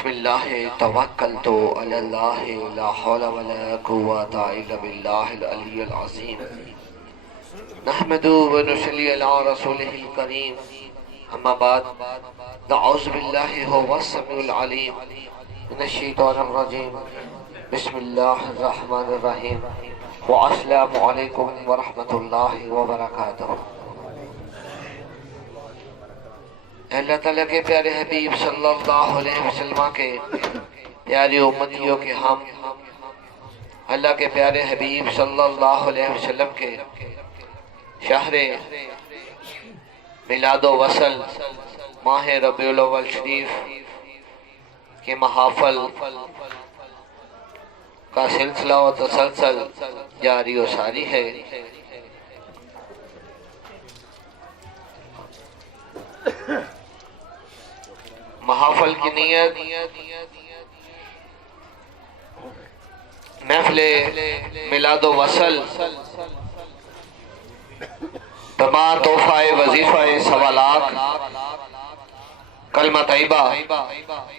بسم اللہ توکلت علی اللہ لا حول ولا قوة الا باللہ العلی العظیم نحمد و نصلی علی رسولہ الکریم اما بعد نعوذ باللہ هو السمیع العلیم من الشیطان الرجیم بسم اللہ الرحمن الرحیم والسلام علیکم ورحمۃ اللہ وبرکاتہ۔ اللہ تعالیٰ کے پیارے حبیب صلی اللہ علیہ وسلم کے پیارے امتیوں کے ہم اللہ کے پیارے حبیب صلی اللہ علیہ وسلم کے شہر میلاد و وصل ماہ ربیع الاول شریف کے محافل کا سلسلہ و تسلسل جاری و ساری ہے۔ محافل کی نیت محفل میلاد و وصل تمام تحفہ وظیفہ سوالات کلمہ طیبہ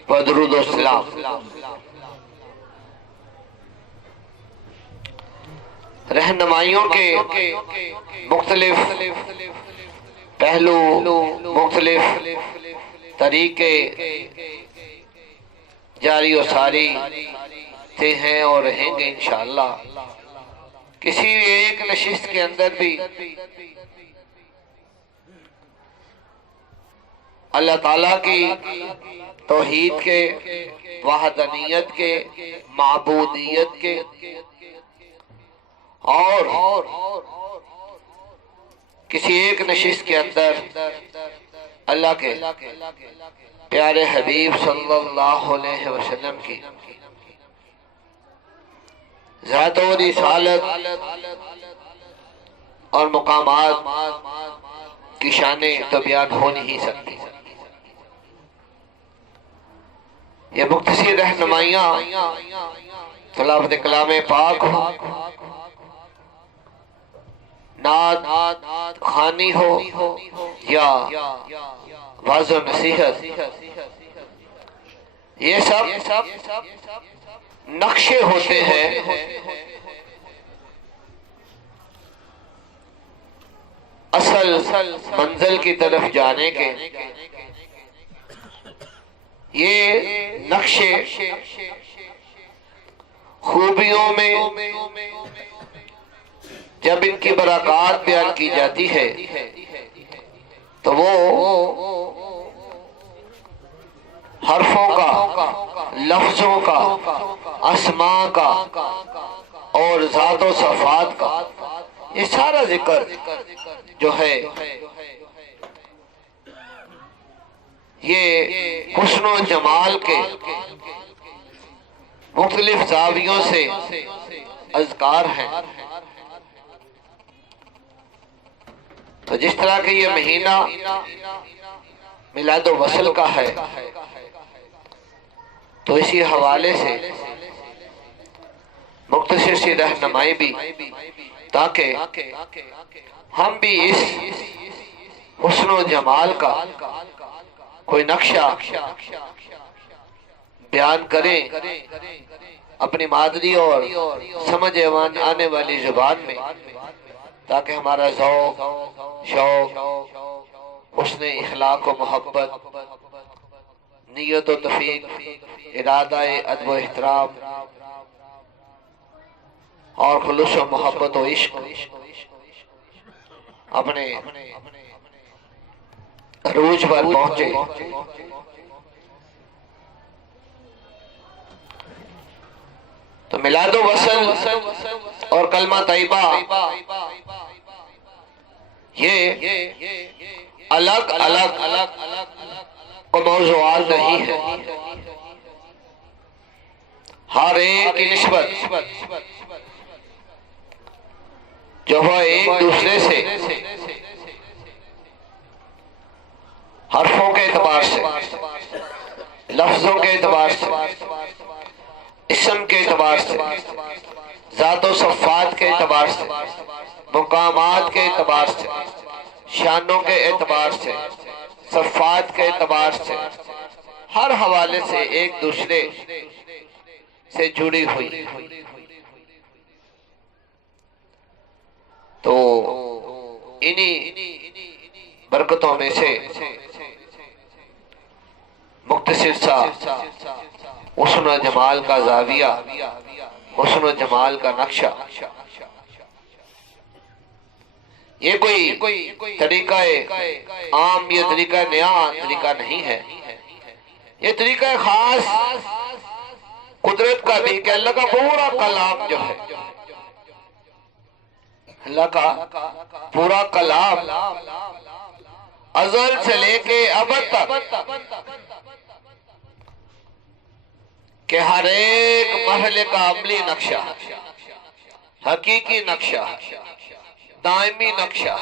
و درود و سلام۔ رہنمائیوں کے مختلف پہلو مختلف طریقے جاری و ساری تھے ہیں اور رہیں گے انشاءاللہ۔ کسی ایک نشست کے اندر بھی اللہ تعالیٰ کی توحید کے، وحدانیت کے، معبودیت کے اور کسی ایک نشست کے اندر اللہ کے پیارے حبیب صلی اللہ علیہ وسلم کی ذات و رسالت اور مقامات کی شانیں تو بیان ہو نہیں سکتی۔ یہ مختصر رہنمائیاں تلاوت کلام پاک ہو، نعت خوانی ہو یا واضح نصیحت، یہ سب نقشے ہوتے ہیں اصل منزل کی طرف جانے کے۔ یہ نقشے خوبیوں میں جب ان کی برکات بیان کی جاتی ہے تو وہ حرفوں کا، لفظوں کا، اسماء کا اور ذات و صفات کا یہ سارا ذکر جو ہے یہ حسن و جمال کے مختلف زاویوں سے اذکار ہیں۔ تو جس طرح کہ یہ مہینہ میلاد و وصل کا ہے تو اسی حوالے سے مختصر سی رہنمائی بھی، تاکہ ہم بھی اس حسن و جمال کا کوئی نقشہ بیان کریں اپنی مادری اور سمجھ آنے والی زبان میں، تاکہ ہمارا ذوق، شوق، حسن اخلاق و محبت، نیت و توفیق، ارادہ ادب و احترام اور خلوص و محبت و عشق اپنے عروج پر پہنچے۔ تو میلاد و وصل اور کلمہ طیبہ یہ الگ موضوعات نہیں ہے، ہر ایک کی نسبت جو ہے ایک دوسرے سے حرفوں کے اعتبار سے، لفظوں کے اعتبار سے، اسم کے اعتبار سے، ذات و صفات کے اعتبار سے، مقامات کے اعتبار سے، شانوں کے اعتبار سے، صفات کے اعتبار سے، ہر حوالے سے ایک دوسرے سے جڑی ہوئی. تو انہی برکتوں میں سے مختصر سا حسن و جمال کا زاویہ، حسن و جمال کا نقشہ. یہ کوئی طریقہ عام، یہ طریقہ نیا طریقہ نہیں ہے. یہ طریقہ خاص قدرت کا بھی کہ اللہ کا پورا کلام جو ہے، اللہ کا پورا کلام ازل سے لے کے ابد تک کہ ہر ایک مرحلے کا عملی نقشہ، حقیقی نقشہ، دائمی نقشہ.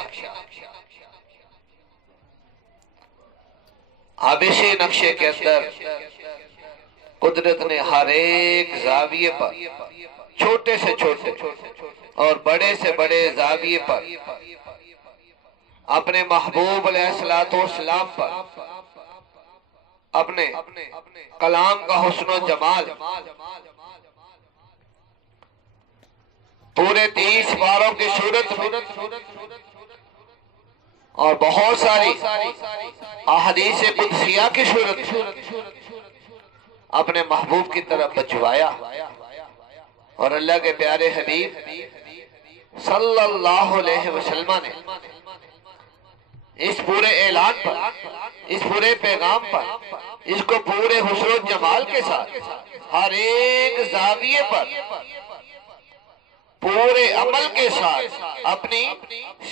اب اسی نقشے کے اندر قدرت نے ہر ایک زاویے پر، چھوٹے سے چھوٹے اور بڑے سے بڑے زاویے پر، اپنے محبوب علیہ السلام پر اپنے کلام کا حسن و جمال پورے 30 پاروں کی صورت میں اور بہت ساری احادیث قدسیہ کی صورت میں اپنے محبوب کی طرف بچوایا. اور اللہ کے پیارے حبیب صلی اللہ علیہ وسلم نے اس پورے اعلان پر، اس پورے پیغام پر، اس کو پورے حسن و جمال کے ساتھ ہر ایک زاویے پر پورے عمل کے ساتھ اپنی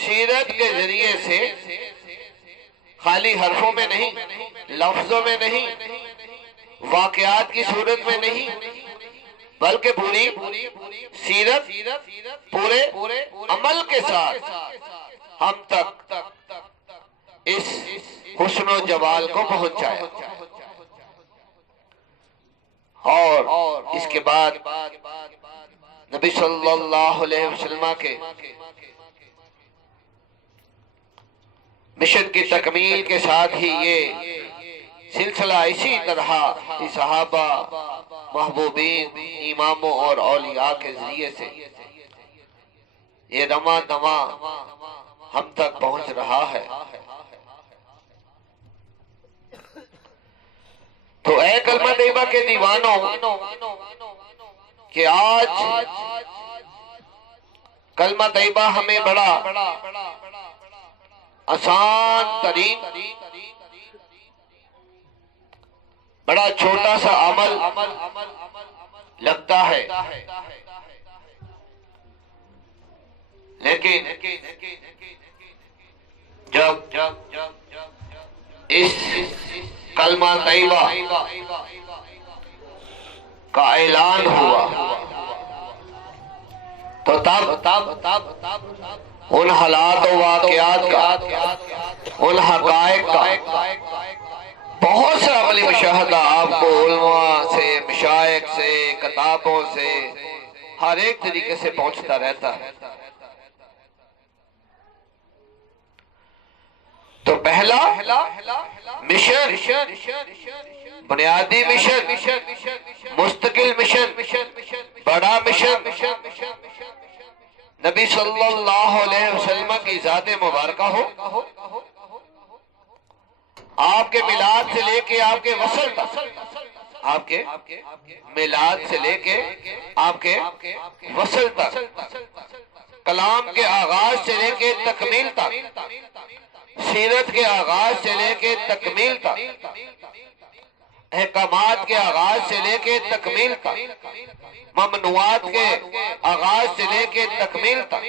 سیرت کے ذریعے سے، خالی حرفوں میں نہیں، لفظوں میں نہیں، واقعات کی صورت میں نہیں، بلکہ پوری سیرت، پورے عمل کے ساتھ ہم تک اس حسن و جمال کو پہنچایا. اور اس کے بعد نبی صلی اللہ علیہ وسلم کے مشن کی تکمیل کے ساتھ ہی یہ سلسلہ اسی طرح صحابہ، محبوبین، اماموں اور اولیاء کے ذریعے سے یہ دماں دماں ہم تک پہنچ رہا ہے. تو اے کلمہ طیبہ کے دیوانوں، کہ آج کلمہ طیبہ ہمیں بڑا آسان ترین، بڑا چھوٹا سا عمل لگتا ہے، لیکن جب اس کلمہ طیبہ کا اعلان ہوا تو تب ان حالات و واقعات کا، ان حقائق کا بہت سا عملی مشاہدہ آپ کو علماء سے، مشائخ سے، کتابوں سے، ہر ایک طریقے سے پہنچتا رہتا ہے. تو پہلا مشن، بنیادی مشن، مستقل مشن، بڑا مشن، نبی صلی اللہ علیہ وسلم کی ذات مبارکہ ہو. آپ کے میلاد سے لے کے آپ کے وصل تک، آپ کے میلاد سے لے کے آپ کے وصل تک، کلام کے آغاز سے لے کے تکمیل تک، سیرت کے آغاز سے لے کے تکمیل تک، احکامات کے آغاز سے لے کے تکمیل تک، ممنوعات کے آغاز سے لے کے تکمیل تک،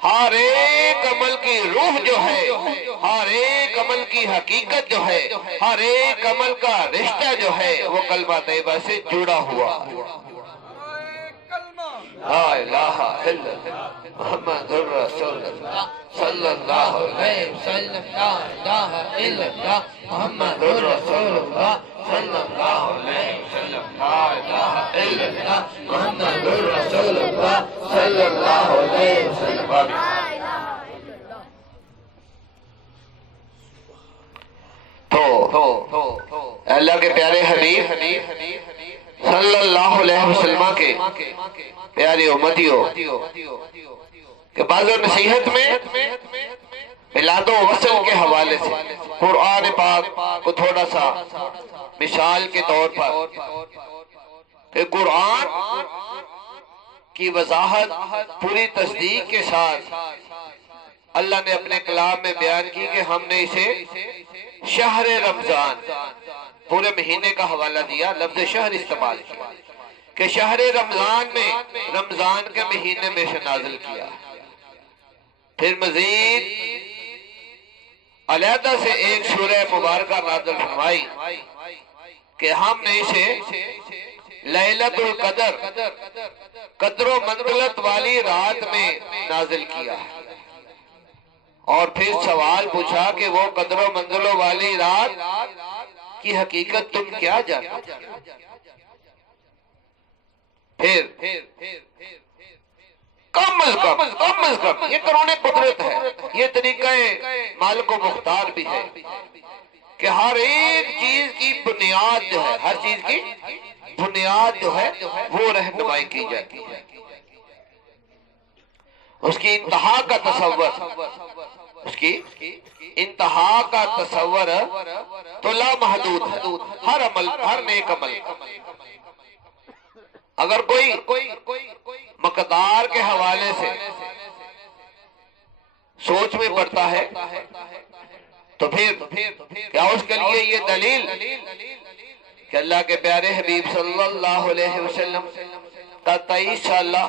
ہر ایک عمل کی روح جو ہے، ہر ایک عمل کی حقیقت جو ہے، ہر ایک عمل کا رشتہ جو ہے، وہ کلمہ طیبہ سے جڑا ہوا. لا الہ الا اللہ محمد الرسول اللہ صلی اللہ علیہ وسلم. لا الہ الا اللہ محمد الرسول اللہ صلی اللہ علیہ وسلم. لا الہ الا اللہ محمد الرسول اللہ صلی اللہ علیہ وسلم. تو کے پیارے حبیب صلی اللہ علیہ وسلم کے پیارے امتیوں کہ بعض نصیحت میں میلاد و وصل کے حوالے سے قرآن پاک کو تھوڑا سا مثال کے طور پر کہ قرآن کی وضاحت پوری تصدیق کے ساتھ اللہ نے اپنے کلام میں بیان کی کہ ہم نے اسے شہر رمضان پورے مہینے کا حوالہ دیا، لفظ شہر استعمال کیا کہ شہر رمضان میں رمضان کے مہینے میں سے نازل کیا، پھر مزید علیحدہ سے ایک سورہ مبارکہ نازل فرمائی کہ ہم نے اسے لیلۃ القدر قدر و منزلت والی رات میں نازل کیا، اور پھر سوال پوچھا کہ وہ قدر و منزلوں والی رات کی حقیقت تم کیا جانتے؟ پھر کم از کم یہ قانون قدرت ہے، یہ طریقہ مالک و مختار بھی ہے کہ ہر ایک چیز کی بنیاد جو ہے، ہر چیز کی بنیاد جو ہے وہ رہنمائی کی جاتی ہے، اس کی انتہا کا تصور، اس کی انتہا کا تصور تو لامحدود ہے۔ ہر عمل، ہر نیک عمل اگر کوئی مقدار کے حوالے سے سوچ میں پڑتا ہے تو پھر کیا اس کے لیے یہ دلیل کہ اللہ کے پیارے حبیب صلی اللہ علیہ وسلم کا 23 سالہ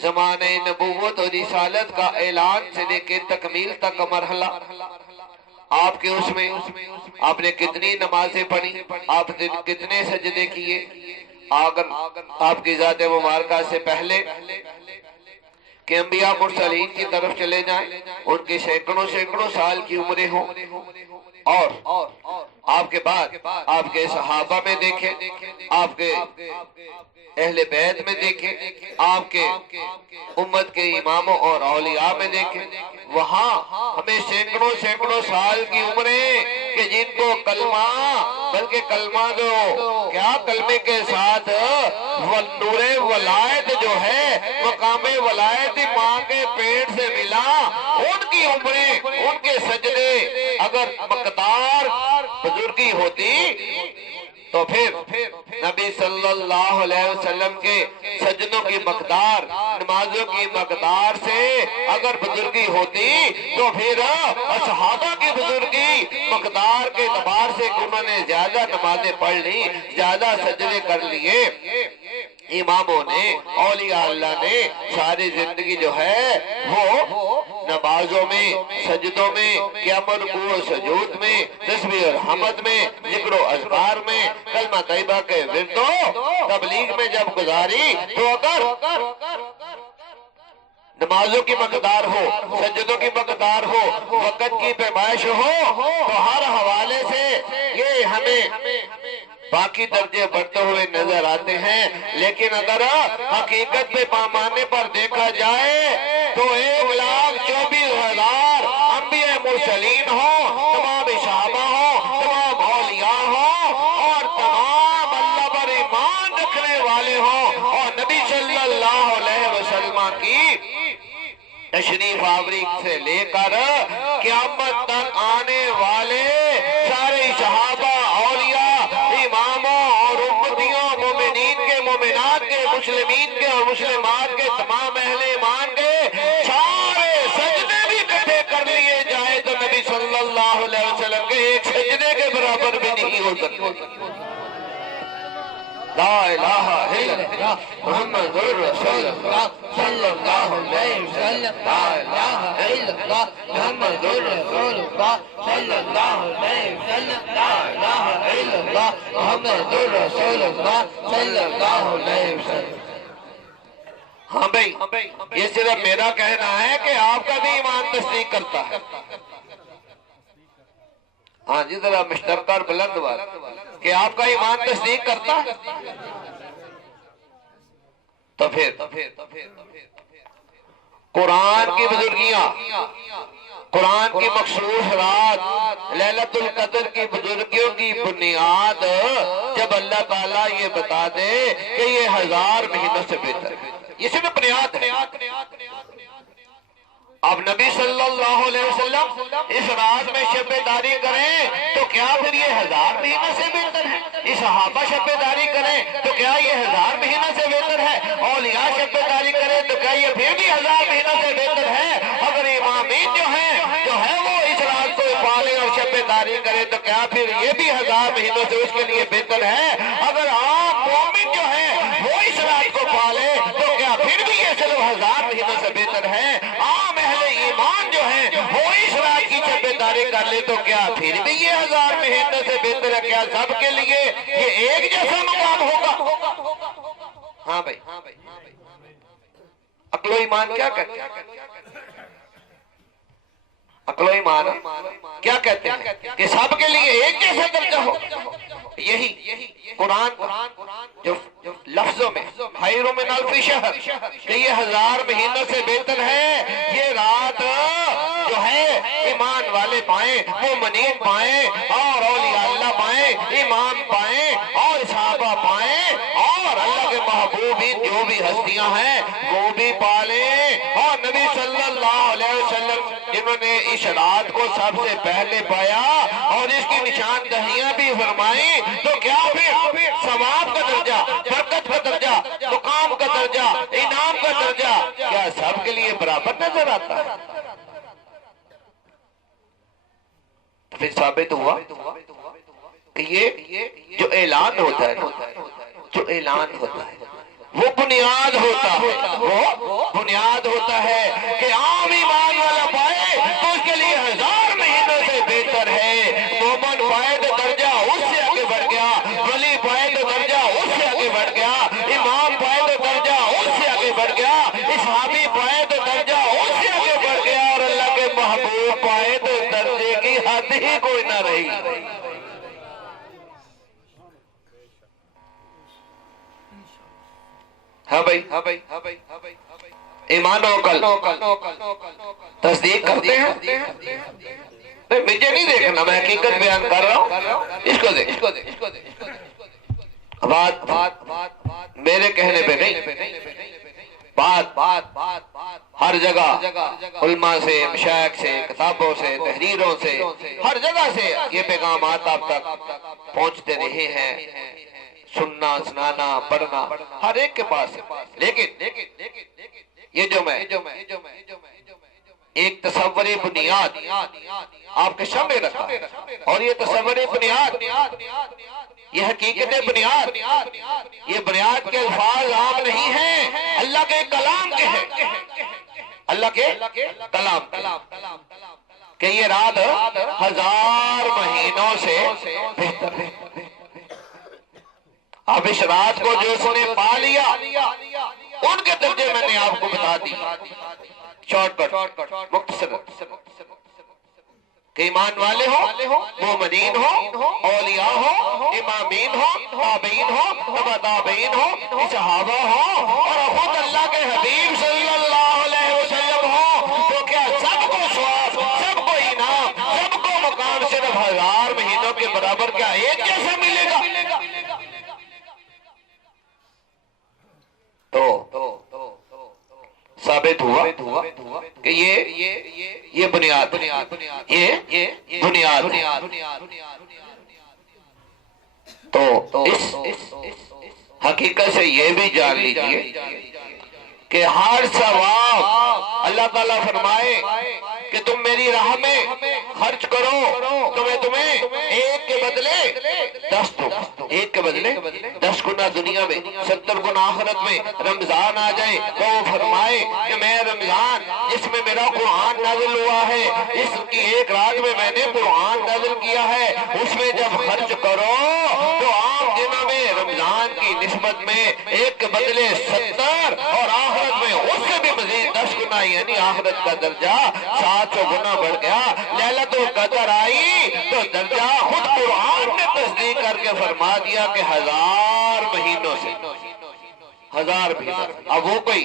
زمانہ نبوت اور رسالت کا اعلان سے لے کے تکمیل تک کا مرحلہ، آپ کے اس میں آپ نے کتنی نمازیں پڑھی، آپ نے کتنے سجدے کیے، اگر آپ کی ذات مبارکہ سے پہلے کہ انبیاء مرسلین کی طرف چلے جائیں، ان کی سینکڑوں سال کی عمریں ہوں، اور آپ کے بعد آپ کے صحابہ میں دیکھیں، آپ کے اہل بیت میں دیکھیں، آپ کے امت کے اماموں اور اولیاء میں دیکھیں، وہاں ہمیں سینکڑوں سال کی عمریں کہ جن کو کلمہ، بلکہ کلمہ جو کیا کلمے کے ساتھ نور ولایت جو ہے، مقام ولایت ماں کے پیٹ سے ملا، ان کی عمریں، ان کے سجدے اگر مقدار بزرگی ہوتی تو پھر نبی صلی اللہ علیہ وسلم کے سجدوں کی مقدار، نمازوں کی مقدار سے اگر بزرگی ہوتی تو پھر صحابہ کی بزرگی مقدار کے اعتبار سے انہوں نے زیادہ نمازیں پڑھ لی، زیادہ سجدے کر لیے، اماموں نے، اولیاء اللہ نے ساری زندگی جو ہے وہ نمازوں میں، سجدوں میں، قیام رکوع و سجود میں، تسبیح اور حمد میں، ذکر و اذکار میں، کلمہ طیبہ کے وردوں تبلیغ میں جب گزاری تو اگر نمازوں کی مقدار ہو، سجدوں کی مقدار ہو، وقت کی پیمائش ہو تو ہر حوالے سے یہ ہمیں باقی درجے بڑھتے ہوئے نظر آتے ہیں، لیکن اگر حقیقت پہ پیمانے پر دیکھا جائے تو 1,24,000 انبیاء مرسلین ہوں، تمام صحابہ ہوں، تمام اولیاء ہوں، اور تمام اللہ پر ایمان رکھنے والے ہوں، اور نبی صلی اللہ علیہ وسلم کی تشریف آوری سے لے کر قیامت تک آنے والے سارے صحابہ، اولیاء، اماموں اور امتیوں، مومنین کے، مومنات کے، مسلمین کے اور مسلمات کے، تمام اہل ایمان کے سارے سجدے بھی اکٹھے کر لیے جائے تو نبی صلی اللہ علیہ وسلم کے ایک سجدے کے برابر بھی نہیں ہو سکتے۔ لا الہ الا اللہ محمد رسول اللہ صلی اللہ علیہ وسلم، لا الہ الا اللہ محمد رسول اللہ صلی اللہ علیہ وسلم، لا الہ الا اللہ محمد رسول اللہ صلی اللہ علیہ وسلم۔ ہاں بھئی، یہ صرف میرا کہنا ہے کہ آپ کا بھی ایمان تصدیق کرتا ہے۔ ہاں جی، ذرا مشترکہ اور بلند بات کہ آپ کا ایمان تصدیق کرتا ہے تو پھر قرآن کی بزرگیاں قرآن کی مخصوص رات لیلۃ القدر کی بزرگیوں کی بنیاد جب اللہ تعالیٰ یہ بتا دے کہ یہ 1000 مہینوں سے بہتر ہے، یہ صرف بنیاد ہے۔ اب نبی صلی اللہ علیہ وسلم اس رات میں شب داری کریں تو کیا پھر یہ 1000 مہینوں سے بہتر ہے؟ اس صحابہ شب داری کریں تو کیا یہ 1000 مہینوں سے بہتر ہے؟ اولیاء شب داری کریں تو کیا یہ پھر بھی 1000 مہینوں سے بہتر ہے؟ اگر امامین جو ہے وہ اس رات کو پالے اور شب داری کرے تو کیا پھر یہ بھی 1000 مہینوں سے اس کے لیے بہتر ہے؟ اگر عام مومن جو ہے وہ اس رات کو پالے تو کیا پھر بھی یہ صرف 1000 مہینوں سے بہتر ہے؟ عام اہل ایمان جو ہے وہ اس رات کی شب داری کر لے تو کیا پھر بھی یہ 1000 مہینوں سے بہتر ہے؟ کیا سب کے لیے یہ ایک جیسا مقام ہوگا؟ ہاں بھائی، عقل و ایمان کیا کہتے ہیں؟ عقل و ایمان کیا کہتے ہیں کہ سب کے لیے ایک جیسا درجہ ہو؟ یہی قرآن جو لفظوں میں خیر من الف شہر کہ یہ 1000 مہینوں سے بہتر ہے، یہ رات جو ہے ایمان والے پائیں، مومنین پائیں، اور اولیاء اللہ پائیں، امام پائیں، اور صحابہ پائیں، اور اللہ کے محبوبین جو بھی ہستیاں ہیں وہ بھی پالیں۔ اور نبی صلی اللہ علیہ وسلم جنہوں نے اس رات کو سب سے پہلے پایا اور اس کی نشاندہیاں بھی فرمائیں تو کیا پھر ثواب کا درجہ، برکت کا درجہ، مقام کا درجہ، انعام کا درجہ کیا سب کے لیے برابر نظر آتا ہے؟ تو پھر ثابت ہوا کہ یہ جو اعلان ہوتا ہے وہ بنیاد ہوتا ہے کہ عام ایمان والا پائے تو اس کے لیے 1000 مہینوں سے بہتر ہے۔ مومن پائے تو درجہ اس سے آگے بڑھ گیا، ولی پائے تو درجہ اس سے آگے بڑھ گیا، امام پائے تو درجہ اس سے آگے بڑھ گیا، صحابی پائے تو درجہ اس سے آگے بڑھ گیا، اور اللہ کے محبوب پائے تو درجے کی حد ہی کوئی نہ رہی۔ ہاں بھائی، ایمان و عقل تصدیق کرتے ہیں؟ مجھے نہیں دیکھنا، میں حقیقت بیان کر رہا ہوں، اس کو دیکھ۔ بات میرے کہنے پہ نہیں، بات ہر جگہ علماء سے، مشائخ سے، کتابوں سے، تحریروں سے، ہر جگہ سے یہ پیغامات آپ تک پہنچتے رہے ہیں، سننا، سنانا، پڑھنا ہر ایک کے پاس ہے۔ لیکن یہ جو میں ایک تصوری بنیاد آپ کے سامنے رکھا، اور یہ تصوری بنیاد، یہ حقیقت بنیاد، یہ بنیاد کے الفاظ عام نہیں ہیں، اللہ کے کلام کے ہیں، اللہ کے کلام کہ یہ رات 1000 مہینوں سے بہتر ہے۔ اب اس رات کو جو اس نے پا لیا ان کے درجے میں نے آپ کو بتا دی، شارٹ کٹ، مختصر، کہ ایمان والے ہو، مومنین ہو، اولیاء ہو، امامین ہو، تابعین ہو، تبع تابعین ہو، صحابہ ہو، اور خود اللہ کے حبیب صلی اللہ علیہ وسلم ہو، تو کیا سب کو ثواب، سب کو انعام، سب کو مقام صرف 1000 مہینوں کے برابر کیا ایک جیسا ملے گا؟ ثابت ہوا کہ یہ بنیاد، یہ بنیاد، تو اس حقیقت سے یہ بھی جان لیجئے کہ ہر ثواب اللہ تعالیٰ فرمائے کہ تم میری راہ میں خرچ کرو تو میں تمہیں ایک کے بدلے 10 دوں، ایک کے بدلے 10 گنا دنیا میں، 70 گنا آخرت میں۔ رمضان آ جائے تو وہ فرمائے کہ میں رمضان جس میں میرا قرآن نازل ہوا ہے، اس کی ایک رات میں میں نے قرآن نازل کیا ہے، اس میں جب خرچ کرو تو عام دنوں میں رمضان کی نسبت میں ایک کے بدلے 70، اور آخرت میں اس سے بھی مزید 10 گنا، یعنی آخرت کا درجہ 700 گنا بڑھ گیا۔ لیلۃ القدر آئی تو درجہ خود قرآن نے تصدیق کر کے فرما دیا کہ 1000 مہینوں سے 1000 مہینہ. اب وہ کوئی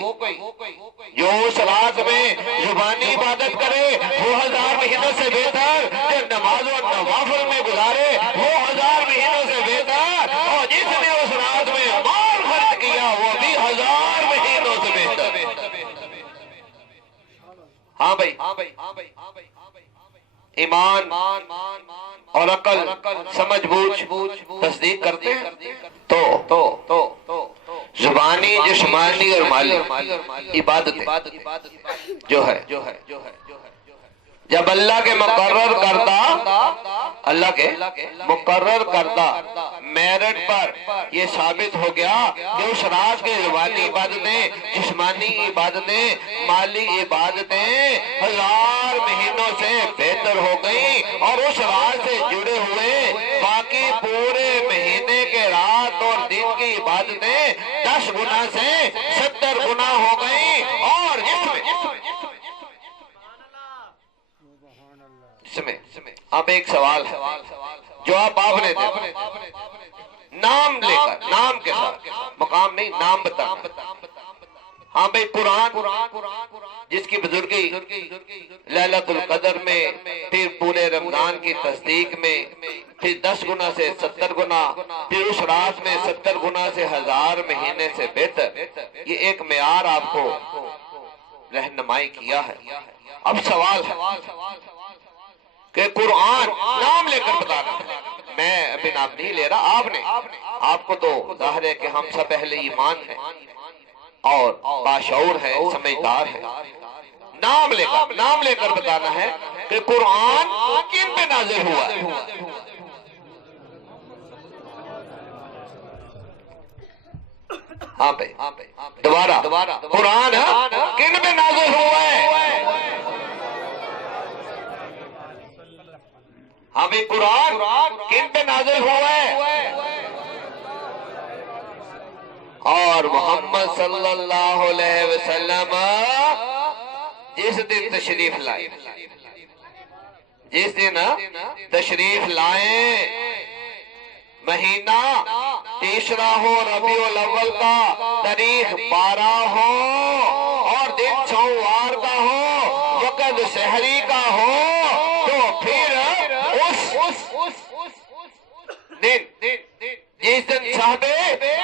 جو اس رات میں زبانی عبادت کرے وہ 1000 مہینوں سے بہتر، جو نماز و نوافل میں گزارے وہ 1000 مہینوں سے بہتر، اور جس نے اس رات میں مال خرچ کیا وہ بھی 1000 مہینوں سے بہتر. ہاں بھائی، ایمان اور عقل سمجھ بوجھ تصدیق کرتے ہیں تو زبانی، جسمانی اور مالی عبادتیں جو ہے جب اللہ کے مقرر کردہ میرٹ پر یہ ثابت ہو گیا کہ اس رات کی زبانی عبادتیں، جسمانی عبادتیں، مالی عبادتیں 1000 مہینوں سے بہتر ہو گئی، اور اس رات سے جڑے ہوئے باقی پورے مہینے کے رات اور دن کی عبادتیں 10 گنا سے 70 گنا ہو گئی. اور اس میں اب ایک سوال ہے، جواب آپ نے دے نام لے کر، نام کے ساتھ، مقام نہیں، نام بتانا. ہاں بھئی، قرآن جس کی بزرگی لیلۃ القدر میں، پھر پورے رمضان کی تصدیق میں، پھر 10 گنا سے 70 گنا، پھر اس رات میں 70 گنا سے 1000 مہینے سے بہتر، یہ ایک معیار آپ کو رہنمائی کیا ہے. اب سوال ہے کہ قرآن نام لے کر بتانا. میں ابھی نام نہیں لے رہا، آپ کو تو ظاہر ہے کہ ہم سب اہل ایمان ہیں اور باشعور ہے، سمجھدار ہے. نام لے کر بتانا ہے کہ قرآن کن پہ نازل ہوا ہے. ہاں بھئی، دوبارہ قرآن کن پہ نازل ہوا ہے. ہاں بھئی، قرآن کن پہ نازل ہوا ہے. اور محمد صلی اللہ علیہ وسلم جس دن تشریف لائے، مہینہ تیسرا ہو ربیع الاول کا، تاریخ 12 ہو اور دن سوموار کا ہو، وقت سحری کا ہو، تو پھر جس دن صاحب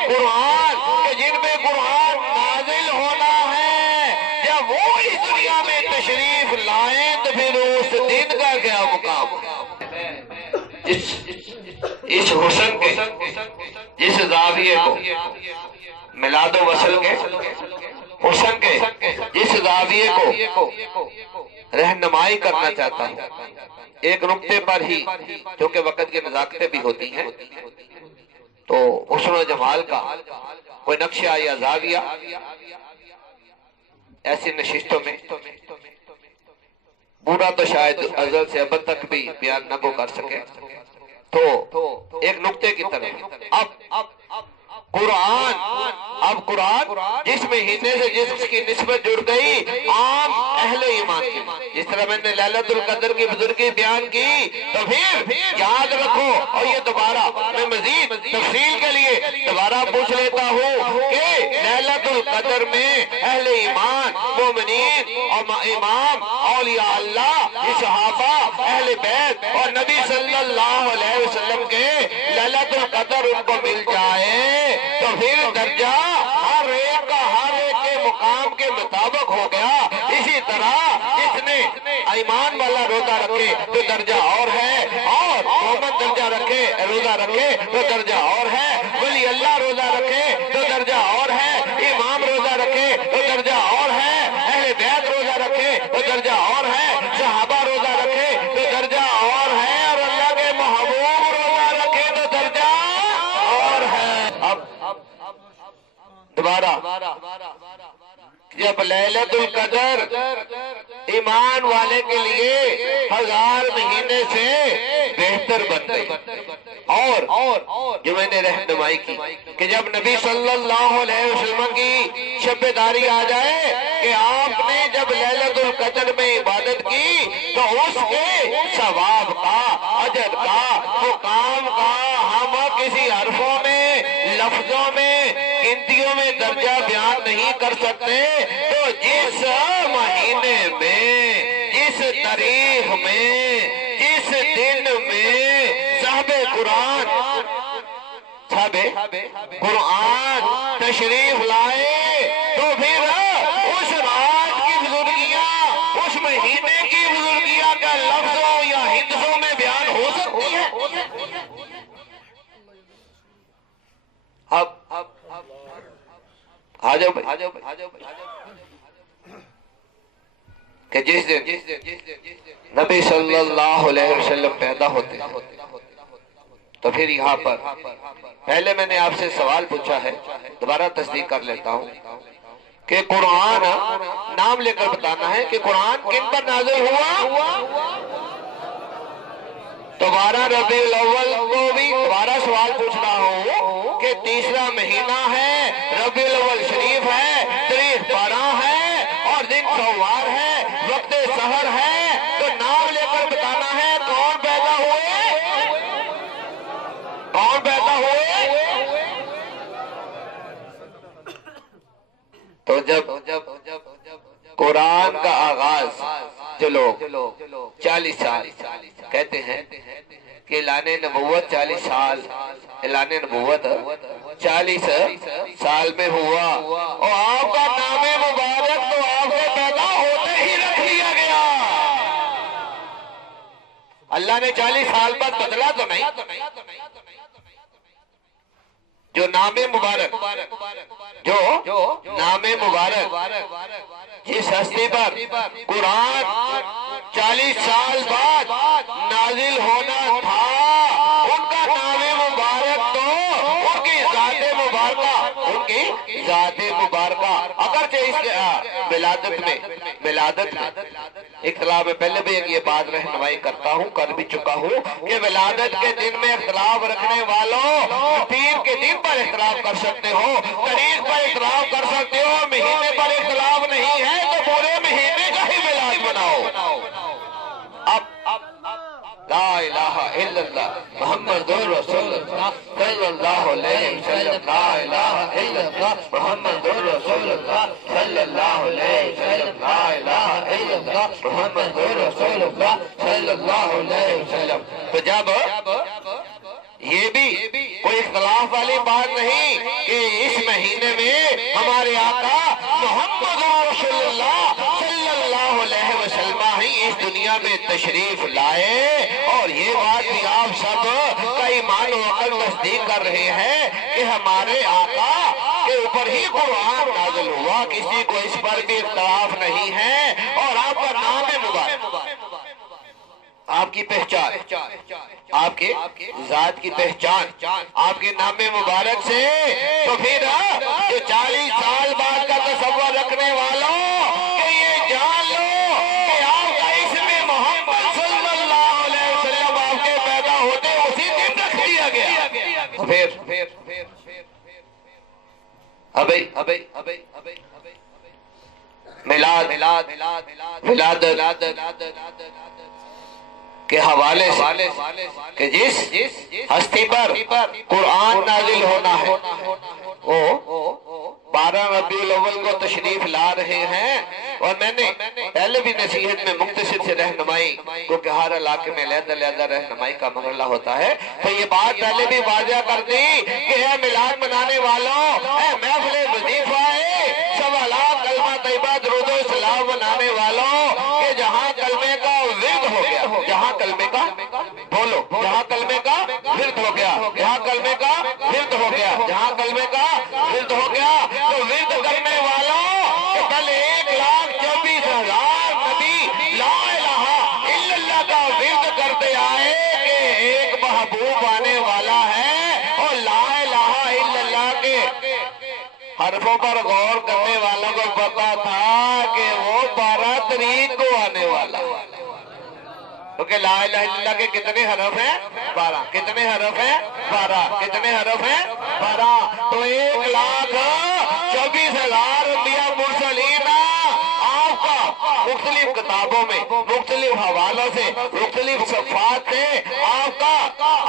قرآن کہ جن پہ قرآن نازل ہونا ہے، جب وہ اس دنیا میں تشریف لائیں تو پھر اس دن کا کیا مقام ہے. اس حسن کے، جس زاویے کو، میلاد و وصل کے حسن کے جس زاویے کو رہنمائی کرنا چاہتا ہوں، ایک نقطے پر ہی، کیونکہ وقت کی نزاکتیں بھی ہوتی ہیں، تو حسن و جمال کا کوئی نقشہ یا زاویہ ایسی نشستوں میں پورا تو شاید ازل سے ابد تک بھی بیان نہ کو کر سکے. تو ایک نقطے کی طرف اب قرآن جس مہینے سے جس کی نسبت جڑ گئی عام اہل ایمان کی، جس طرح میں نے لیلۃ القدر کی بزرگی بیان کی، تو پھر یاد رکھو، اور یہ دوبارہ میں مزید تفصیل کے لیے دوبارہ پوچھ لیتا ہوں کہ لیلۃ القدر میں اہل ایمان، مومنین اور امام، اولیاء اللہ، صحابہ، اہل بیت اور نبی صلی اللہ علیہ وسلم کے لیلۃ القدر ان کو مل جائے تو پھر درجہ ہر ایک کے مقام کے مطابق ہو گیا. اسی طرح جس نے ایمان والا روزہ رکھے تو درجہ اور ہے، اور مومن درجہ رکھے روزہ رکھے تو درجہ اور ہے، ولی اللہ روزہ رکھے تو درجہ اور ہے، امام روزہ رکھے تو درجہ اور ہے، اہل بیت روزہ رکھے تو درجہ اور ہے، صحابہ روزہ رکھے تو درجہ اور ہے، اور اللہ کے محبوب روزہ رکھے تو درجہ اور ہے. اب دوبارہ جب لیلۃ القدر ایمان والے کے لیے 1000 مہینے سے بہتر بن گئی، اور جو میں نے رہنمائی کی کہ جب نبی صلی اللہ علیہ وسلم کی شب داری آ جائے کہ آپ نے جب لیلۃ القدر میں عبادت کی تو اس کے ثواب کا، اجر کا، مقام کا ہم کسی حرفوں میں لفظوں میں گنتیوں میں درجہ بیان نہیں کر سکتے تو جس مہینے میں، جس تاریخ میں، جس دن میں صاحب قرآن تشریف لائے تو پھر اس رات کی بزرگیاں، اس مہینے کی بزرگیاں کا لفظوں یا ہندسوں میں بیان ہو سکتی ہے؟ اب آجاؤ کہ جس دن نبی صلی اللہ علیہ وسلم پیدا ہوتے ہیں تو پھر یہاں پر پہلے میں نے آپ سے سوال پوچھا ہے، دوبارہ تصدیق کر لیتا ہوں کہ قرآن نام لے کر بتانا ہے کہ قرآن کن پر نازل ہوا؟ دوبارہ ربیع الاول کو بھی دوبارہ سوال پوچھ رہا ہوں کہ تیسرا مہینہ ہے، ربیع الاول شریف ہے، تاریخ 12 ہے اور دن سوار ہے، وقت سحر ہے، تو نام لے کر بتانا ہے کون پیدا ہوئے؟ کون پیدا ہوئے؟ تو جب قرآن کا آغاز جو لوگ 40 سال کہتے ہیں کہ اعلان نبوت 40 سال، اعلان نبوت 40 سال میں ہوا اور آپ کا نام مبارک تو آپ کے پیدا ہوتے ہی رکھ لیا گیا۔ اللہ نے 40 سال بعد بدلا تو نہیں؟ جو نام مبارک، جو نام مبارک جس ہستی پر قرآن 40 سال بعد نازل ہونا تھا، ان کا نام مبارک تو ان کی ذات مبارکہ اگرچہ اس ولادت میں اختلاف میں پہلے بھی یہ بات رہنمائی کرتا ہوں، کر بھی چکا ہوں کہ ولادت کے دن میں اختلاف رکھنے والوں پیر کے دن پر اختلاف کر سکتے ہو، تاریخ پر اختلاف کر سکتے ہو، مہینے پر اختلاف نہیں ہے تو پورے مہینے کا ہی میلاد مناؤ۔ اب لا الہ الا اللہ محمد رسول اللہ صلی اللہ علیہ وسلم، لا الہ الا اللہ محمد رسول اللہ صلی اللہ علیہ وسلم، لا الہ الا اللہ محمد رسول اللہ صلی اللہ علیہ وسلم۔ تو جب یہ بھی کوئی اختلاف والی بات نہیں کہ اس مہینے میں ہمارے آقا محمد رسول اللہ صلی اللہ علیہ وسلم ہی اس دنیا میں تشریف لائے، اور یہ بات بھی آپ سب کا ایمان و عقل تصدیق کر رہے ہیں کہ ہمارے آقا کے اوپر ہی قرآن نازل ہوا، کسی کو اس پر بھی اختلاف نہیں ہے۔ اور آپ کا نام مبارک، آپ کی پہچان، آپ کے ذات کی پہچان آپ کے نام مبارک سے، تو پھر جو 40 سال بعد کا تصور رکھنے والوں کہ یہ جان لو کہ آپ کا اسم محمد صلی اللہ علیہ وسلم آپ کے پیدا ہوتے اسی دن رکھ دیا گیا۔ پھر میلاد کے حوالے سے کہ جس ہستی پر قرآن نازل ہونا ہے وہ 12 ربیع الاول کو تشریف لا رہے ہیں، اور میں نے پہلے بھی نصیحت میں مختصر سے رہنمائی، کیونکہ ہر علاقے میں علیحدہ رہنمائی کا مرحلہ ہوتا ہے، تو یہ بات پہلے بھی واضح کر دی کہ اے میلاد منانے والوں، اے محفل وظیفہ سوالات کلمہ طیبہ درود و سلام منانے والوں، کہ جہاں کلمے کا ورد ہو گیا، جہاں کلمے کا بولو، جہاں کلمے کا ورد ہو گیا، جہاں کلمے کا ورد ہو گیا، جہاں کلمے کا ورد ہو گیا، تو ورد کرنے والوں کہ کل 1,24,000 نبی لا الہ الا اللہ کا ورد کرتے آئے کہ ایک محبوب آنے والا ہے، اور لا الہ الا اللہ کے حرفوں پر غور کرنے والوں کو پتا تھا کہ وہ 12 تاریخ کو آنے والا ہے، کیونکہ لا الہ الا اللہ کے کتنے حرف ہیں؟ 12۔ کتنے حرف ہیں؟ 12۔ کتنے حرف ہیں؟ 12۔ تو 1,24,000 انبیاء مرسلین آپ کا مختلف کتابوں میں مختلف حوالوں سے مختلف صفحات سے آپ کا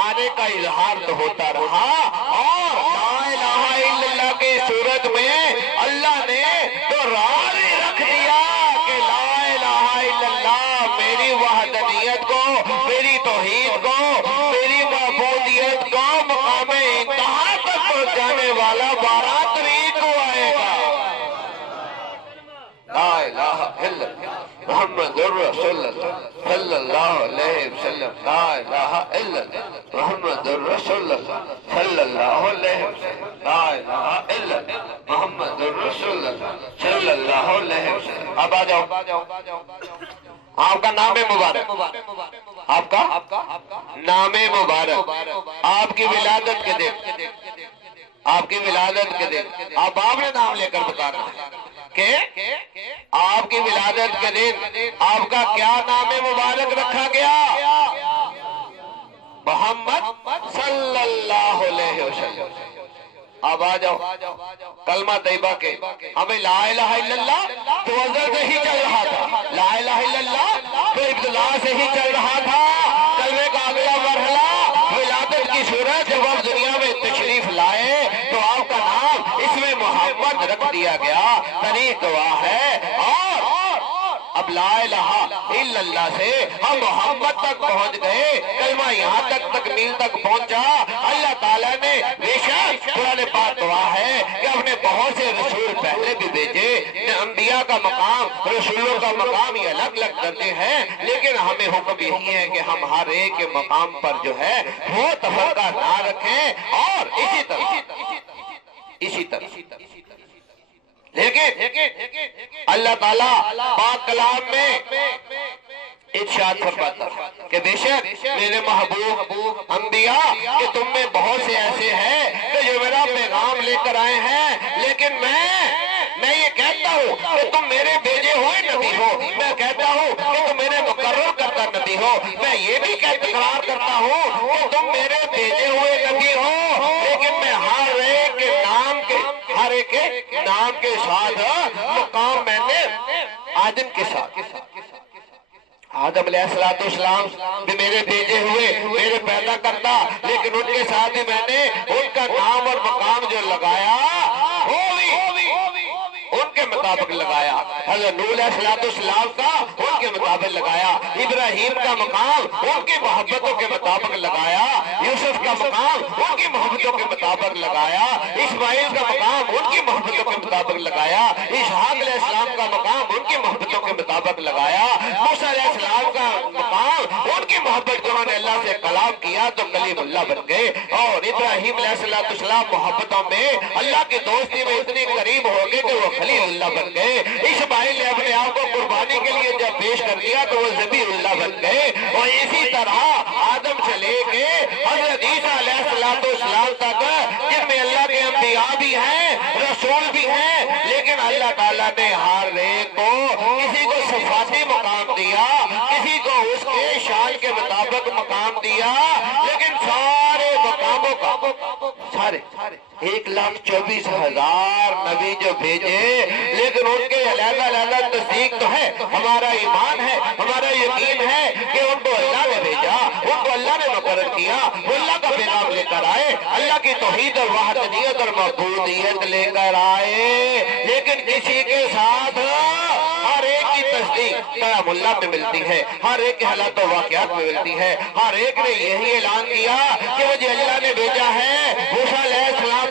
آنے کا اظہار تو ہوتا رہا، اور لا محمد الرسول اللہ صلی اللہ علیہ وسلم لا الہ الا اللہ محمد الرسول اللہ صلی اللہ علیہ وسلم لا الہ الا اللہ محمد الرسول اللہ صلی اللہ علیہ وسلم. اب آ جاؤ. آپ کا نام مبارک, آپ کا نام مبارک, آپ کی ولادت کے دن, آپ کی ولادت کے دن آپ نے نام لے کر بتانا ہے کہ آپ کی ولادت کے دن آپ کا کیا نام مبارک رکھا گیا؟ محمد صلی اللہ علیہ وسلم. اب آ جاؤ کلمہ طیبہ کے. ہمیں لا الہ الا اللہ تو ازل سے ہی چل رہا تھا, لا الہ الا اللہ تو ابتدا سے ہی چل رہا تھا. کلمے کا اگلا مرحلہ ولادت کی صورت, جب آپ دنیا میں تشریف لائے تو آپ کا نام اس میں محمد رکھ دیا گیا. طریق گواہ ہے. اور اب لا الہ الا اللہ سے ہم محمد تک پہنچ گئے, کلمہ یہاں تک تکمیل تک پہنچا. اللہ تعالیٰ نے بے شک قرآن پاک گواہ ہے کہ اپنے بہت سے رسول پہلے بھی بھیجے. انبیاء کا مقام, رسولوں کا مقام یہ الگ الگ کرتے ہیں, لیکن ہمیں حکم یہی ہے کہ ہم ہر ایک کے مقام پر جو ہے وہ تفرقہ نہ رکھیں. اور اسی طرح لیکن اللہ تعالیٰ پاک کلام میں ارشاد فرماتا کہ بے شک میرے محبوب انبیاء کہ تم میں بہت سے ایسے ہیں کہ جو میرا پیغام لے کر آئے ہیں, لیکن میں یہ کہتا ہوں کہ تم میرے بھیجے ہوئے نبی ہو. میں کہتا ہوں کہ تم میرے مقرر کرتا نبی ہو. میں یہ بھی اقرار کرتا ہوں کہ تم میرے بھیجے ہوئے نبی ہو, لیکن میں ہر ایک کے نام کے ساتھ مقام میں نے آدم کے ساتھ, آدم علیہ السلام بھی میرے بھیجے ہوئے, میرے پیدا کرتا, لیکن ان کے ساتھ ہی میں نے ان کا نام اور مقام جو لگایا وہ بھی ان کے مطابق لگایا. حضرت نوح علیہ السلام کا ان کے مطابق لگایا, ابراہیم کا مقام ان کی محبتوں کے مطابق لگایا, یوسف کا مقام ان کی محبتوں کے مطابق لگایا, اسماعیل کا مقام ان کی محبتوں کے مطابق لگایا, اسحاق علیہ السلام کا مقام ان کی محبتوں کے مطابق لگایا, موسیٰ علیہ السلام کا مقام ان کی محبت جو انہوں نے اللہ سے کلام کیا تو کلیم اللہ بن گئے. اور ابراہیم علیہ السلام محبتوں میں اللہ کی دوستی میں اتنی قریب ہو گئے کہ وہ خلیل اللہ بن گئے. اسماعیل نے اپنے آپ کو قربانی کے لیے جب پیش کر دیا تو وہ ذبیح اللہ بن گئے. اور اسی طرح آدم سے لے کے حضرت عیسیٰ علیہ السلام تک, جن میں اللہ کے انبیاء بھی ہیں, رسول بھی ہیں, لیکن اللہ تعالیٰ نے ہر ایک کو کسی کو صفاتی مقام دیا, کسی کو اس کے شان کے مطابق مقام دیا, لیکن سارے مقاموں کا سارے 1,24,000 نبی جو بھیجے, لیکن ان کے علیحدہ تصدیق تو ہے, ہمارا ایمان ہے, ہمارا یقین ہے کہ ان کو اللہ نے بھیجا, ان کو اللہ نے مقرر کیا, وہ اللہ کا پیغام لے کر آئے, اللہ کی توحید اور وحدانیت اور معبودیت لے کر آئے. لیکن کسی کے ساتھ ہر ایک کی تصدیق کلام اللہ میں ملتی ہے, ہر ایک کے حالات و واقعات میں ملتی ہے. ہر ایک نے یہی اعلان کیا کہ مجھے اللہ نے بھیجا ہے. موسیٰ علیہ السلام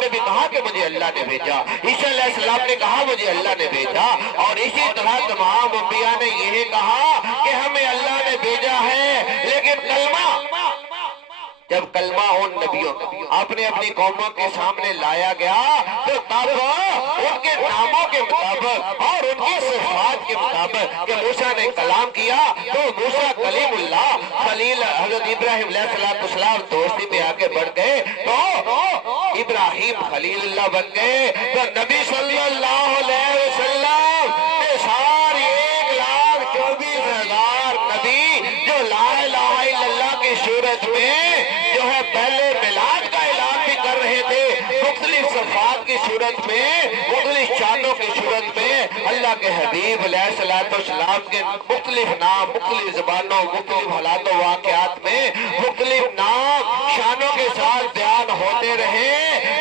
نے بھی کہا کہ مجھے اللہ نے بھیجا, عیسیٰ علیہ السلام نے کہا مجھے اللہ نے بھیجا, اور اسی طرح تمام انبیاء نے یہ کہا کہ ہمیں اللہ نے بھیجا ہے. لیکن جب کلمہ ان نبیوں اپنے اپنی قوموں کے سامنے لایا گیا تو تب ان کے ناموں کے مطابق اور ان کی صفات کے مطابق کہ موسیٰ نے کلام کیا تو موسیٰ کلیم اللہ, خلیل حضرت ابراہیم علیہ السلام دوستی میں آگے بڑھ گئے تو ابراہیم خلیل اللہ بن گئے. تو نبی صلی اللہ علیہ وسلم کے سارے 1,24,000 نبی جو لا الہ الا اللہ کی صورت میں جو ہے پہلے میلاد کا اعلان بھی کر رہے تھے, مختلف صفات کی صورت میں, مختلف شانوں کی صورت میں, اللہ کے حبیب علیہ السلام کے مختلف نام, مختلف زبانوں, مختلف حالات و واقعات میں مختلف نام شانوں کے ساتھ بیان ہوتے رہے.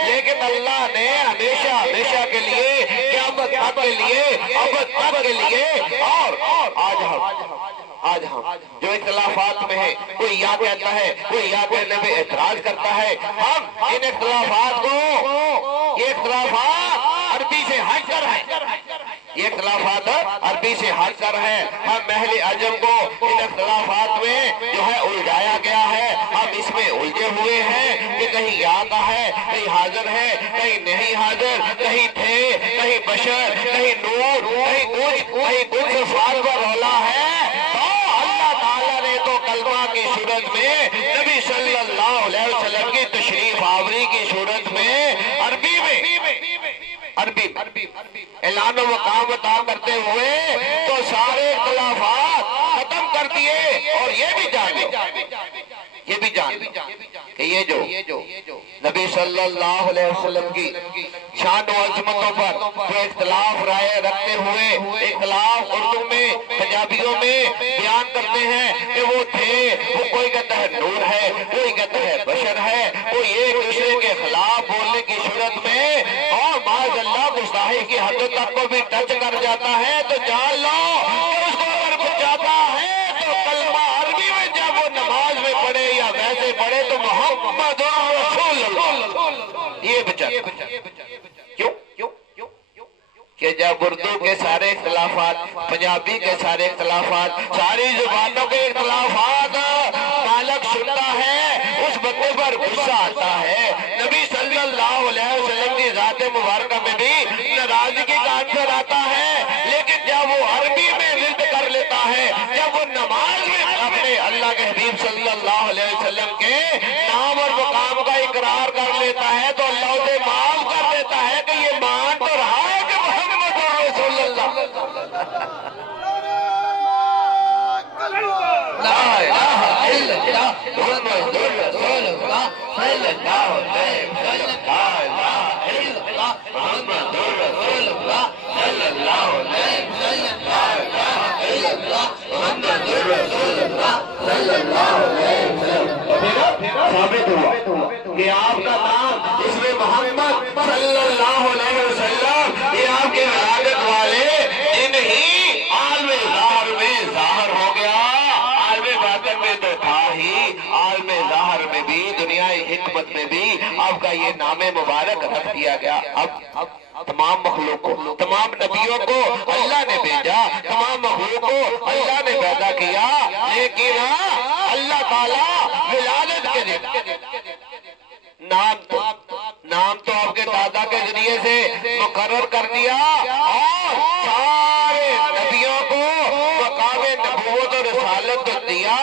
لیکن اللہ نے ہمیشہ کے لیے, قیامت تک کے لیے, ابد تک کے لیے, اور آج ہم جو اختلافات میں ہیں, کوئی یا کہتا ہے, کوئی یا کہنے پہ اعتراض کرتا ہے, ہم ان اختلافات کو, یہ اختلافات عربی سے ہٹ کر ہیں, یہ اختلافات عربی سے ہٹ کر ہے، ہم اہل عجم کو ان اختلافات میں جو ہے الجھایا گیا ہے، ہم اس میں الجھے ہوئے ہیں کہ کہیں یا کا ہے، کہیں حاضر ہے، کہیں نہیں حاضر، کہیں تھے، کہیں بشر، کہیں نور، کہیں کچھ صفات کا رولا ہے۔ تو اللہ تعالیٰ نے تو کلمہ کی صورت میں نبی صلی اللہ علیہ وسلم کی تشریف آوری کی صورت میں عربی اعلان و مقام عطا کرتے ہوئے تو سارے اختلافات ختم کر دیے، اور یہ بھی جان کہ یہ جو نبی صلی اللہ علیہ وسلم کی شان و عظمتوں پر جو اختلاف رائے رکھتے ہوئے اختلاف اردو میں پنجابیوں میں بیان کرتے ہیں کہ وہ تھے، وہ کوئی کہتا ہے نور ہے، کوئی کہتا ہے بشر ہے، کوئی ایک دوسرے کے خلاف بولنے کی صورت میں اور معاذ اللہ گستاخی کی حدوں تک کو بھی ٹچ کر جاتا ہے، تو جان لو کہ اس کو اگر بچاتا ہے تو کلمہ عربی میں جب وہ نماز میں پڑھے یا ویسے پڑھے تو محمد رسول اللہ یہ بچاتا۔ کیوں؟ کہ جب اردو کے سارے اختلافات، پنجابی کے سارے اختلافات، ساری زبانوں کے اختلافات مالک سنتا ہے، اس بندے پر غصہ آتا ہے۔ نبی صلی اللہ علیہ وسلم کی ذات مبارکہ میں بھی ناراضگی کا عنصر آتا ہے، لیکن جب وہ عربی میں ورد کر لیتا ہے، جب وہ نماز میں اپنے اللہ کے حبیب صلی اللہ علیہ وسلم کے نام اور مقام کا اقرار کر لیتا ہے تو اللہ اسے معاف کر دیتا ہے کہ یہ مان تو رہا ہے کہ محمد رسول اللہ لا الہ الا اللہ محمد رسول اللہ صلی اللہ علیہ وسلم، لا الہ الا اللہ محمد رسول اللہ صلی اللہ علیہ وسلم، لا الہ الا اللہ محمد رسول اللہ صلی اللہ علیہ وسلم۔ ثابت ہوا کہ آپ کا نام اس میں محمد صلی اللہ علیہ وسلم یہ آپ کے ولادت والے دن ہی عالم ظاہر میں ظاہر ہو گیا، عالم باطن میں تو تھا ہی، عالم ظاہر میں بھی دنیا حکمت میں بھی آپ کا یہ نام مبارک رکھ دیا گیا۔ اب تمام مخلوق کو، تمام نبیوں کو اللہ نے بھیجا، تمام مخلوق کو اللہ نے پیدا کیا، لیکن اللہ تعالیٰ ولادت کے دن نام تو آپ کے دادا کے ذریعے سے مقرر کر دیا اور سارے نبیوں کو مقام نبوت اور رسالت تو دیا،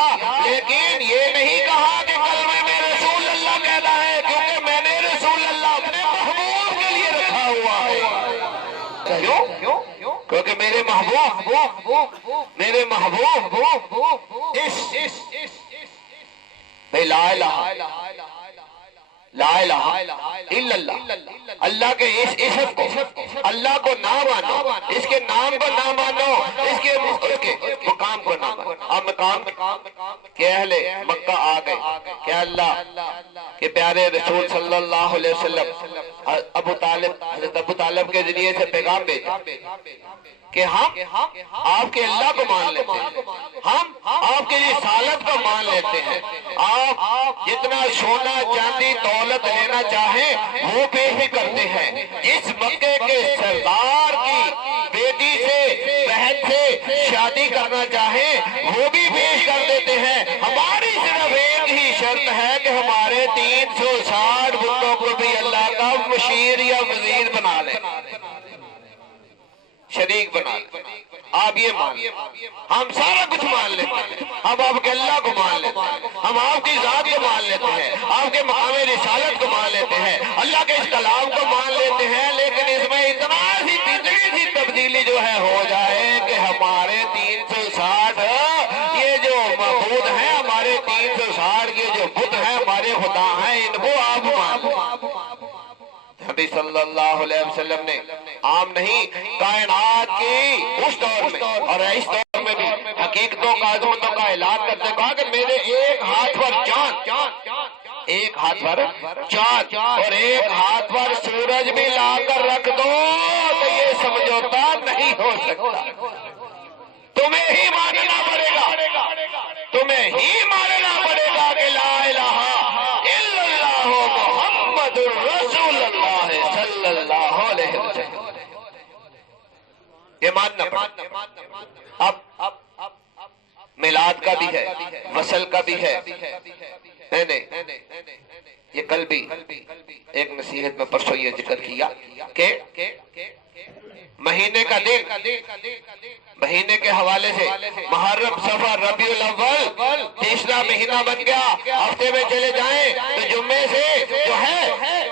لیکن یہ نہیں کہا کہ کلمہ میں رسول اللہ کہنا ہے، کیونکہ میں نے رسول اللہ اپنے محبوب کے لیے رکھا ہوا ہے۔ کیوں؟ کیونکہ میرے محبوب لا الہ الا اللہ، اللہ کے اس اسم کو، اللہ کو نہ مانو، اس کے نام کو نہ مانو، اس کے مقام کو نہ مانو۔ اب مقام کہ اہل مکہ آ گئے کہ اللہ کے پیارے رسول صلی اللہ علیہ وسلم حضرت ابو طالب کے ذریعے سے پیغام بھیجا کہ ہم آپ کے اللہ کو مان لیتے ہیں، ہم آپ کی رسالت کو مان لیتے ہیں، آپ جتنا سونا چاندی دولت لینا چاہیں وہ پیش کرتے ہیں، جس مکے کے سردار کی بیٹی سے بہن سے شادی کرنا چاہیں وہ بھی پیش کر دیتے ہیں، ہماری صرف ایک ہی شرط ہے کہ ہمارے 360 بتوں کو بھی اللہ کا مشیر یا وزیر بنا لیں، شریک بنا لیں۔ آپ یہ مان لیں، ہم سارا کچھ مان لیتے ہیں، ہم آپ کے اللہ کو مان لیتے ہیں، ہم آپ کی ذات کو مان لیتے ہیں، آپ کے مقام رسالت کو مان لیتے ہیں، اللہ کے اس کلام کو مان لیتے ہیں، لیکن اس میں اتنا سی تبدیلی جو ہے ہو جائے کہ ہمارے 360 یہ جو معبود ہیں، ہمارے 360 یہ جو بت ہیں، ہمارے خدا ہیں، ان کو آپ مان لیں۔ نبی صلی اللہ علیہ وسلم نے عام نہیں کائنات کی اس دور میں اور اس دور میں بھی حقیقتوں کا عظمتوں کا اعلان کرتے کہا کہ میرے ایک ہاتھ پر چاند، ایک ہاتھ پر چاند اور ایک ہاتھ پر سورج بھی لا کر رکھ دو تو یہ سمجھوتا نہیں ہو سکتا، تمہیں ہی ماننا پڑے گا، تمہیں ہی ماننا پڑے گا کہ لا الہ الا اللہ محمد رسول اللہ صلی اللہ علیہ وسلم۔ یہ ماننا پڑتا۔ اب میلاد کا بھی ہے، وصل کا بھی ہے، نہیں یہ کل بھی ایک نصیحت میں پرسوں یہ ذکر کیا کہ مہینے کا دن، مہینے کے حوالے سے محرم، صفر، ربیع الاول تیسرا مہینہ بن گیا، ہفتے میں چلے جائیں تو جمعے سے جو ہے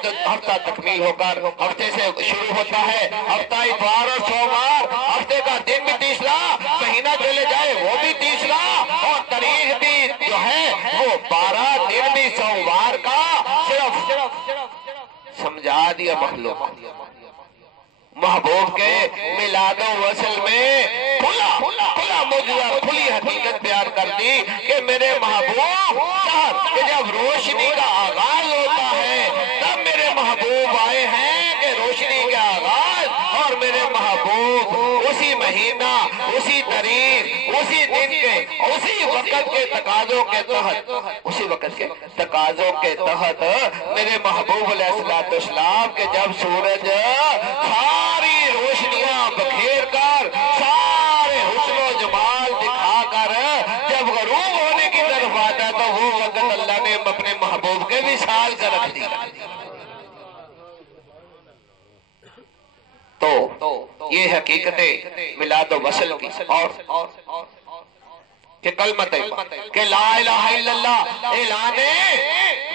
تو ہفتہ تکمیل ہو کر ہفتے سے شروع ہوتا ہے، ہفتہ اتوار اور سوموار، ہفتے کا دن بھی تیسرا، مہینہ چلے جائے وہ بھی تیسرا، اور تاریخ بھی جو ہے وہ 12 دن بھی سوموار کا صرف سمجھا دیا مخلوق۔ محبوب کے میلاد و وصل میں کھلا موجودہ کھلی حقیقت بیان کر دی کہ میرے محبوب کہ جب روشنی کا آغاز ہوتا ہے تب میرے محبوب آئے ہیں کہ روشنی کے آغاز، اور میرے محبوب اسی مہینہ، اسی تاریخ، اسی دن کے، اسی وقت کے تقاضوں کے تحت، اسی وقت کے تقاضوں کے تحت میرے محبوب علیہ السلام کے جب سورج ساری روشنیاں بکھیر کر، سارے حسن و جمال دکھا کر جب غروب ہونے کی طرف آتا ہے تو وہ وقت اللہ نے اپنے محبوب کے بھی سال کا رکھ دیا۔ تو یہ حقیقت میلاد و وصل کی، اور کہ کلمہ طیبہ کہ لا الہ الا اللہ، اعلان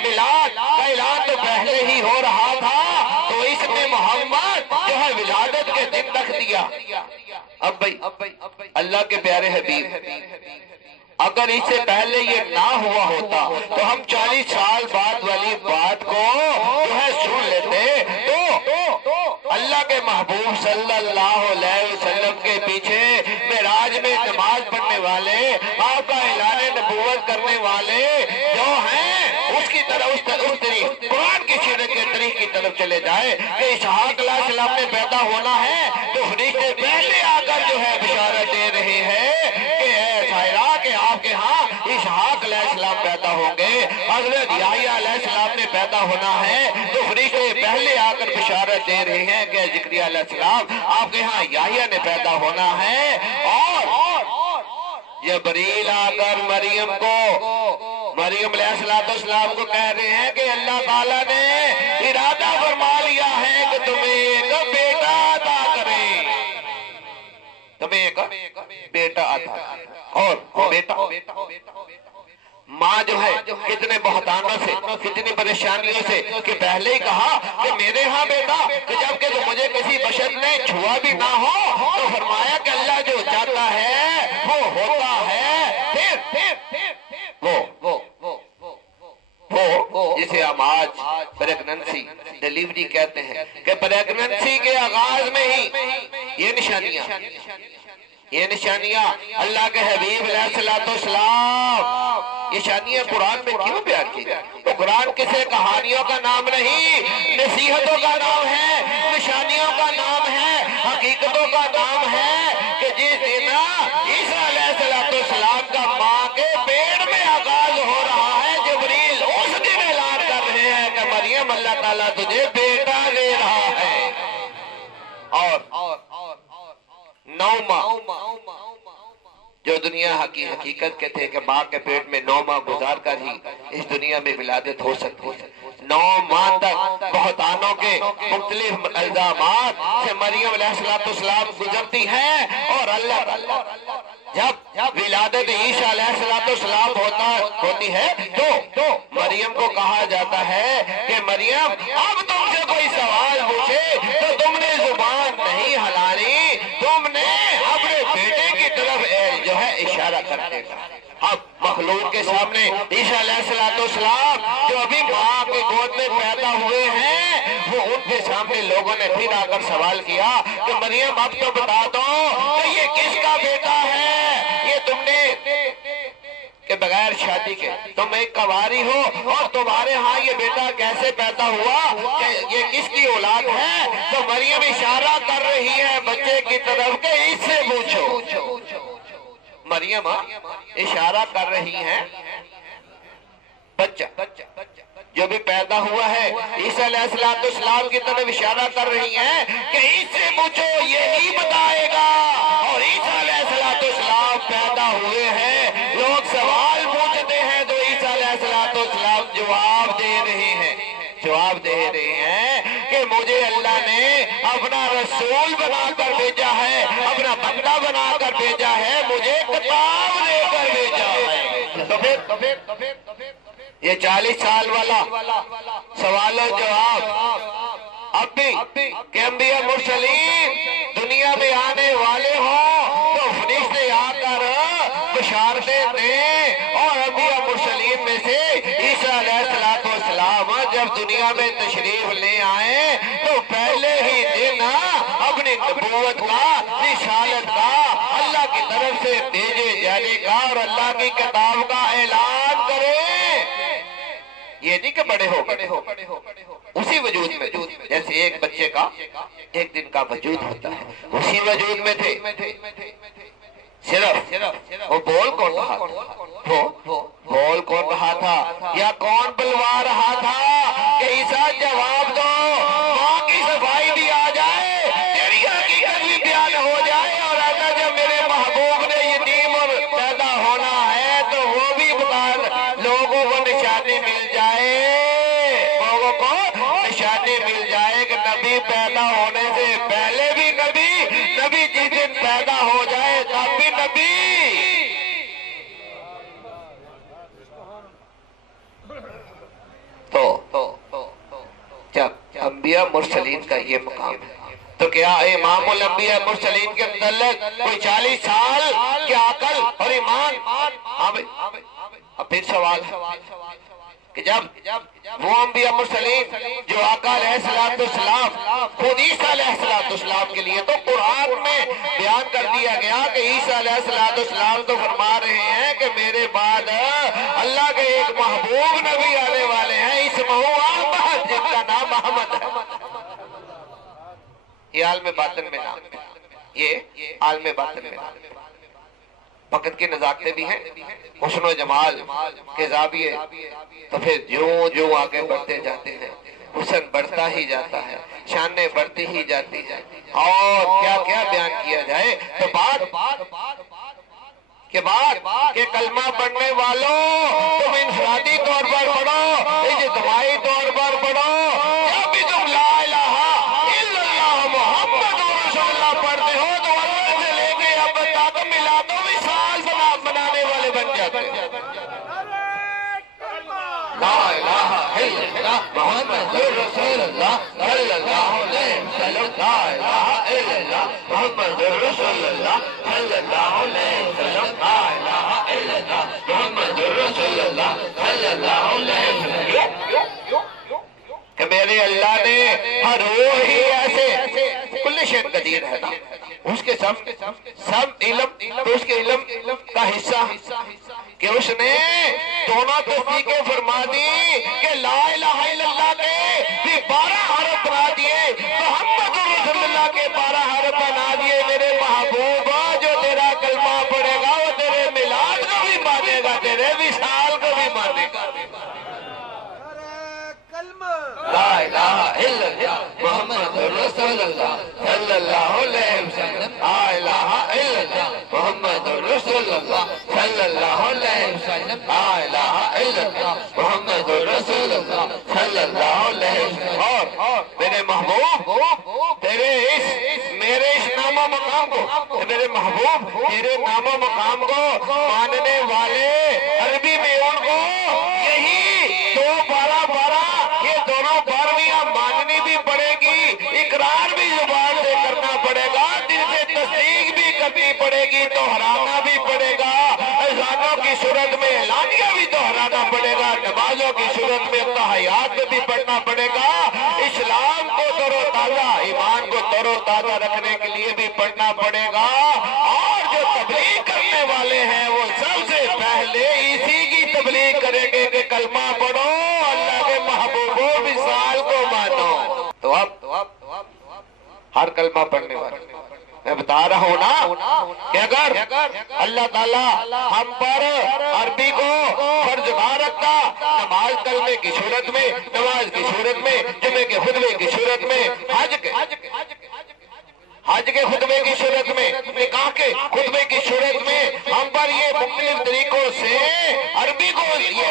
میلاد کا اعلان تو پہلے ہی ہو رہا تھا، تو اس نے محمد جو ہے ولادت کے دن رکھ دیا۔ اب بھائی اللہ کے پیارے حبیب، اگر اس سے پہلے یہ نہ ہوا ہوتا تو ہم 40 سال بعد والی بات کو جو ہے سن لیتے، تو اللہ کے محبوب صلی اللہ علیہ وسلم کے پیچھے معراج میں نماز پڑھنے والے، آپ کا اعلان نبوت کرنے والے جو ہیں اس کی طرف، اس قرآن کی سیرت کے طریق کی طرف چلے جائے کہ اسحاق علیہ السلام نے پیدا ہونا ہے، تو فرشتے پہلے آ کر جو ہے بشارت دے رہے ہیں کہ اے سائرہ کہ آپ کے ہاں اسحاق علیہ السلام پیدا ہوں گے، حضرت یحییٰ علیہ السلام نے پیدا ہونا ہے، تو فرشتے پہلے آ کر بشارت دے رہے ہیں کہ زکریا علیہ السلام آپ کے ہاں یحییٰ نے پیدا ہونا ہے، اور جبریل آ کر مریم علیہ السلام کو کہہ رہے ہیں کہ اللہ تعالیٰ نے ارادہ فرما لیا ہے کہ تمہیں ایک بیٹا عطا کرے، تمہیں ایک بیٹا عطا کرے، اور بیٹا ماں جو ہے کتنے بہتانوں سے، کتنی پریشانیوں سے، کہ پہلے ہی کہا کہ میرے ہاں بیٹا، کہ جبکہ تو مجھے کسی بشر نے چھوا بھی نہ ہو، تو فرمایا کہ اللہ جو چاہتا ہے وہ ہوتا ہے، پھر وہ جسے ہم آج پریگننسی ڈیلیوری کہتے ہیں، کہ پریگننسی کے آغاز میں ہی یہ نشانیاں اللہ کے حبیب علیہ السلام، یہ نشانیاں قرآن میں کیوں بیان کی جائے؟ تو قرآن کسی کہانیوں کا نام نہیں، نصیحتوں کا نام ہے، نشانیوں کا نام ہے، حقیقتوں کا نام ہے، کہ جس دن عیسیٰ علیہ السلام کا ماں کے پیٹ میں آغاز ہو رہا ہے، جبریل اس دن اعلان کر رہے ہیں کہ مریم اللہ تعالیٰ تجھے بیٹا دے رہا ہے، اور 9 ماہ جو دنیا کی حقیقت کے تھے کہ ماں کے پیٹ میں 9 ماہ گزار کر ہی اس دنیا میں ولادت ہو سکتی ہے، 9 ماہ تک بہتانوں کے مختلف الزامات سے مریم علیہ السلام گزرتی ہیں، اور اللہ جب ولادت عیسیٰ علیہ السلام ہوتی ہے تو مریم کو کہا جاتا ہے کہ مریم اب تم سے کوئی سوال پوچھے تو تم نے زبان نہیں ہلانی، تم نے اپنے بیٹے کی طرف جو ہے اشارہ کر دے گا۔ اب مخلوق کے سامنے عیسیٰ علیہ السلام جو ابھی ماں کے گود میں پیدا ہوئے ہیں، وہ ان کے سامنے لوگوں نے پھر آ کر سوال کیا کہ مریم اب تو بتا دو کہ یہ کس کا بیٹا ہے، یہ تم نے کہ بغیر شادی کے تم ایک کنواری ہو، اور تمہارے ہاں یہ بیٹا کیسے پیدا ہوا، کہ یہ کس کی اولاد ہے؟ تو مریم اشارہ کر رہی ہے بچے کی طرف کہ اس سے پوچھو، مریم اشارہ کر رہی ہیں بچہ جو بھی پیدا ہوا ہے عیسیٰ علیہ السلام کی طرف اشارہ کر رہی ہیں کہ عیسیٰ مجھے یہی بتائے گا، اور عیسیٰ علیہ السلام پیدا ہوئے ہیں، لوگ سوال پوچھتے ہیں تو عیسیٰ علیہ السلام جواب دے رہے ہیں کہ مجھے اللہ نے اپنا رسول بنا کر بھیجا ہے، اپنا بندہ بنا کر بھیجا ہے، مجھے کتاب دے کر بھیجا ہے۔ تو پھر یہ 40 سال والا سوال و جواب اب بھی کہ انبیاء مرسلین دنیا میں آنے والے ہوں تو فرشتے آ کر بشارتیں دیں، اور انبیاء مرسلین میں سے عیسیٰ علیہ السلام جب دنیا میں تشریف لے آئیں تو پہلے ہی دن اپنی نبوت کا، رسالت کا، اللہ کی طرف سے بھیجے جانے کا اور اللہ کی کتاب کا اعلان کریں۔ یہ نہیں کہ بڑے ہو اسی وجود میں، جیسے ایک بچے کا ایک دن کا وجود ہوتا ہے، اسی وجود میں تھے، صرف وہ بول کون رہا تھا یا کون بلوا رہا تھا کہ عیسیٰ جواب دو، ماں کی صفائی بھی آ جائے، تیری حقیقت بھی بیان ہو جائے، اور اللہ جب میرے محبوب نے یتیم اور پیدا ہونا ہے تو وہ بھی بتا، لوگوں کو نشانی مل جائے، کہ نبی پیدا ہونے سے پہلے بھی نبی جس دن پیدا ہو جائے تب بھی نبی۔ تو جب انبیاء مرسلین کا یہ مقام ہے تو کیا امام الانبیاء مرسلین کے متعلق کوئی 40 سال کی عقل اور ایمان؟ اب پھر سوال ہے کہ جب وہ انبیاء مرسلین جو آقا علیہ السلام خود عیسیٰ علیہ السلام کے لیے تو قرآن میں بیان کر دیا گیا کہ عیسیٰ علیہ السلام تو فرما رہے ہیں کہ میرے بعد اللہ کے ایک محبوب نبی آنے والے ہیں، اسمہ احمد، جن کا نام محمد ہے۔ یہ عالم باطن میں نام ہے، یہ عالم باطن میں نام ہے۔ وقت کی نزاکتیں بھی ہیں، حسن و جمال کے زاویے، تو پھر جو آگے بڑھتے جاتے ہیں حسن بڑھتا ہی جاتا ہے، شانیں بڑھتی ہی جاتی ہیں، اور کیا کیا بیان کیا جائے۔ تو بات کہ کلمہ پڑھنے والوں تم انفرادی طور پر پڑھو، اجتماعی طور پر پڑھو، جب بھی تم لا الہ الا اللہ محمد رسول اللہ پڑھتے ہو تو اللہ سے لے کے اب تک ملا دو مثال بنانے والے بن جاتے ہیں۔ لا الہ الا اللہ محمد رسول اللہ صلی اللہ علیہ وسلم، لا الہ الا اللہ محمد رسول اللہ صلی اللہ علیہ وسلم، لا الہ الا اللہ محمد رسول اللہ صلی اللہ علیہ وسلم۔ کہ میرے اللہ نے ہر روح ہی ایسے کل شیء قدیر ہے نا، اس کے سب علم، تو اس کے علم کا حصہ کہ اس نے دونوں تصدیقیں فرما دی کہ لا الہ الا اللہ کے بھی 12 حرف بنا دیے، محمد رسول اللہ کے 12 حرف بنا دیے۔ میرے محبوب جو تیرا کلمہ پڑھے گا وہ تیرے میلاد کو بھی مانے گا، تیرے وصال کو بھی مانے گا۔ لا الہ الا اللہ محمد رسول اللہ صلی اللہ علیہ وسلم، لا الہ الا اللہ محمد رسول اللہ صلی اللہ علیہ وسلم، لا الہ الا اللہ محمد رسول اللہ صلی اللہ علیہ وسلم۔ اور میرے محبوب تیرے میرے اس نام و مقام کو، میرے محبوب تیرے نام و مقام کو ماننے والے عربی میں ان کو یہی 12 یہ دونوں 12ویں ماننی بھی پڑے گی، اقرار بھی زبان سے کرنا پڑے گا، دل سے تصدیق بھی کرنی پڑے گی، دہرانا بھی پڑے گا، اذانوں کی صورت میں اعلانیہ بھی دہرانا پڑے گا، نمازوں کی صورت میں تحیات میں بھی پڑھنا پڑے گا، اسلام کو تر و تازہ، ایمان کو تر و تازہ رکھنے کے لیے بھی پڑھنا پڑے گا۔ اور جو تبلیغ کرنے والے ہیں وہ سب سے پہلے اسی کی تبلیغ کریں گے کہ کلمہ پڑھو، اللہ کے محبوبوں مثال کو مانو۔ تو اب ہر کلمہ پڑھنے والے میں بتا رہا ہوں نا کہ اگر اللہ تعالیٰ ہم پر عربی کو فرض نہ رکھتا، نماز کلمے کی صورت میں، نماز کی صورت میں، جمعے کے خطبے کی صورت میں، حج کے خطبے کی صورت میں، نکاح کے خطبے کی صورت میں ہم پر یہ مختلف طریقوں سے عربی کو یہ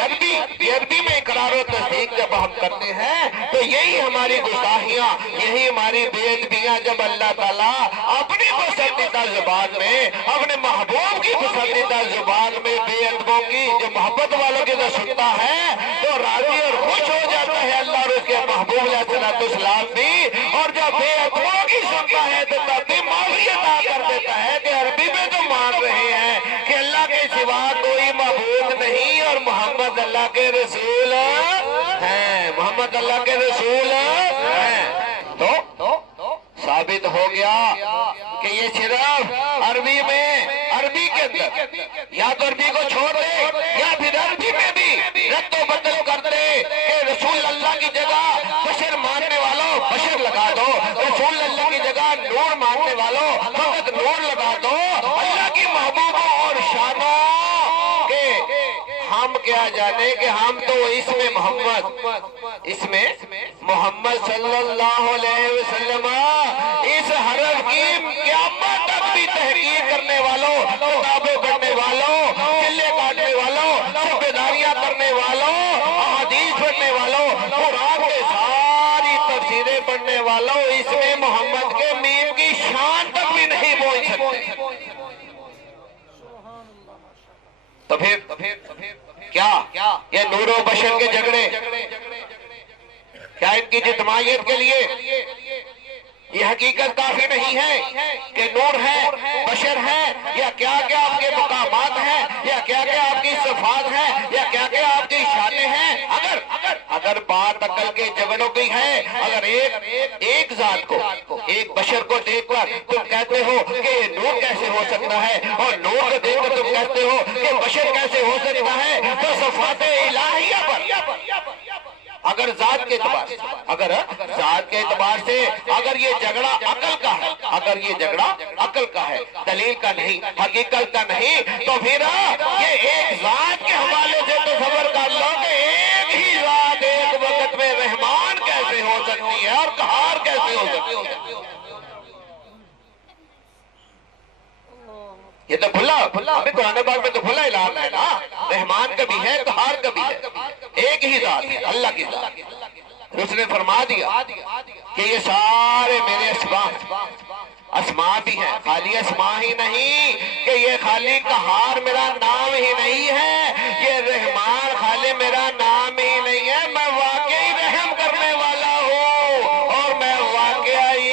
عربی میں اقرار و تصدیق جب ہم کرتے ہیں تو یہی ہماری گستاخیاں، یہی ہماری بے ادبیاں جب اللہ تعالیٰ اپنی پسندیدہ زبان میں، اپنے محبوب کی پسندیدہ زبان میں بے ادبوں کی جو محبت والوں کی جو سنتا ہے تو راضی اور خوش ہو جاتا ہے اللہ اور اس کے محبوب علیہ السلام بھی، اور جب بے ادبوں کی سنتا ہے تو تب بھی معافی عطا کر دیتا ہے کہ عربی میں تو مان رہے ہیں کہ اللہ کے سوا کوئی معبود نہیں اور محمد اللہ کے رسول ہیں، محمد اللہ کے رسول ہیں، تو ثابت ہو گیا کہ یہ صرف عربی میں، عربی کے اندر یا تو عربی کو چھوڑ دے یا پھر عربی میں بھی رد و بدل کر دے کہ رسول اللہ کی جگہ بشر ماننے والوں بشر لگا دو، رسول اللہ کی جگہ نور ماننے والوں فقط نور لگا دو، اللہ کی محبوبوں اور شانوں کے ہم کیا جانے کہ ہم تو اس میں محمد صلی اللہ علیہ وسلم اس حرف کی قیامت تک بھی تحقیق کرنے والوں، کتابیں پڑھنے والوں، چلے کاٹنے والوں، سبیداریاں کرنے والوں، احادیث پڑھنے والوں، قرآن کے ساری تفسیریں پڑھنے والوں اس میں محمد کے میم کی شان تک بھی نہیں پہنچ سکتے۔ تو پھر کیا یہ نور و بشر کے جھگڑے، کیا ان کی جتمائیت کے لیے یہ حقیقت کافی نہیں ہے کہ نور ہے، بشر ہے، یا کیا کیا آپ کے مقامات ہیں، یا کیا کیا آپ کی صفات ہیں، یا کیا کیا آپ کی شانیں ہیں؟ اگر بات عقل کے جھگڑوں کی ہے، اگر ایک ذات کو، ایک بشر کو دیکھ کر تم کہتے ہو کہ نور کیسے ہو سکتا ہے، اور نور کو دیکھ کر تم کہتے ہو کہ بشر کیسے ہو سکتا ہے، تو صفات الہیہ پر اگر ذات کے اعتبار سے اگر یہ جھگڑا عقل کا ہے، دلیل کا نہیں، حقیقت کا نہیں، تو پھر یہ ایک ذات کے حوالے سے تصور کر لو کہ ایک ہی ذات ایک وقت میں رحمان کیسے ہو سکتی ہے اور قہار کیسے ہو سکتی ہے۔ یہ تو کھلا ابھی قرآن پاک میں تو کھلا اعلان ہے نا، رحمان کا بھی ہے، قہار کا بھی ہے، ایک ہی ذات ہے، اللہ کی ذات۔ اس نے فرما دیا کہ یہ سارے میرے اسماء بھی ہیں، خالی اسماء ہی نہیں کہ یہ خالی قہار میرا نام ہی نہیں ہے، یہ رحمان خالی میرا نام ہی نہیں ہے، میں واقعی رحم کرنے والا ہوں، اور میں واقعی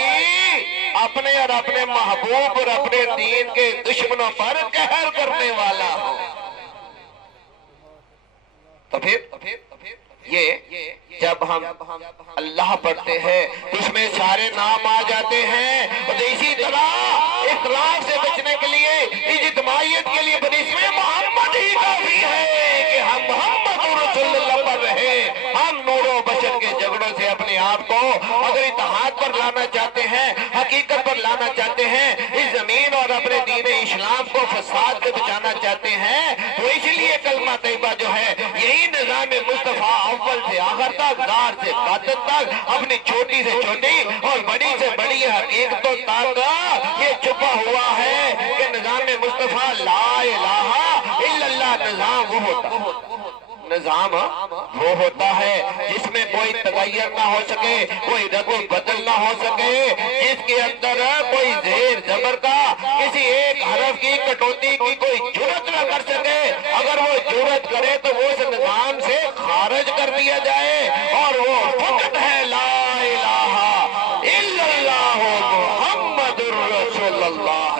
اپنے اور اپنے محبوب اور اپنے دین کے دشمنوں پر قہر کرنے والا ہوں۔ تو پھر یہ جب ہم اللہ پڑھتے ہیں تو اس میں سارے نام آ جاتے ہیں، اور اسی طرح اختلاف سے بچنے کے لیے، اجتماعیت کے لیے بنسبت محمد ہی کافی ہے کہ ہم محمد رسول اللہ پر رہے۔ ہم نور و بشر کے جھگڑوں سے اپنے آپ کو اگر اتحاد پر لانا چاہتے ہیں، حقیقت پر لانا چاہتے ہیں، اس زمین اور اپنے دین اسلام کو فساد سے بچانا چاہتے ہیں، تو اس لیے کلمہ طیبہ جو ہے یہی نظام مصطفیٰ اول سے آخر تک، دار سے باطن تک، اپنی چھوٹی سے چھوٹی اور بڑی سے بڑی حقیقتوں تک یہ چھپا ہوا ہے کہ نظام مصطفیٰ لا الہ الا اللہ نظام وہ ہوتا ہے جس میں کوئی تغیر نہ ہو سکے، کوئی رد و بدل نہ ہو سکے، جس کے اندر کوئی زیر زبر کا کسی ایک حرف کی کٹوتی کی کوئی جرت نہ کر سکے، اگر وہ جرت کرے تو وہ اس نظام سے خارج کر دیا جائے، اور وہ فقط ہے لا الہ الا اللہ محمد الرسول اللہ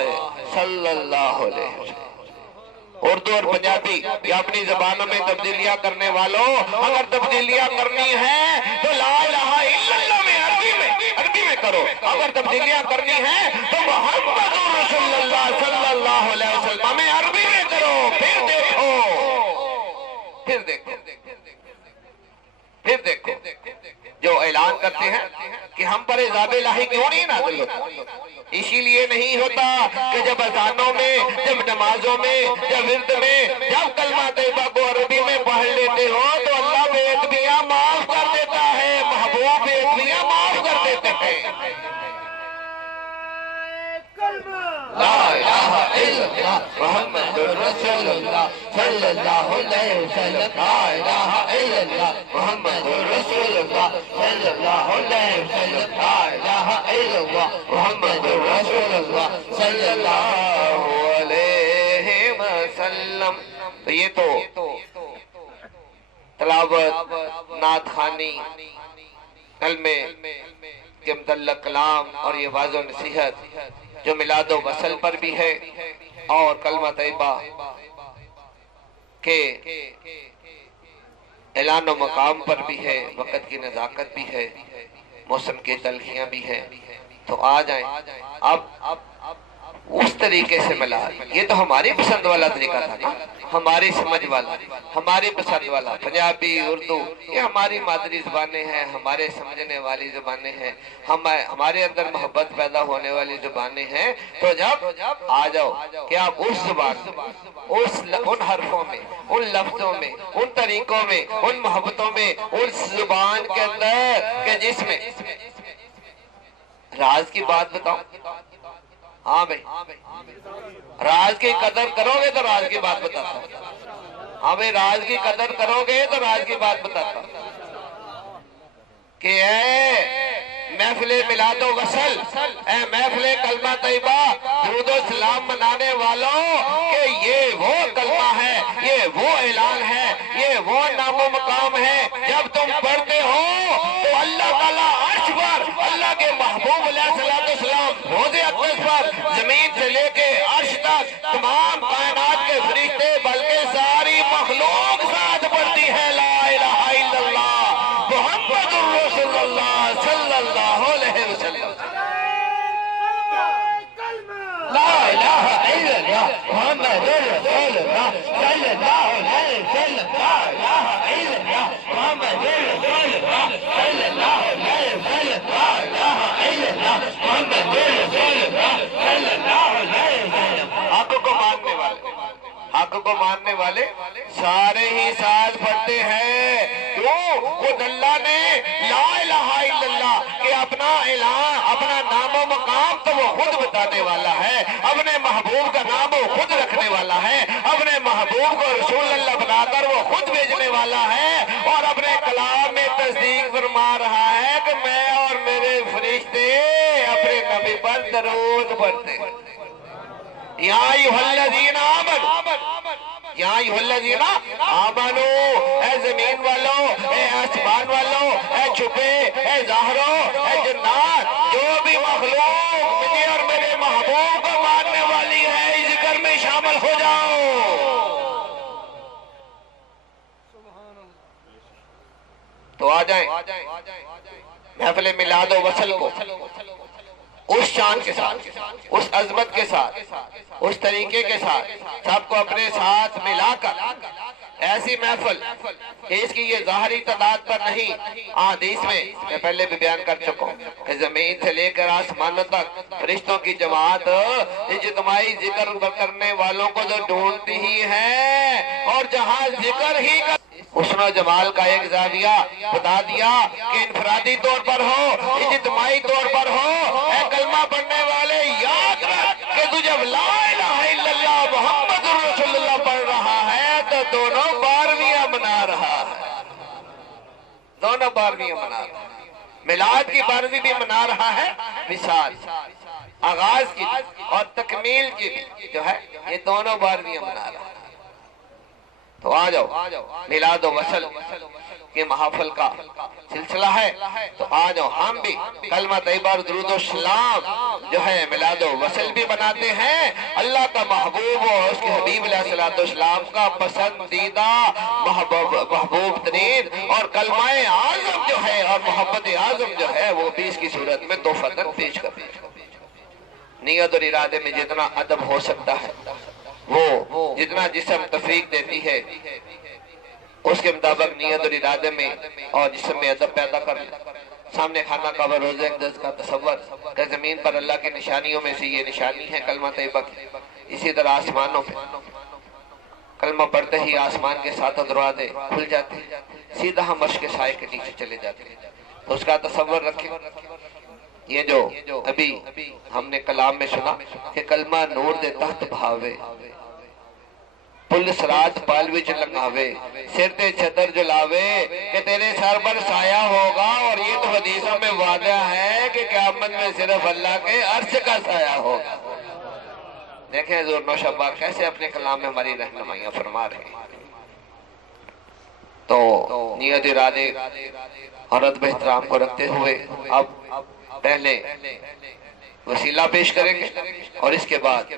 صلی اللہ علیہ وسلم۔ اردو اور پنجابی یا اپنی زبانوں میں تبدیلیاں کرنے والوں، اگر تبدیلیاں کرنی ہیں تو لا الہ الا اللہ میں عربی میں کرو، اگر تبدیلیاں کرنی ہیں تو محمد رسول اللہ صلی اللہ علیہ وسلم میں عربی میں کرو۔ پھر دیکھو جو اعلان کرتے ہیں کہ ہم پر عذاب الہی کیوں نہیں نازل ہوتا، اسی لیے نہیں ہوتا کہ جب اذانوں میں، جب نمازوں میں، جب ورد میں، جب کلمہ طیبہ کو عربی میں پڑھ لیتے ہو تو اللہ بے ادبیاں معاف کر دیتا ہے، محبوب بے ادبیاں معاف کر دیتے ہیں۔ لا الہ الا اللہ محمد رسول اللہ صلی اللہ علیہ وسلم، لا الہ الا اللہ محمد رسول اللہ صلی اللہ علیہ وسلم، لا الہ الا اللہ محمد رسول اللہ صلی اللہ علیہ وسلم۔ تو یہ تو تلاوت، نعت خوانی، کلمے کے متعلق کلام اور یہ واضح نصیحت جو میلاد و وصل پر بھی ہے اور کلمہ طیبہ کے اعلان و مقام پر بھی ہے، وقت کی نزاکت بھی ہے، موسم کی تلخیاں بھی ہیں۔ تو آ جائیں اب اس طریقے سے ملا، یہ تو ہماری پسند والا طریقہ تھا نا، ہماری سمجھ والا، ہماری پسند والا، پنجابی، اردو، یہ ہماری مادری زبانیں ہیں، ہمارے سمجھنے والی زبانیں ہیں، ہمارے اندر محبت پیدا ہونے والی زبانیں ہیں۔ تو جب آ جاؤ کہ آپ اس زبان میں، ان حرفوں میں، ان لفظوں میں، ان طریقوں میں، ان محبتوں میں، اس زبان کے اندر کہ جس میں راز کی بات بتاؤ۔ ہاں بھئی، راز کی قدر کرو گے تو راز کی بات بتاتا ہوں۔ ہاں بھئی، راز کی قدر کرو گے تو راز کی بات بتاتا ہوں کہ اے محفل میلاد و وصل، اے محفل کلمہ طیبہ، درود و سلام منانے والوں، کہ یہ وہ کلمہ ہے، یہ وہ اعلان ہے، یہ وہ نام و مقام ہے، جب تم پڑھتے ہو تو اللہ تعالیٰ عرش پر، اللہ کے محبوب علیہ السلام حوض اقدس پر، زمین سے لے کے عرش تک تمام کائنات کے فرشتے بلکہ ساری مخلوق ساتھ پڑھتی ہے لا الہ الا اللہ محمد رسول اللہ صلی اللہ علیہ وسلم، لا الہ الا اللہ محمد رسول اللہ صلی اللہ علیہ وسلم، لا الہ الا اللہ محمد رسول اللہ صلی اللہ علیہ وسلم، لا الہ الا اللہ محمد رسول اللہ صلی اللہ علیہ وسلم۔ حق کو ماننے والے، حق کو ماننے والے سارے ہی ساتھ پڑھتے ہیں۔ کیوں؟ خود اللہ نے لا الہ الا اللہ کہ اپنا اعلان، اپنا نام و مقام تو وہ خود بتانے والا ہے، اپنے محبوب کا نام وہ خود رکھنے والا ہے، اپنے محبوب کو رسول اللہ بنا کر وہ خود بھیجنے والا ہے، اور اپنے کلام میں تصدیق فرما رہا ہے کہ میں اور میرے فرشتے اپنے نبی پر درود پڑھتے ہیں۔ یا ایھا الذین آمنوا، یا ایھا الذین آمنوا، اے زمین والوں، اے آسمان والوں، اے چھپے، اے ظاہروں، اے جنات، جو بھی مخلوق مجھے اور میرے محبوب کو ماننے والی ہے، اس ذکر میں شامل ہو جاؤ۔ تو آ جائیں محفل میلاد و وصل کو اس شان کے ساتھ، اس عظمت کے ساتھ، اس طریقے کے ساتھ سب کو اپنے ساتھ ملا کر ایسی محفل کہ اس کی یہ ظاہری تعداد پر نہیں، حدیث میں پہلے بھی بیان کر چکا ہوں کہ زمین سے لے کر آسمانوں تک فرشتوں کی جماعت اجتماعی ذکر کرنے والوں کو جو ڈھونڈتی ہی ہے، اور جہاں ذکر ہی کا حسن و جمال کا ایک زاویہ بتا دیا کہ انفرادی طور پر ہو، اجتماعی طور پر ہو، اے کلمہ پڑھنے والے یاد رکھ کہ تو جب لا الہ الا اللہ محمد رسول اللہ پڑھ رہا ہے تو دونوں بارویاں منا رہا ہے، دونوں بارویاں منا رہا ہے۔ میلاد کی باروی بھی منا رہا ہے، وصال آغاز کی اور تکمیل کی بھی جو ہے یہ دونوں بارویاں منا رہا ہے۔ تو آ جاؤ، میلاد و وصل کے محافل کا سلسلہ ہے، تو آ جاؤ ہم بھی کلمہ طیبہ اور درود و سلام جو ہے میلاد و وصل بھی بناتے ہیں۔ اللہ کا محبوب اور اس کے حبیب علیہ السلام کا پسندیدہ محبوب ترین اور کلمہ اعظم جو ہے اور محبت اعظم جو ہے وہ بھی اس کی صورت میں تحفۃً پیش کرتے ہیں۔ نیت اور ارادے میں جتنا ادب ہو سکتا ہے، وہ جتنا جسم تفریق دیتی ہے اس کے مطابق نیت اور ارادے میں اور جسم میں ادب پیدا کر سامنے خانہ کعبہ روضہ اقدس کا تصور کہ زمین پر اللہ کی نشانیوں میں سے یہ نشانی ہے کلمہ طیبہ کی. اسی طرح آسمانوں پہ کلمہ پڑھتے ہی آسمان کے ساتھ دروازے کھل جاتے ہیں، سیدھا ہم عرش کے سائے کے نیچے چلے جاتے ہیں. تو اس کا تصور رکھیں. یہ جو ابھی ہم نے کلام میں سنا کہ کلمہ نور دے تحت بھاوے، پل سرات پال وچ لنگاوے، سر تے چھتر جلاوے کہ تیرے سر پر سایہ ہوگا. اور یہ تو حدیثوں میں وعدہ ہے کہ قیامت میں صرف اللہ کے عرش کا سایہ ہوگا. دیکھیں حضور نوشابہ کیسے اپنے کلام میں ہماری رہنمائیاں فرما رہے ہیں. تو نیت ارادے اور ادب احترام کو رکھتے ہوئے اب پہلے وسیلہ پیش کریں گے اور اس کے بعد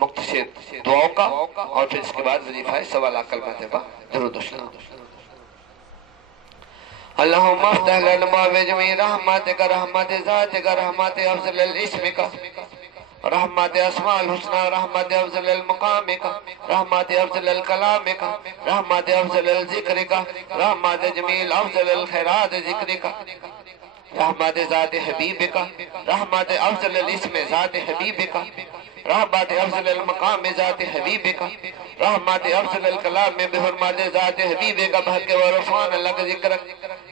مختصر دعاؤں کا اور پھر اس کے بعد وظیفہ سوالات کلمہ طیبہ درود و سلام. اللہم افتح لنا بجمیع رحمتک رحمت ذاتک رحمت افضل الاسمک رحمت اسماء الحسنى رحمت افضل المقامک رحمت افضل الکلامک رحمت افضل الذکرک رحمت جمیل افضل الخیرات ذکرک رحمت ذات حبیبک رحمت افضل الاسم ذات حبیبک رحمت افضل المقام ذات حبیبک رحمت افضل الکلام بحرمت ذات حبیبک بحق ورفان لک ذکرک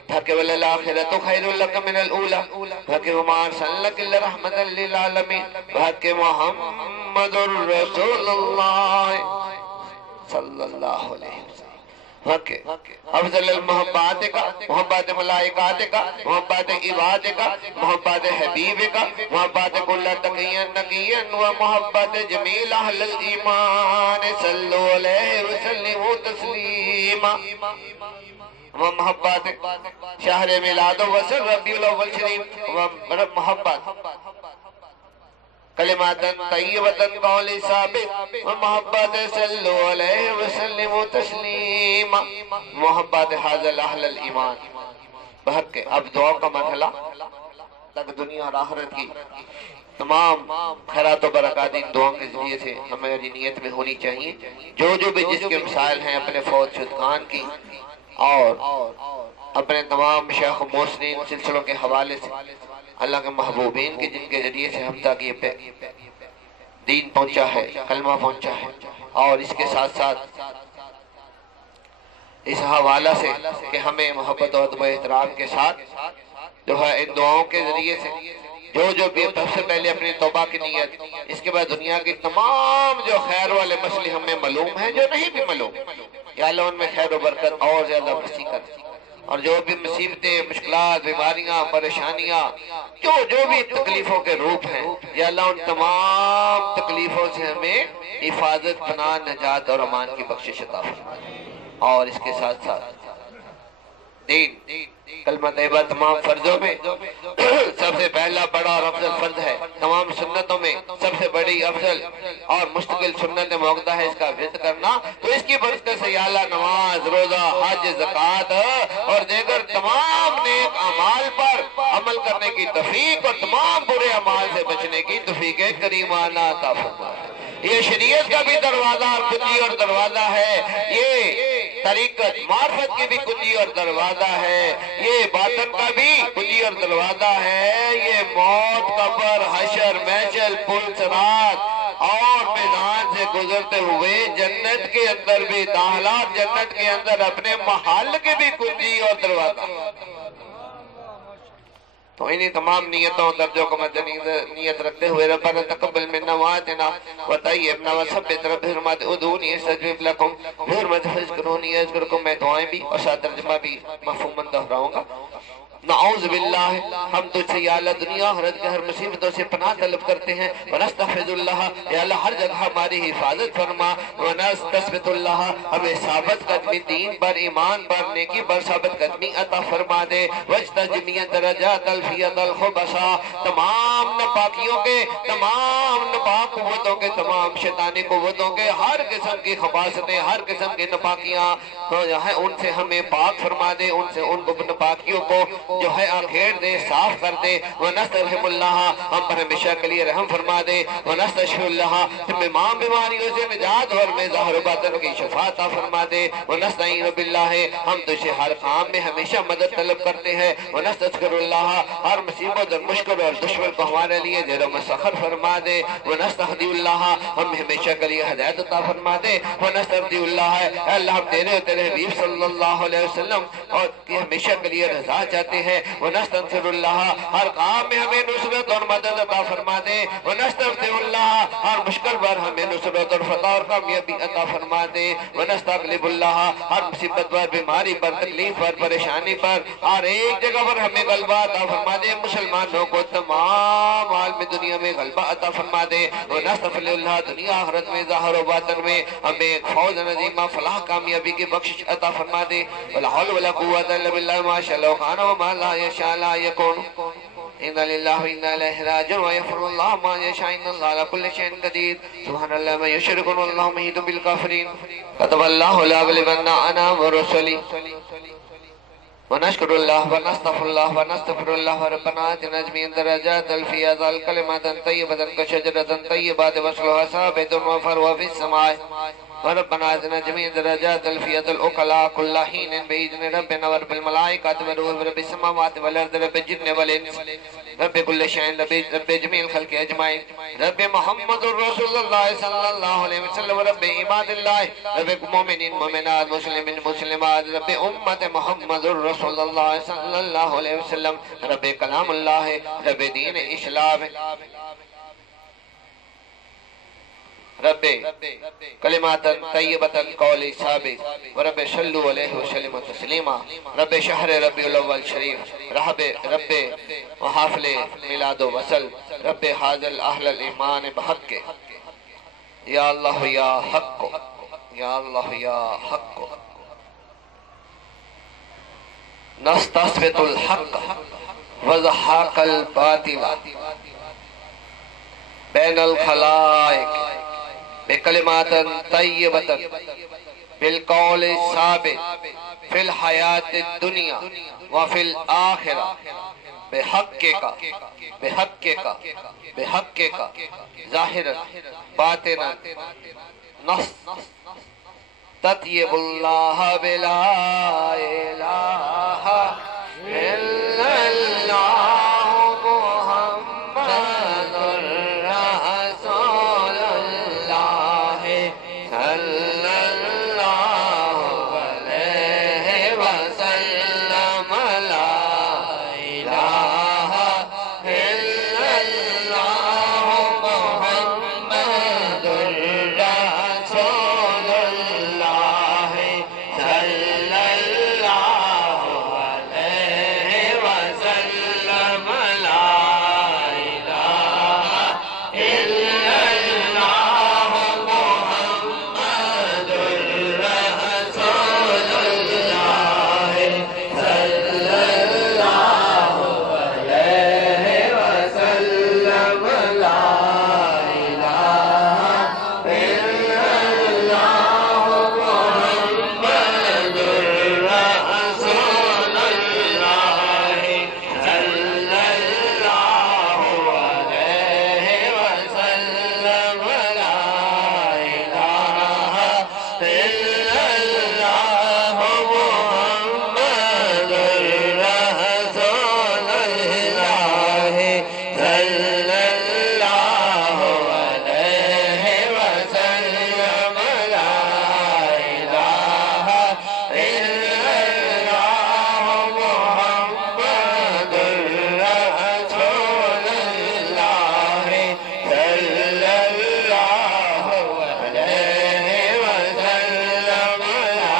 بحق والآخرت خیر لک من الاولا بحق وما ارسلناک الا رحمت للعالمین بحق محمد رسول اللہ صلی اللہ علیہ وسلم افضل المحبات کا محبت ملائکات کا محبت عباد کا محبت حبیب کا محبت کل تقین نقین و محبت جمیل اہل الایمان صلو علیہ وسلم تسلیما و محبت شہر میلاد و وصل ربیع الاول شریف و محبت کلمات طیبت قول ثابت و محبت صلو علیہ وسلم تسلیما محبت حاضر اہل الایمان بحق. اب دعا کا مرحلہ تک دنیا اور آخرت کی تمام خیرات و برکات ان دعاؤں کے ذریعے سے ہماری نیت میں ہونی چاہیے. جو بھی جس کے مسائل ہیں اپنے فوت شدگان کی اور اپنے تمام شیخ و محسنین سلسلوں کے حوالے سے اللہ کے محبوبین کے جن کے ذریعے سے ہم تک یہ دین پہنچا ہے کلمہ پہنچا ہے اور اس کے ساتھ ساتھ اس حوالہ سے کہ ہمیں محبت و ادب و احترام کے ساتھ جو ہے ان دعاؤں کے ذریعے سے جو بھی سب سے پہلے اپنی توبہ کی نیت، اس کے بعد دنیا کی تمام جو خیر والے مسئلے ہمیں معلوم ہیں جو نہیں بھی معلوم، یا اللہ ان میں خیر و برکت اور زیادہ وسیع کر. اور جو بھی مصیبتیں مشکلات بیماریاں پریشانیاں جو بھی تکلیفوں کے روپ ہیں یا اللہ ان تمام تکلیفوں سے ہمیں حفاظت پناہ نجات اور امان کی بخشش عطا فرمائے. اور اس کے ساتھ ساتھ دین کلمہ طیبہ تمام فرضوں میں سب سے پہلا بڑا اور افضل فرض ہے. تمام سنتوں میں سب سے بڑی افضل اور مستقل سنت موقع ہے اس کا ورد کرنا. تو اس کی برکت سے یا اللہ نماز روزہ حج زکوٰۃ اور دیگر تمام نیک اعمال پر عمل کرنے کی توفیق اور تمام برے اعمال سے بچنے کی توفیق کریمانہ عطا فرمائے. یہ شریعت کا بھی دروازہ اور کنجی اور دروازہ ہے، یہ طریقت معرفت کی بھی کنجی اور دروازہ ہے، یہ باطن کا بھی کنجی اور دروازہ ہے، یہ موت قبر حشر محشر پل صراط اور میدان سے گزرتے ہوئے جنت کے اندر بھی داخلہ، جنت کے اندر اپنے محل کے بھی کنجی اور دروازہ. تو انہی تمام نیتوں اور درجوں کو مد نیت رکھتے ہوئے ربنا تقبل منا وآتنا وطیبنا وثبت رب حرمت ادعونی استجب لکم حرمت فذکرونی اذکرکم. میں دعائیں بھی اور ساتھ ترجمہ بھی مفہوماً دہراؤں گا. نعوذ باللہ ہم تجھ سے یا اللہ دنیا آخرت کے ہر مصیبتوں سے پناہ طلب کرتے ہیں. ونستحفظ اللہ یا اللہ ہر جگہ ہماری حفاظت فرما. ونستثبت اللہ ہمیں ثابت قدمی دین پر ایمان پر نیکی پر ثابت قدمی عطا فرما دے. واجتنبنا درجات الفیت الخبثا تمام ناپاکیوں کے تمام ناپاک قوتوں کے تمام شیطانی قوتوں کے ہر قسم کی خباثتیں ہر قسم کی ناپاکیاں ہیں ان سے ہمیں پاک فرما دے. ان سے ان ناپاکیوں کو جو ہے آنکھیر دے، صاف کر دے. وَنَسْتَرْحِمُ اللَّهَ ہم پر ہمیشہ کے لیے رحم فرما دے. وَنَسْتَشْفِعُ اللَّهَ تمام بیماریوں سے نجات اور میں ظاہر و باطن کی شفا عطا فرما دے. وَنَسْتَعِينُ بِاللَّهِ ہم تجھے ہر کام میں ہمیشہ مدد طلب کرتے ہیں. وَنَسْتَذْكِرُ اللَّهَ ہر مصیبت اور مشکل اور دشمن کو ہمارے لیے دیر و مسخر فرما دے. وَنَسْتَهْدِيُ اللَّهَ ہم ہمیشہ کے لیے ہدایت عطا فرما دے. وَنَسْتَرْضِيُ اللَّهَ اے اللہ ہم تیرے اور تیرے حبیب صلی اللہ علیہ وسلم اور کی ہمیشہ کے لیے رضا چاہتے ہیں. وَنَسْتَنصِرُ اللَّهَ ہر کام میں ہمیں نصرت اور مدد عطا فرما دے. وَنَسْتَفْتِحُ اللَّهَ ہر مشکل پر ہمیں نصرت اور فتح اور کامیابی عطا فرما دے. وَنَسْتَغْلِبُ اللَّهَ ہر مصیبت پر، بیماری پر، تکلیف پر، پریشانی پر، ہر ایک جگہ پر ہمیں غلبہ عطا فرما دے. مسلمانوں کو تمام عالم دنیا میں غلبہ عطا فرما دے. وَنَسْتَفْلِحُ اللَّهَ دنیا آخرت میں ظاہر و باطن میں ہمیں ایک فوز نظیمہ فلاح کامیابی کی بخشش عطا فرما دے. وَلَا حَوْلَ وَلَا قُوَّةَ إِلَّا بِاللَّهِ مَا شَاءَ اللَّهُ كَانَ وَمَا لَا يَشَاءُ لَا يَكُونُ. إِنَّا لِلَّهِ وَإِنَّا إِلَيْهِ راجعون. وَيَفْعَلُ اللَّهُ مَا يَشَاءُ إِنَّ اللَّهَ عَلَى كُلِّ شَيْءٍ قَدِيرٌ. سُبْحَانَ اللَّهِ عَمَّا يُشْرِكُونَ وَاللَّهُ مُحِيطٌ بِالْكَافِرِينَ. كَتَبَ اللَّهُ لَأَغْلِبَنَّ أَنَا وَرُسُلِي. ونشكر الله ونستغفر الله ونستغفر الله ربنا آتنا جميعا درجات في هذا الكلمات طيبة كشجرة طيبة وصلها ثابت وفروا في السماء. وربنا آتنا جميعا درجات في هذا الأكلاء كل حين بإذن ربنا ورب الملائكة وروح رب السماوات والأرض رب الجن والإنس رب كل شيء رب جميع الخلق أجمعين رب محمد رسول الله صلى الله عليه وسلم رب عباد الله رب المؤمنين مؤمنات مسلمين مسلمات رب أمة محمد رسول الله صلى الله عليه وسلم رب کلام اللہ رب دین اسلام رب کلمات طیبت قول ثابت ورب صلو علیہ وسلم تسلیما رب شہر ربیع الاول شریف رب وحافل میلاد و وصل رب حاضر اہل الایمان بحق یا اللہ یا حق یا اللہ یا حق نستثبت الحق وزحاق الباطل بین الخلائق بکلمات طیبت بالقول ثابت فی الحیات الدنیا وفی الآخرہ بحق کا ظاہرا باطنا نص تطیب اللہ بلا الہ الا اللہ محمد رسول اللہ صلی اللہ علیہ وسلم لا الہ الا اللہ محمد رسول اللہ صلی اللہ علیہ وسلم لا الہ الا اللہ محمد رسول اللہ صلی اللہ علیہ وسلم لا الہ الا اللہ محمد رسول اللہ صلی اللہ علیہ وسلم لا الہ الا اللہ محمد رسول اللہ صلی اللہ علیہ وسلم لا الہ الا اللہ محمد رسول اللہ صلی اللہ علیہ وسلم لا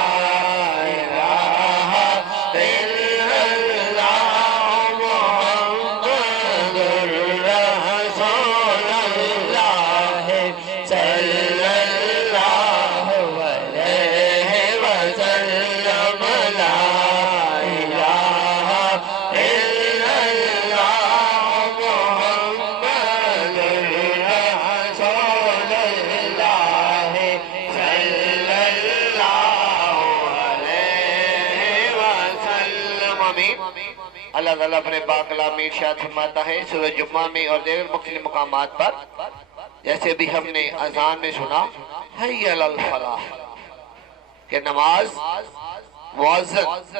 الہ الا اللہ محمد رسول اللہ تعالیٰ اپنے پاک کلام میں ارشاد فرماتا ہے سورہ جمعہ میں اور دیگر مختلف مقامات پر، جیسے بھی ہم نے اذان میں سنا حی علی الفلاح، کہ نماز معزز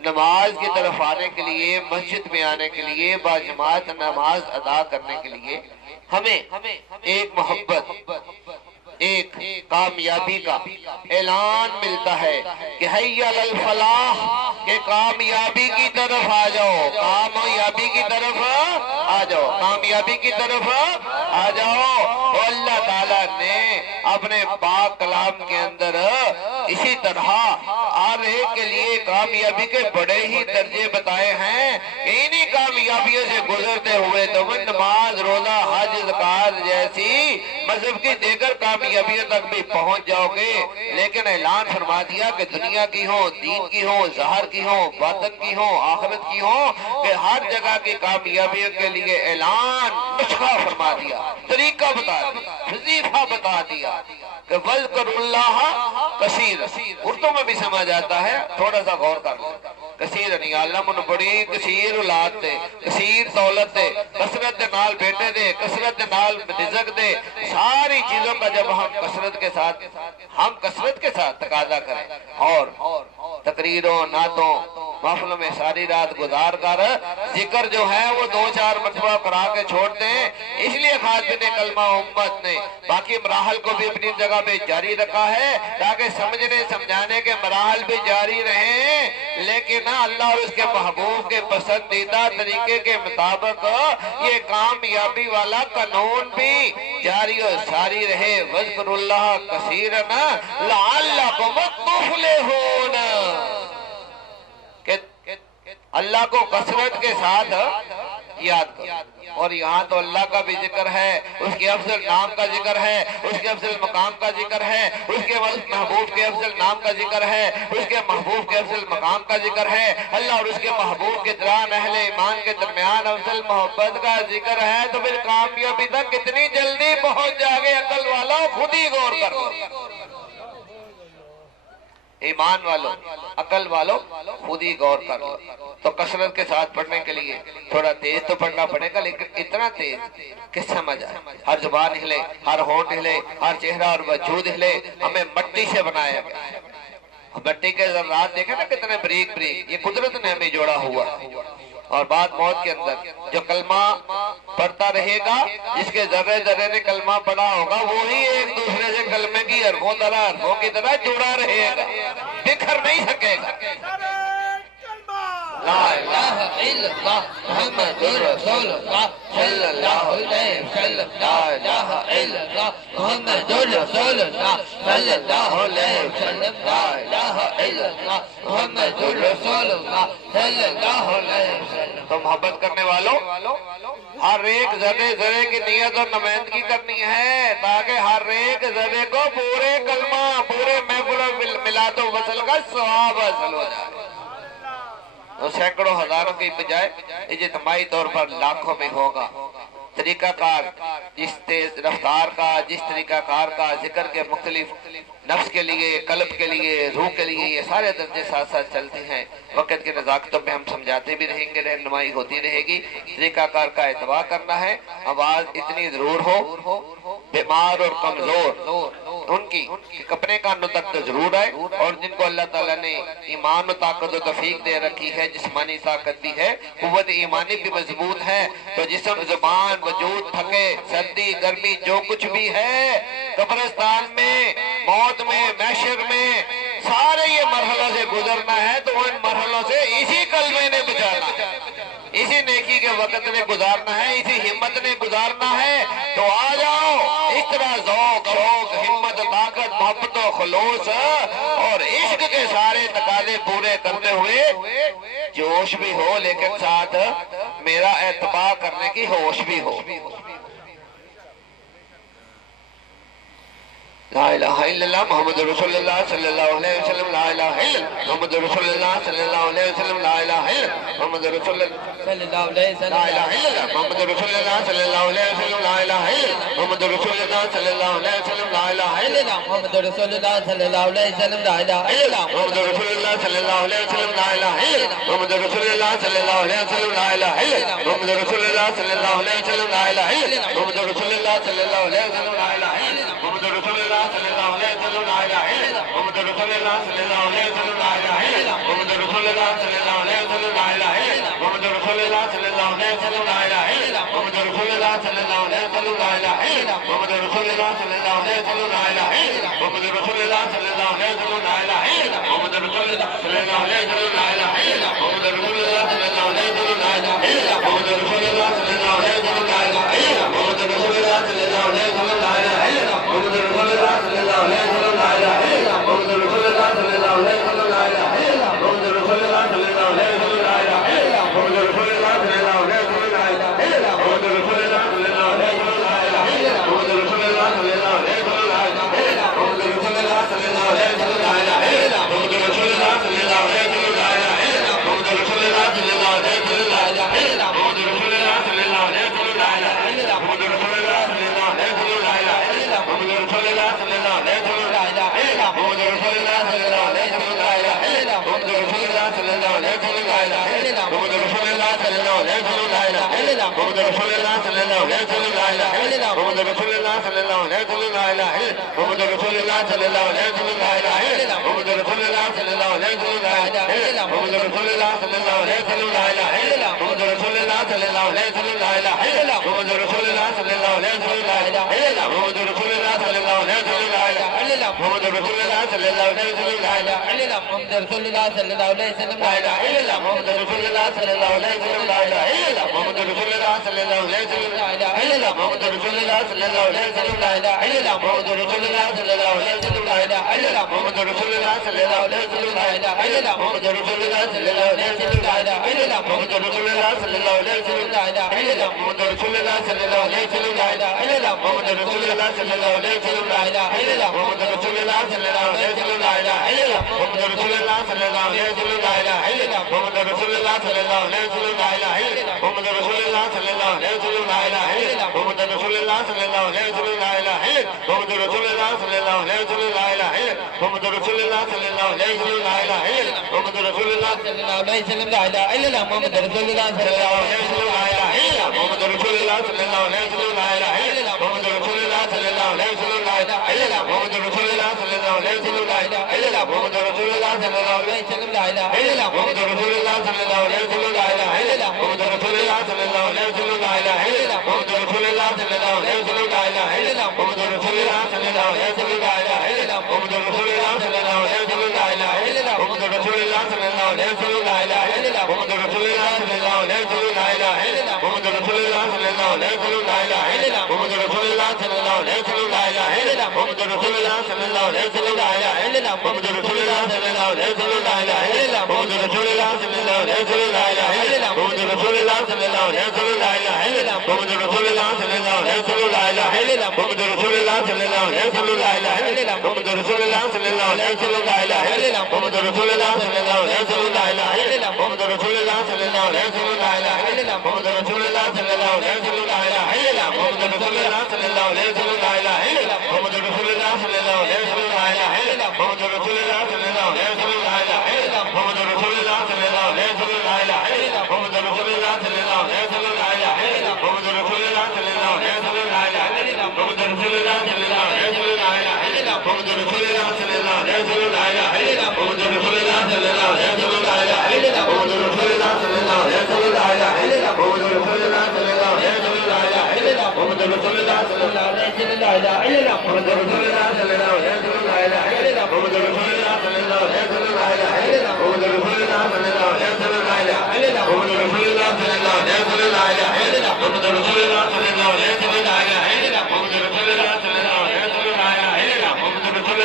نماز کی طرف آنے کے لیے، مسجد میں آنے کے لیے، باجماعت نماز ادا کرنے کے لیے ہمیں ایک محبت، ایک کامیابی کا اعلان ملتا ہے کہ حی علی الفلاح، کہ کامیابی کی طرف آ جاؤ، کامیابی کی طرف آ جاؤ، کامیابی کی طرف آ جاؤ۔ اور اللہ تعالیٰ نے اپنے پاک کلام کے اندر اسی طرح ہر ایک کے لیے کامیابی کے بڑے ہی درجے بتائے ہیں۔ انہی کامیابیوں سے گزرتے ہوئے تم نماز، روزہ، حج، زکات جیسی مذہب کی دیگر کامیابیوں تک بھی پہنچ جاؤ گے، لیکن اعلان فرما دیا کہ دنیا کی ہو، دین کی ہو، ظاہر کی ہو، باطن کی ہو، آخرت کی ہو، کہ ہر جگہ کی کامیابیوں کے لیے اعلان، نسخہ فرما دیا، طریقہ بتا دیا، وظیفہ بتا دیا کہ وَاذْكُرُوا اللَّهَ کثیر۔ اردو میں بھی سمجھ آتا ہے، تھوڑا سا غور کر لیں۔ کثیر نہیں، اللہ من بڑی کثیر اولاد دے، کثیر دولت دے، کثرت دے نال بیٹے دے، کثرت دے نال رزق دے، ساری چیزوں کا جب ہم کثرت کے ساتھ تقاضا کریں اور تقریروں، نعتوں، محفلوں میں ساری رات گزار کر ذکر جو ہے وہ 2-4 مرتبہ کرا کے چھوڑتے ہیں، اس لیے خاتم کلمہ امت نے باقی مراحل کو بھی اپنی جگہ پہ جاری رکھا ہے تاکہ سمجھنے سمجھانے کے مراحل بھی جاری رہیں، لیکن اللہ اور اس کے محبوب کے پسندیدہ طریقے کے مطابق یہ کامیابی والا قانون بھی جاری اور ساری رہے۔ وَاذْكُرُوا اللَّهَ كَثِيرًا لَعَلَّكُمْ تُفْلِحُونَ، کہ اللہ کو کثرت کے ساتھ یاد کرو۔ اور یہاں تو اللہ کا بھی ذکر ہے، اس کے افضل نام کا ذکر ہے، اس کے افضل مقام کا ذکر ہے، اس کے محبوب کے افضل نام کا ذکر ہے، اس کے محبوب کے افضل مقام کا ذکر ہے۔ اللہ اور اس کے محبوب کے دران اہل ایمان کے درمیان افضل محبت کا ذکر ہے، تو پھر کامیابی تک کتنی جلدی پہنچ جائے گے؟ عقل والا خود ہی غور کر لو، ایمان والو، عقل والو خود ہی غور کر لو۔ تو کثرت کے ساتھ پڑھنے کے لیے تھوڑا تیز تو پڑھنا پڑے گا، لیکن اتنا تیز کہ سمجھ آئے، ہر زبان ہلے، ہر ہونٹ ہلے، ہر چہرہ اور وجود ہلے۔ ہمیں مٹی سے بنایا گیا، مٹی کے ذرات دیکھیں نا کتنے بریک بریک، یہ قدرت نے ہمیں جوڑا ہوا ہے۔ اور بعد موت کے اندر جو کلمہ پڑھتا رہے گا، جس کے ذرے ذرے نے کلمہ پڑھا ہوگا، وہی ایک دوسرے سے کلمے کی حرفوں کی طرح جڑا رہے گا، بکھر نہیں سکے گا۔ لا الہ الا اللہ محمد رسول اللہ صلی اللہ علیہ وسلم، لا الہ الا اللہ محمد رسول اللہ صلی اللہ علیہ وسلم، لا الہ الا اللہ محمد رسول اللہ صلی اللہ علیہ وسلم۔ تو محبت کرنے والوں، ہر ایک ذرے ذرے کی نیت اور نمائندگی کرنی ہے تاکہ ہر ایک ذرے کو پورے کلمہ، پورے محفل و میلاد و وصل کا ثواب حاصل ہو جائے۔ تو سینکڑوں ہزاروں کی بجائے اجتماعی طور پر لاکھوں میں ہوگا۔ طریقہ کار جس تیز رفتار کا، جس طریقہ کار کا ذکر کے مختلف نفس کے لیے، قلب کے لیے، روح کے لیے، یہ سارے درجے ساتھ ساتھ چلتے ہیں۔ وقت کے نزاکتوں میں ہم سمجھاتے بھی رہیں گے، رہنمائی ہوتی رہے گی۔ طریقہ کار کا اتباع کرنا ہے۔ آواز اتنی ضرور ہو، بیمار اور کمزور ان کی کپنے کانوں تک تو ضرور آئے، اور جن کو اللہ تعالیٰ نے ایمان و طاقت و توفیق دے رکھی ہے، جسمانی طاقت بھی ہے، قوت ایمانی بھی مضبوط ہے، تو جسم، زبان، وجود تھکے، سردی گرمی جو کچھ بھی ہے، قبرستان میں، موت میں، محشر میں، سارے یہ مرحلوں سے گزرنا ہے، تو ان مرحلوں سے اسی کلمے نے بچانا ہے، اسی نیکی کے وقت نے گزارنا ہے، اسی ہمت نے گزارنا ہے۔ تو آ جاؤ، اس طرح ذوق، شوق، ہمت، طاقت، محبت و خلوص اور عشق کے سارے تقاضے پورے کرتے ہوئے جوش بھی ہو، لیکن ساتھ میرا اتباع کرنے کی ہوش بھی ہو۔ لا الہ الا اللہ محمد رسول اللہ صلی اللہ علیہ وسلم، لا الہ الا اللہ محمد رسول اللہ صلی اللہ علیہ وسلم، لا الہ الا اللہ محمد رسول اللہ صلی اللہ علیہ وسلم، لا الہ الا اللہ محمد رسول اللہ صلی اللہ علیہ وسلم، لا الہ الا اللہ محمد رسول الله صلى الله عليه وسلم لا اله الا الله محمد رسول الله صلى الله عليه وسلم لا اله الا الله محمد رسول الله صلى الله عليه وسلم لا اله الا الله محمد رسول الله صلى الله عليه وسلم لا اله الا الله محمد رسول الله صلى الله عليه وسلم لا اله الا الله محمد رسول الله صلى الله عليه وسلم لا اله الا الله محمد رسول الله صلى الله عليه وسلم لا اله الا الله محمد رسول الله صلى الله عليه وسلم لا اله الا الله محمد رسول الله صلى الله عليه وسلم لا اله الا الله محمد رسول الله صلى الله عليه وسلم لا اله الا الله محمد رسول الله صلى الله عليه وسلم لا اله الا الله محمد رسول الله صلى الله عليه وسلم لا اله الا الله محمد رسول الله صلى الله عليه وسلم لا اله الا الله محمد رسول الله صلى الله عليه وسلم لا اله الا الله محمد رسول الله صلى الله عليه وسلم لا اله الا الله محمد رسول الله صلى الله عليه وسلم لا اله الا الله محمد رسول الله صلى الله عليه وسلم لا اله الا الله محمد رسول الله صلى الله عليه وسلم لا اله الا الله محمد رسول الله صلى الله عليه وسلم لا اله الا الله محمد رسول الله صلى الله عليه وسلم لا اله الا الله محمد رسول الله صلى الله عليه وسلم لا اله الا الله محمد رسول الله صلى الله عليه وسلم لا اله الا الله محمد رسول الله صلى الله عليه وسلم لا اله الا الله محمد رسول الله صلى الله عليه وسلم لا اله الا الله محمد رسول الله صلى الله عليه وسلم لا اله الا الله محمد رسول الله صلى الله عليه وسلم لا اله الا الله محمد رسول الله صلى الله عليه وسلم لا اله الا الله محمد رسول الله صلى الله عليه وسلم لا اله الا الله محمد رسول الله صلى الله عليه وسلم لا اله الا الله محمد رسول الله صلى الله عليه وسلم لا اله الا الله محمد رسول الله صلى الله عليه وسلم لا اله الا الله محمد رسول الله صلى الله عليه وسلم لا اله الا الله محمد رسول الله صلى الله عليه وسلم لا اله الا الله محمد رسول الله صلى الله عليه وسلم لا اله الا الله محمد رسول الله صلى الله عليه وسلم لا اله الا الله محمد رسول الله صلى الله عليه وسلم لا اله الا الله محمد رسول الله صلى الله عليه وسلم لا اله الا الله محمد رسول الله صلى الله عليه وسلم لا اله الا الله محمد رسول الله صلى الله عليه وسلم لا اله الا الله محمد رسول الله صلى الله عليه وسلم لا اله الا الله محمد رسول الله صلى الله عليه وسلم لا اله الا الله محمد رسول الله صلى الله عليه وسلم لا اله الا الله محمد رسول الله صلى الله عليه وسلم لا اله الا الله محمد رسول الله صلى الله عليه وسلم لا اله الا الله محمد رسول الله صلى الله عليه وسلم لا اله الا الله محمد رسول الله صلى الله عليه وسلم لا اله الا الله محمد رسول الله صلى الله عليه وسلم لا اله الا الله محمد رسول الله صلى الله عليه وسلم لا اله الا الله محمد رسول الله صلى الله عليه وسلم لا اله الا الله محمد رسول الله صلى الله عليه وسلم لا اله الا الله محمد رسول الله صلى الله عليه وسلم لا اله الا الله محمد رسول الله صلى الله عليه وسلم لا اله الا الله محمد رسول الله صلى الله عليه وسلم لا اله الا الله محمد رسول الله صلى الله عليه وسلم لا اله الا الله محمد رسول الله صلى الله عليه وسلم لا اله الا الله محمد رسول الله صلى الله عليه وسلم لا اله الا الله محمد رسول الله صلى الله عليه وسلم لا اله الا الله محمد رسول الله صلى الله عليه وسلم لا اله الا الله محمد رسول الله صلى الله عليه وسلم لا اله الا الله محمد رسول الله صلى الله عليه وسلم لا اله الا الله محمد رسول الله صلى الله عليه وسلم لا اله الا الله محمد رسول الله صلى الله عليه وسلم لا اله الا الله محمد رسول الله صلى الله عليه وسلم لا اله الا الله محمد رسول الله صلى الله عليه وسلم لا اله الا الله محمد رسول الله صلى الله عليه وسلم لا اله الا الله محمد رسول الله صلى الله عليه وسلم لا اله الا الله محمد رسول الله صلى الله عليه وسلم لا اله الا الله محمد رسول الله صلى الله عليه وسلم لا اله الا الله محمد رسول الله صلى الله عليه وسلم لا اله الا الله محمد رسول الله صلى الله عليه وسلم لا اله الا الله محمد رسول الله صلى الله عليه وسلم لا اله الا الله محمد رسول الله صلى الله عليه وسلم لا اله الا الله محمد رسول الله صلى الله عليه وسلم لا اله الا الله محمد رسول الله صلى الله عليه وسلم لا اله الا الله محمد رسول الله صلى الله عليه وسلم لا اله الا الله محمد رسول الله صلى الله عليه وسلم لا اله الا الله محمد رسول الله صلى الله عليه وسلم لا اله الا الله محمد رسول الله صلى الله عليه وسلم لا اله الا الله محمد رسول الله صلى الله عليه وسلم لا اله الا الله محمد رسول الله صلى الله عليه وسلم لا اله الا الله محمد رسول الله صلى الله عليه وسلم لا اله الا الله محمد رسول الله صلى الله عليه وسلم لا اله الا الله محمد رسول الله صلى الله عليه وسلم لا اله الا الله محمد رسول الله صلى الله عليه وسلم لا اله الا الله محمد رسول الله صلى الله عليه وسلم لا اله الا الله محمد رسول الله صلى الله عليه وسلم لا اله الا الله محمد رسول الله صلى الله عليه وسلم لا اله الا الله محمد رسول الله صلى الله عليه وسلم لا اله الا الله محمد رسول الله صلى الله عليه وسلم لا اله الا الله محمد رسول الله صلى الله عليه وسلم لا اله الا الله محمد رسول الله صلى الله عليه وسلم لا اله الا الله محمد رسول الله صلى الله عليه وسلم لا اله الا الله محمد رسول الله صلى الله عليه وسلم لا اله الا الله محمد رسول الله صلى الله عليه وسلم لا اله الا الله محمد رسول الله صلى الله عليه وسلم لا اله الا الله محمد رسول الله صلى الله عليه وسلم لا اله الا الله محمد رسول الله صلى الله عليه وسلم لا اله الا الله محمد رسول الله صلى الله عليه وسلم لا اله الا الله محمد رسول الله صلى الله عليه وسلم لا اله الا الله محمد رسول الله صلى الله عليه وسلم لا اله الا الله محمد رسول الله صلى الله عليه وسلم لا اله الا الله محمد رسول الله صلى الله عليه وسلم لا اله الا الله محمد رسول الله صلى الله عليه وسلم لا اله الا الله محمد رسول الله صلى الله عليه وسلم لا اله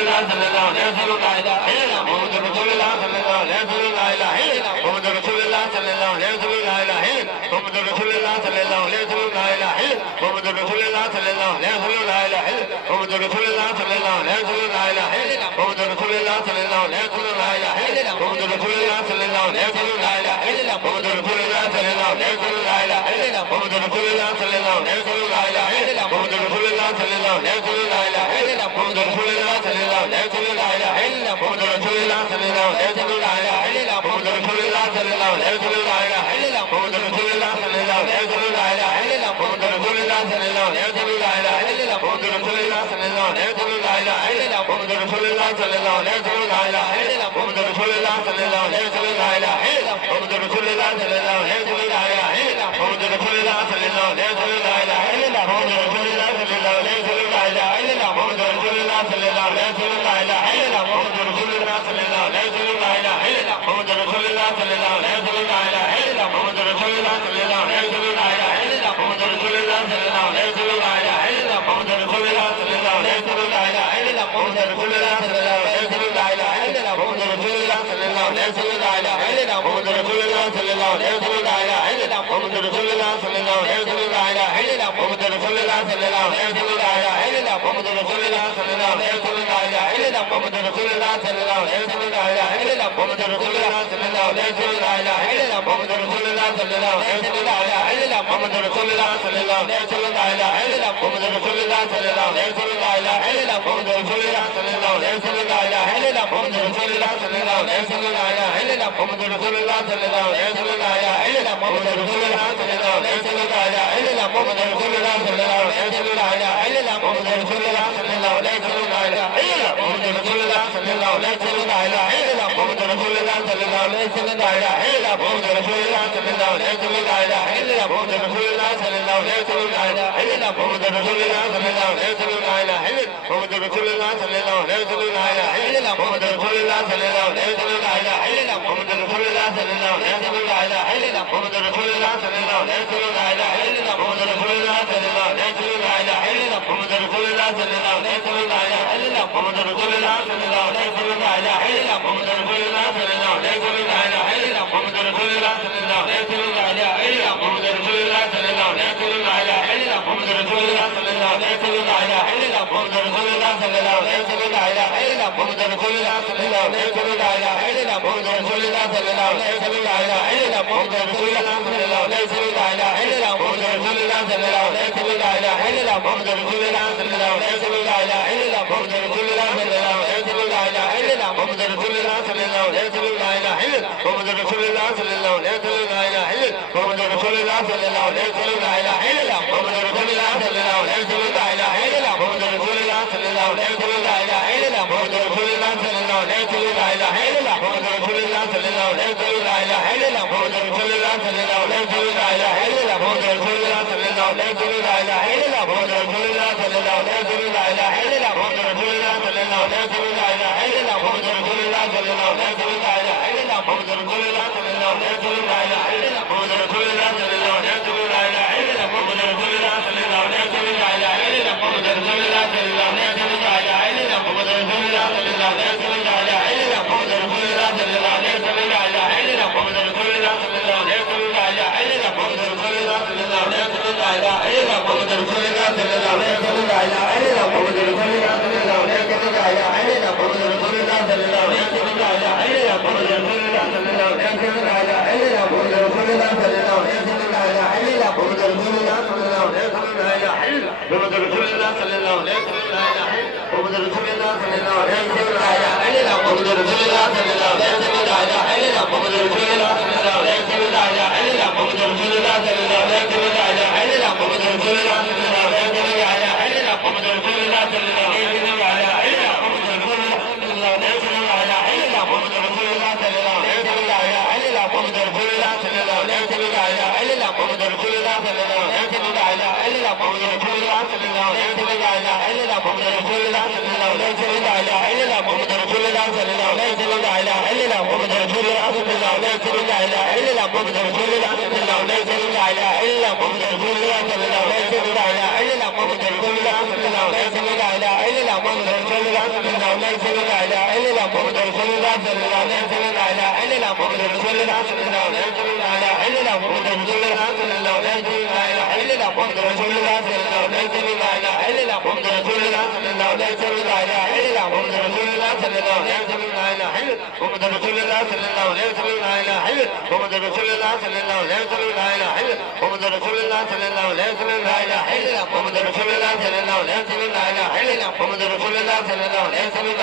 الا الله محمد رسول الله صلى الله عليه وسلم لا اله الا الله محمد رسول الله صلى الله عليه وسلم لا اله الا الله محمد رسول الله صلى الله عليه وسلم لا اله الا الله محمد رسول الله صلى الله عليه وسلم لا اله الا الله محمد رسول الله صلى الله عليه وسلم لا اله الا الله محمد رسول الله صلى الله عليه وسلم لا اله الا الله محمد رسول الله صلى الله عليه وسلم لا اله الا الله محمد رسول الله صلى الله عليه وسلم لا إله إلا الله محمد رسول الله صلى الله عليه وسلم لا إله إلا الله محمد رسول الله صلى الله عليه وسلم لا إله إلا الله محمد رسول الله صلى الله عليه وسلم لا إله إلا الله محمد رسول الله صلى الله عليه وسلم لا إله إلا الله محمد رسول الله صلى الله عليه وسلم لا إله إلا الله محمد رسول الله صلى الله عليه وسلم لا إله إلا الله محمد رسول الله صلى الله عليه وسلم لا إله إلا الله محمد رسول الله صلى الله عليه وسلم لا إله إلا الله محمد رسول الله صلى الله عليه وسلم لا إله إلا الله محمد رسول الله صلى الله عليه وسلم لا إله إلا الله محمد رسول الله صلى الله عليه وسلم لا إله إلا الله محمد رسول الله صلى الله عليه وسلم لا إله إلا الله محمد رسول الله صلى الله عليه وسلم لا إله إلا الله محمد رسول الله صلى الله عليه وسلم لا إله إلا الله محمد رسول الله صلى الله عليه وسلم لا إله إلا الله محمد رسول الله صلى الله عليه وسلم لا إله إلا الله محمد رسول الله صلى الله عليه وسلم لا إله إلا الله محمد رسول الله صلى الله عليه وسلم لا إله إلا الله محمد رسول الله صلى الله عليه وسلم لا إله إلا الله محمد رسول الله صلى الله عليه وسلم لا إله إلا الله محمد رسول الله صلى الله عليه وسلم لا إله إلا الله محمد رسول الله صلى الله عليه وسلم لا إله إلا الله محمد رسول الله صلى الله عليه وسلم لا إله إلا الله محمد رسول الله صلى الله عليه وسلم لا إله إلا الله محمد رسول الله صلى الله عليه وسلم لا إله إلا الله محمد رسول الله صلى الله عليه وسلم لا إله إلا الله محمد رسول الله صلى الله عليه وسلم لا إله إلا الله محمد رسول الله صلى الله عليه وسلم لا إله إلا الله محمد رسول الله صلى الله عليه وسلم لا إله إلا الله محمد رسول الله صلى الله عليه وسلم لا إله إلا الله محمد رسول الله صلى الله عليه وسلم لا إله إلا الله محمد رسول الله صلى الله عليه وسلم لا إله إلا الله محمد رسول الله صلى الله عليه وسلم لا إله إلا الله محمد رسول الله صلى الله عليه وسلم لا إله إلا الله محمد رسول الله صلى الله عليه وسلم لا إله إلا الله محمد رسول الله صلى الله عليه وسلم لا إله إلا الله محمد رسول الله صلى الله عليه وسلم لا إله إلا الله محمد رسول الله صلى الله عليه وسلم لا إله إلا الله محمد رسول الله صلى الله عليه وسلم لا إله إلا الله محمد رسول الله صلى الله عليه وسلم لا إله إلا الله محمد رسول الله صلى الله عليه وسلم لا إله إلا الله محمد رسول الله صلى الله عليه وسلم لا إله إلا الله محمد رسول الله صلى الله عليه وسلم لا إله إلا الله محمد رسول الله صلى الله عليه وسلم لا إله إلا الله محمد رسول الله صلى الله عليه وسلم لا إله إلا الله محمد رسول الله صلى الله عليه وسلم لا إله إلا الله محمد رسول الله صلى الله عليه وسلم لا إله إلا الله محمد رسول الله صلى الله عليه وسلم لا إله إلا الله محمد رسول الله صلى الله عليه وسلم لا إله إلا الله محمد رسول الله صلى الله عليه وسلم لا إله إلا الله محمد رسول الله صلى الله عليه وسلم لا إله إلا الله محمد رسول الله صلى الله عليه وسلم لا إله إلا الله محمد رسول الله صلى الله عليه وسلم لا إله إلا الله محمد رسول الله صلى الله عليه وسلم لا إله إلا الله محمد رسول الله صلى الله عليه وسلم لا إله إلا الله محمد رسول الله صلى الله عليه وسلم لا إله إلا الله محمد رسول الله صلى الله عليه وسلم لا إله إلا الله محمد رسول الله صلى الله عليه وسلم لا إله إلا الله محمد رسول الله صلى الله عليه وسلم لا إله إلا الله محمد رسول الله صلى الله عليه وسلم لا إله إلا الله محمد رسول الله صلى الله عليه وسلم لا إله إلا الله محمد رسول الله صلى الله عليه وسلم لا إله إلا الله محمد رسول الله صلى الله عليه وسلم لا إله إلا الله محمد رسول الله صلى الله عليه وسلم لا إله إلا الله محمد رسول الله صلى الله عليه وسلم لا إله إلا الله محمد رسول الله صلى الله عليه وسلم لا إله إلا الله محمد رسول الله صلى الله عليه وسلم لا إله إلا الله محمد رسول الله صلى الله عليه وسلم لا إله إلا الله محمد رسول الله صلى الله عليه وسلم لا إله إلا الله محمد رسول الله صلى الله عليه وسلم لا إله إلا الله محمد رسول الله صلى الله عليه وسلم لا إله إلا الله محمد رسول الله صلى الله عليه وسلم لا إله إلا الله محمد رسول الله صلى الله عليه وسلم لا إله إلا الله محمد رسول الله صلى الله عليه وسلم لا إله إلا الله محمد رسول الله صلى الله عليه وسلم لا إله إلا الله محمد رسول الله صلى الله عليه وسلم لا إله إلا الله محمد رسول الله صلى الله عليه وسلم لا إله إلا الله محمد رسول الله صلى الله عليه وسلم لا إله إلا الله محمد رسول الله صلى الله عليه وسلم لا إله إلا الله محمد رسول الله صلى الله عليه وسلم لا إله إلا الله محمد رسول الله صلى الله عليه وسلم لا إله إلا الله محمد رسول الله صلى الله عليه وسلم لا إله إلا الله محمد رسول الله صلى الله عليه وسلم لا إله إلا الله محمد رسول الله صلى الله عليه وسلم لا إله إلا محمد رسول الله صلى الله عليه وسلم لا إله إلا الله محمد رسول الله صلى الله عليه وسلم لا إله إلا الله محمد رسول الله صلى الله عليه وسلم لا إله إلا الله محمد رسول الله صلى الله عليه وسلم لا إله إلا الله محمد رسول الله صلى الله عليه وسلم لا إله إلا الله محمد رسول الله صلى الله عليه وسلم لا إله إلا الله محمد رسول الله صلى الله عليه وسلم لا إله إلا الله محمد رسول الله صلى الله عليه وسلم لا إله إلا الله محمد رسول الله صلى الله عليه وسلم لا إله إلا الله محمد رسول الله صلى الله عليه وسلم لا إله إلا الله محمد رسول الله صلى الله عليه وسلم لا إله إلا الله محمد رسول الله صلى الله عليه وسلم لا إله إلا الله محمد رسول الله صلى الله عليه وسلم لا إله إلا الله محمد رسول الله صلى الله عليه وسلم لا إله إلا الله محمد رسول الله صلى الله عليه وسلم لا إله إلا الله محمد رسول الله صلى الله عليه وسلم لا إله إلا الله محمد رسول الله صلى الله عليه وسلم لا إله إلا الله محمد رسول الله صلى الله عليه وسلم لا إله إلا الله محمد رسول الله صلى الله عليه وسلم لا إله إلا الله محمد رسول الله صلى الله عليه وسلم لا إله إلا الله محمد رسول الله صلى الله عليه وسلم لا إله إلا الله محمد رسول الله صلى الله عليه وسلم لا إله إلا الله محمد رسول الله صلى الله عليه وسلم لا إله إلا الله محمد رسول الله صلى صلی اللہ علیہ وسلم لا الہ الا محمد رسول اللہ صلی اللہ علیہ وسلم لا الہ الا محمد رسول اللہ صلی اللہ علیہ وسلم لا الہ الا محمد رسول اللہ صلی اللہ علیہ وسلم لا الہ الا محمد رسول اللہ صلی اللہ علیہ وسلم لا الہ الا محمد رسول اللہ صلی اللہ علیہ وسلم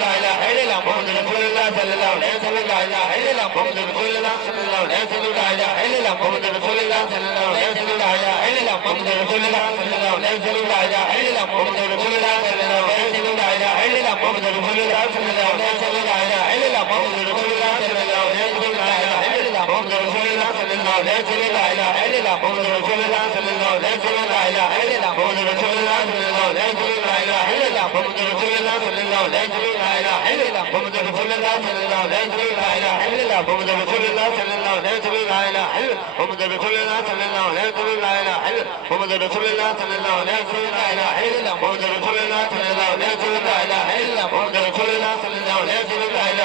لا الہ الا محمد رسول اللہ صلی اللہ علیہ وسلم لا الہ الا محمد رسول اللہ صلی اللہ علیہ وسلم لا الہ الا محمد رسول اللہ صلی اللہ علیہ وسلم لا الہ الا محمد رسول اللہ صلی اللہ علیہ وسلم لا الہ الا محمد رسول اللہ صلی اللہ علیہ وسلم لا الہ الا محمد رسول اللہ صلی اللہ علیہ وسلم لا الہ الا محمد رسول اللہ صلی اللہ علیہ وسلم لا الہ الا محمد رسول اللہ صلی اللہ علیہ وسلم لا الہ الا محمد رسول اللہ صلی اللہ علیہ وسلم لا الہ الا محمد رسول اللہ صلی اللہ علیہ وسلم لا الہ الا محمد رسول اللہ صلی اللہ علیہ وسلم لا الہ الا محمد رسول اللہ صلی اللہ علیہ وسلم لا الہ الا محمد رسول اللہ صلی اللہ علیہ وسلم لا الہ الا محمد رسول اللہ صلی اللہ علیہ وسلم لا الہ الا محمد رسول اللہ صلی اللہ علیہ وسلم لا الہ الا محمد رسول اللہ صلی اللہ علیہ وسلم لا الہ الا محمد رسول اللہ صلی اللہ علیہ وسلم لا الہ الا محمد رسول اللہ صلی اللہ علیہ وسلم لا الہ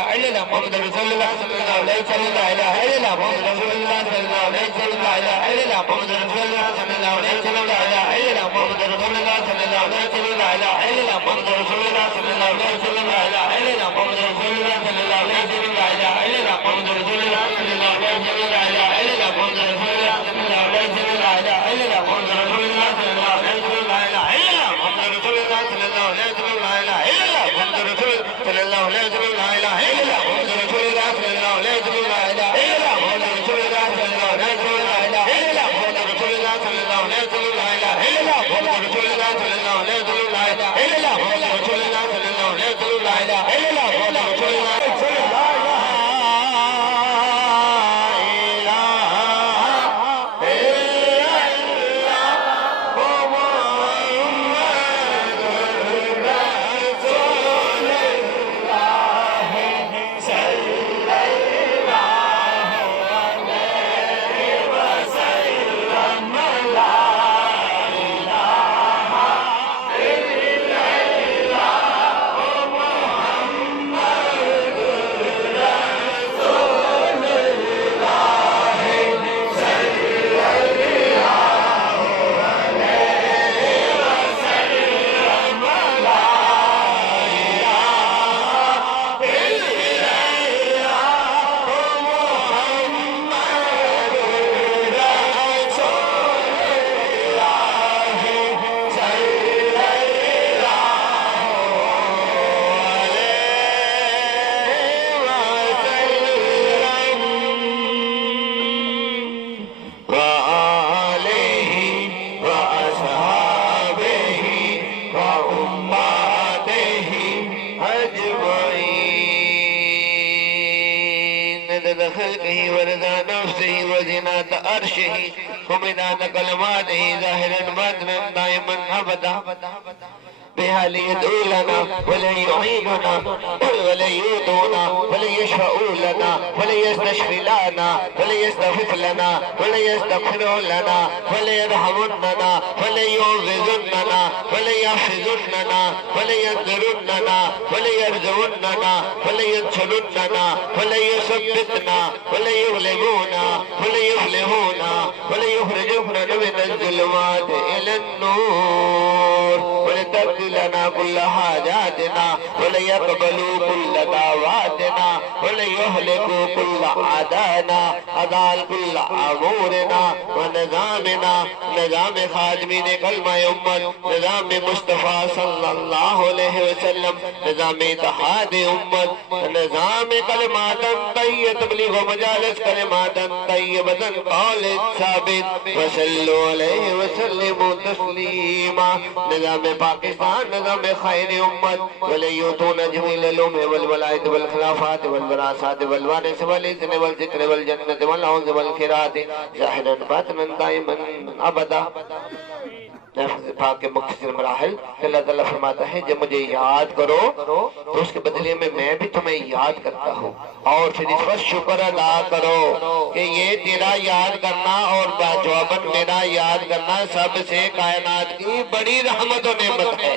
الا محمد رسول اللہ صلی اللہ علیہ وسلم لا الہ الا محمد رسول اللہ صلی اللہ علیہ وسلم لا الہ الا محمد رسول اللہ صلی اللہ علیہ وسلم لا الہ الا محمد رسول اللہ صلی اللہ علیہ وسلم لا الہ الا محمد رسول اللہ صلی اللہ علیہ وسلم لا الہ الا محمد رسول اللہ صلی اللہ علیہ وسلم لا الہ الا محمد رسول اللہ صلی اللہ علیہ وسلم لا الہ الا محمد رسول اللہ صلی اللہ علیہ وسلم لا الہ الا محمد رسول اللہ صلی اللہ علیہ وسلم لا الہ الا محمد رسول اللہ صلی اللہ علیہ وسلم لا الہ الا محمد رسول اللہ صلی اللہ علیہ وسلم لا الہ الا محمد رسول صلی اللہ علیہ وسلم لا الہ الا محمد رسول اللہ صلی اللہ علیہ وسلم لا الہ الا محمد رسول اللہ صلی اللہ علیہ وسلم لا الہ الا محمد رسول اللہ صلی اللہ علیہ وسلم لا الہ الا محمد رسول اللہ صلی اللہ علیہ وسلم لا الہ الا محمد رسول اللہ صلی اللہ علیہ وسلم لا الہ الا محمد رسول اللہ خلقه ورضا نفسه وزنات عرشه ومداد كلماته ظاهرا باطنا دائما ابدا بحال يدعو لنا ولا يعيننا ولا يؤذونا ولا يشفع لنا ولا يستشفي لنا ولا يستغفر لنا ولا يستغفر لنا ولا يرحمنا ولا يعوذننا ولا يحفظننا ولا ينذرننا ولا يرزقننا ولا ينصرننا ولا يثبتنا ولا يغلبونا ولا يفلحونا ولا يخرجنا من الظلمات الى النور ولتقضي لنا كل حاجاتنا ولا يقبلوا كل دعواتنا ولا يهلكوا كل عدانا عدال كل امورنا ونظامنا نظام خادمین کلمہ امت نظام مصطفیٰ صلی اللہ علیہ وسلم نظام اتحاد امت نظام کلمات طیب تبلیغ و مجالس کلمات طیبۃ قول ثابت وصلو علیہ وسلم تسلیما نظام پاکستان نظام خیر امت ولیوتون جمیل العلوم والولایت والخلافات والوراثات والوارث والاذن والذکر والجنت والعوذ والخیرات ظاہرا باطنا دائما ابدا پاک کے مختصر مراحل اللہ تعالیٰ فرماتا ہے جب مجھے یاد کرو تو اس کے بدلے میں بھی تمہیں یاد کرتا ہوں اور پھر اس وقت شکر ادا کرو کہ یہ تیرا یاد کرنا اور باجواباً میرا یاد کرنا سب سے کائنات کی بڑی رحمت و نعمت ہے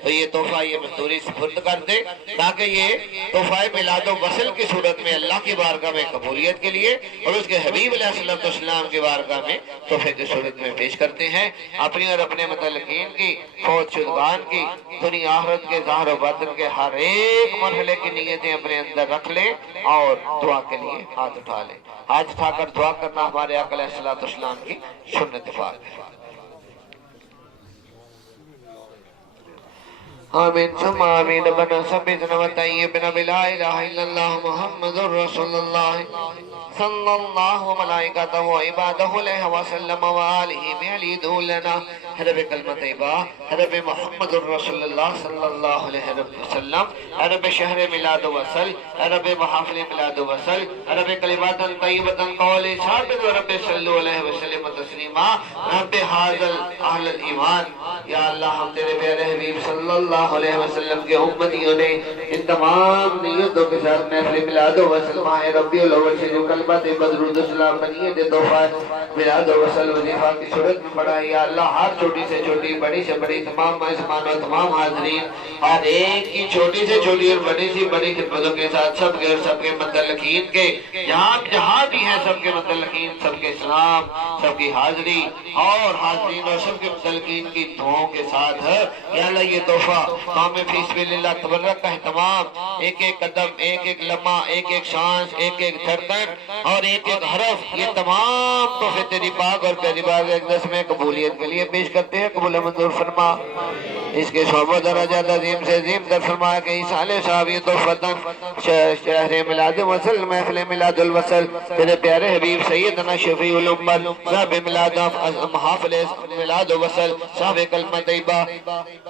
تو یہ تحفہ یہ مزدوری سپرد کر دے تاکہ یہ تحفہ میلاد و وصل کی صورت میں اللہ کی بارگاہ میں قبولیت کے لیے اور اس کے حبیب علیہ السلام کی بارگاہ میں تحفے کی صورت میں پیش کرتے ہیں۔ اپنی اور اپنے متعلقین کی، فوت شدگان کی، دنیا آخرت کے ظاہر و باطن کے ہر ایک مرحلے کی نیتیں اپنے اندر رکھ لیں اور دعا کے لیے ہاتھ اٹھا لیں۔ ہاتھ اٹھا کر دعا کرنا ہمارے آقا علیہ السلام کی سنت پاک ہے۔ آمین ثم آمین ربنا ثبتنا وطیبنا بلا الہ الا اللہ محمد رسول اللہ صلی اللہ وملائکتہ وعبادہ علیہ وسلم وآلہ بعلیدہ لنا۔ رب کلمہ طیبہ، رب محمد رسول اللہ صلی اللہ علیہ وسلم، رب شہر میلاد و وصل، رب محافل میلاد و وصل، رب کلمات طیبۃ قول ثابت، رب صلی علیہ وسلم تسلیما، رب حاضر اہل الایمان۔ یا اللہ ہم تیرے پیارے حبیب صلی اللہ علیہ وسلم کے امتیوں نے ان تمام نیتوں کے ساتھ محفل میلاد و وصل ماہ ربیع الاول سے جو کلمات بدرود السلام بنیت تحفہ میلاد و وصل وظیفہ کی صورت میں پڑھا ہے، یا اللہ ہر چھوٹی سے چھوٹی، بڑی سے بڑی تمام مہمان اور تمام حاضرین، ہر ایک کی چھوٹی سے چھوٹی اور بڑی سے بڑی خدمتوں کے ساتھ سب کے اور سب کے متعلقین کے جہاں بھی ہیں سب کے متعلقین، سب کے سلام، سب کی حاضری اور حاضرین اور سب کے متعلقین کی دعاؤں کے ساتھ ہے۔ یا اللہ یہ تحفہ کام فی سبیل اللہ تبرک کا اہتمام، ایک ایک قدم، ایک ایک لمحہ، ایک ایک سانس، ایک ایک دھڑکن اور ایک ایک حرف، یہ تمام تحفے تیری پاک اور پیاری بارگاہ میں قبولیت کے لیے پیش کرتے ہیں۔ قبول منظور فرما، اس کے شعبہ درجات عظیم سے عظیم در فرما کہ ایسال صاحب یہ تحفتاً شہر میلاد وصل محفل میلاد الوصل تیرے پیارے حبیب سیدنا شفیع الامت صاحب میلاد محافل میلاد وصل صاحب کلمہ طیبہ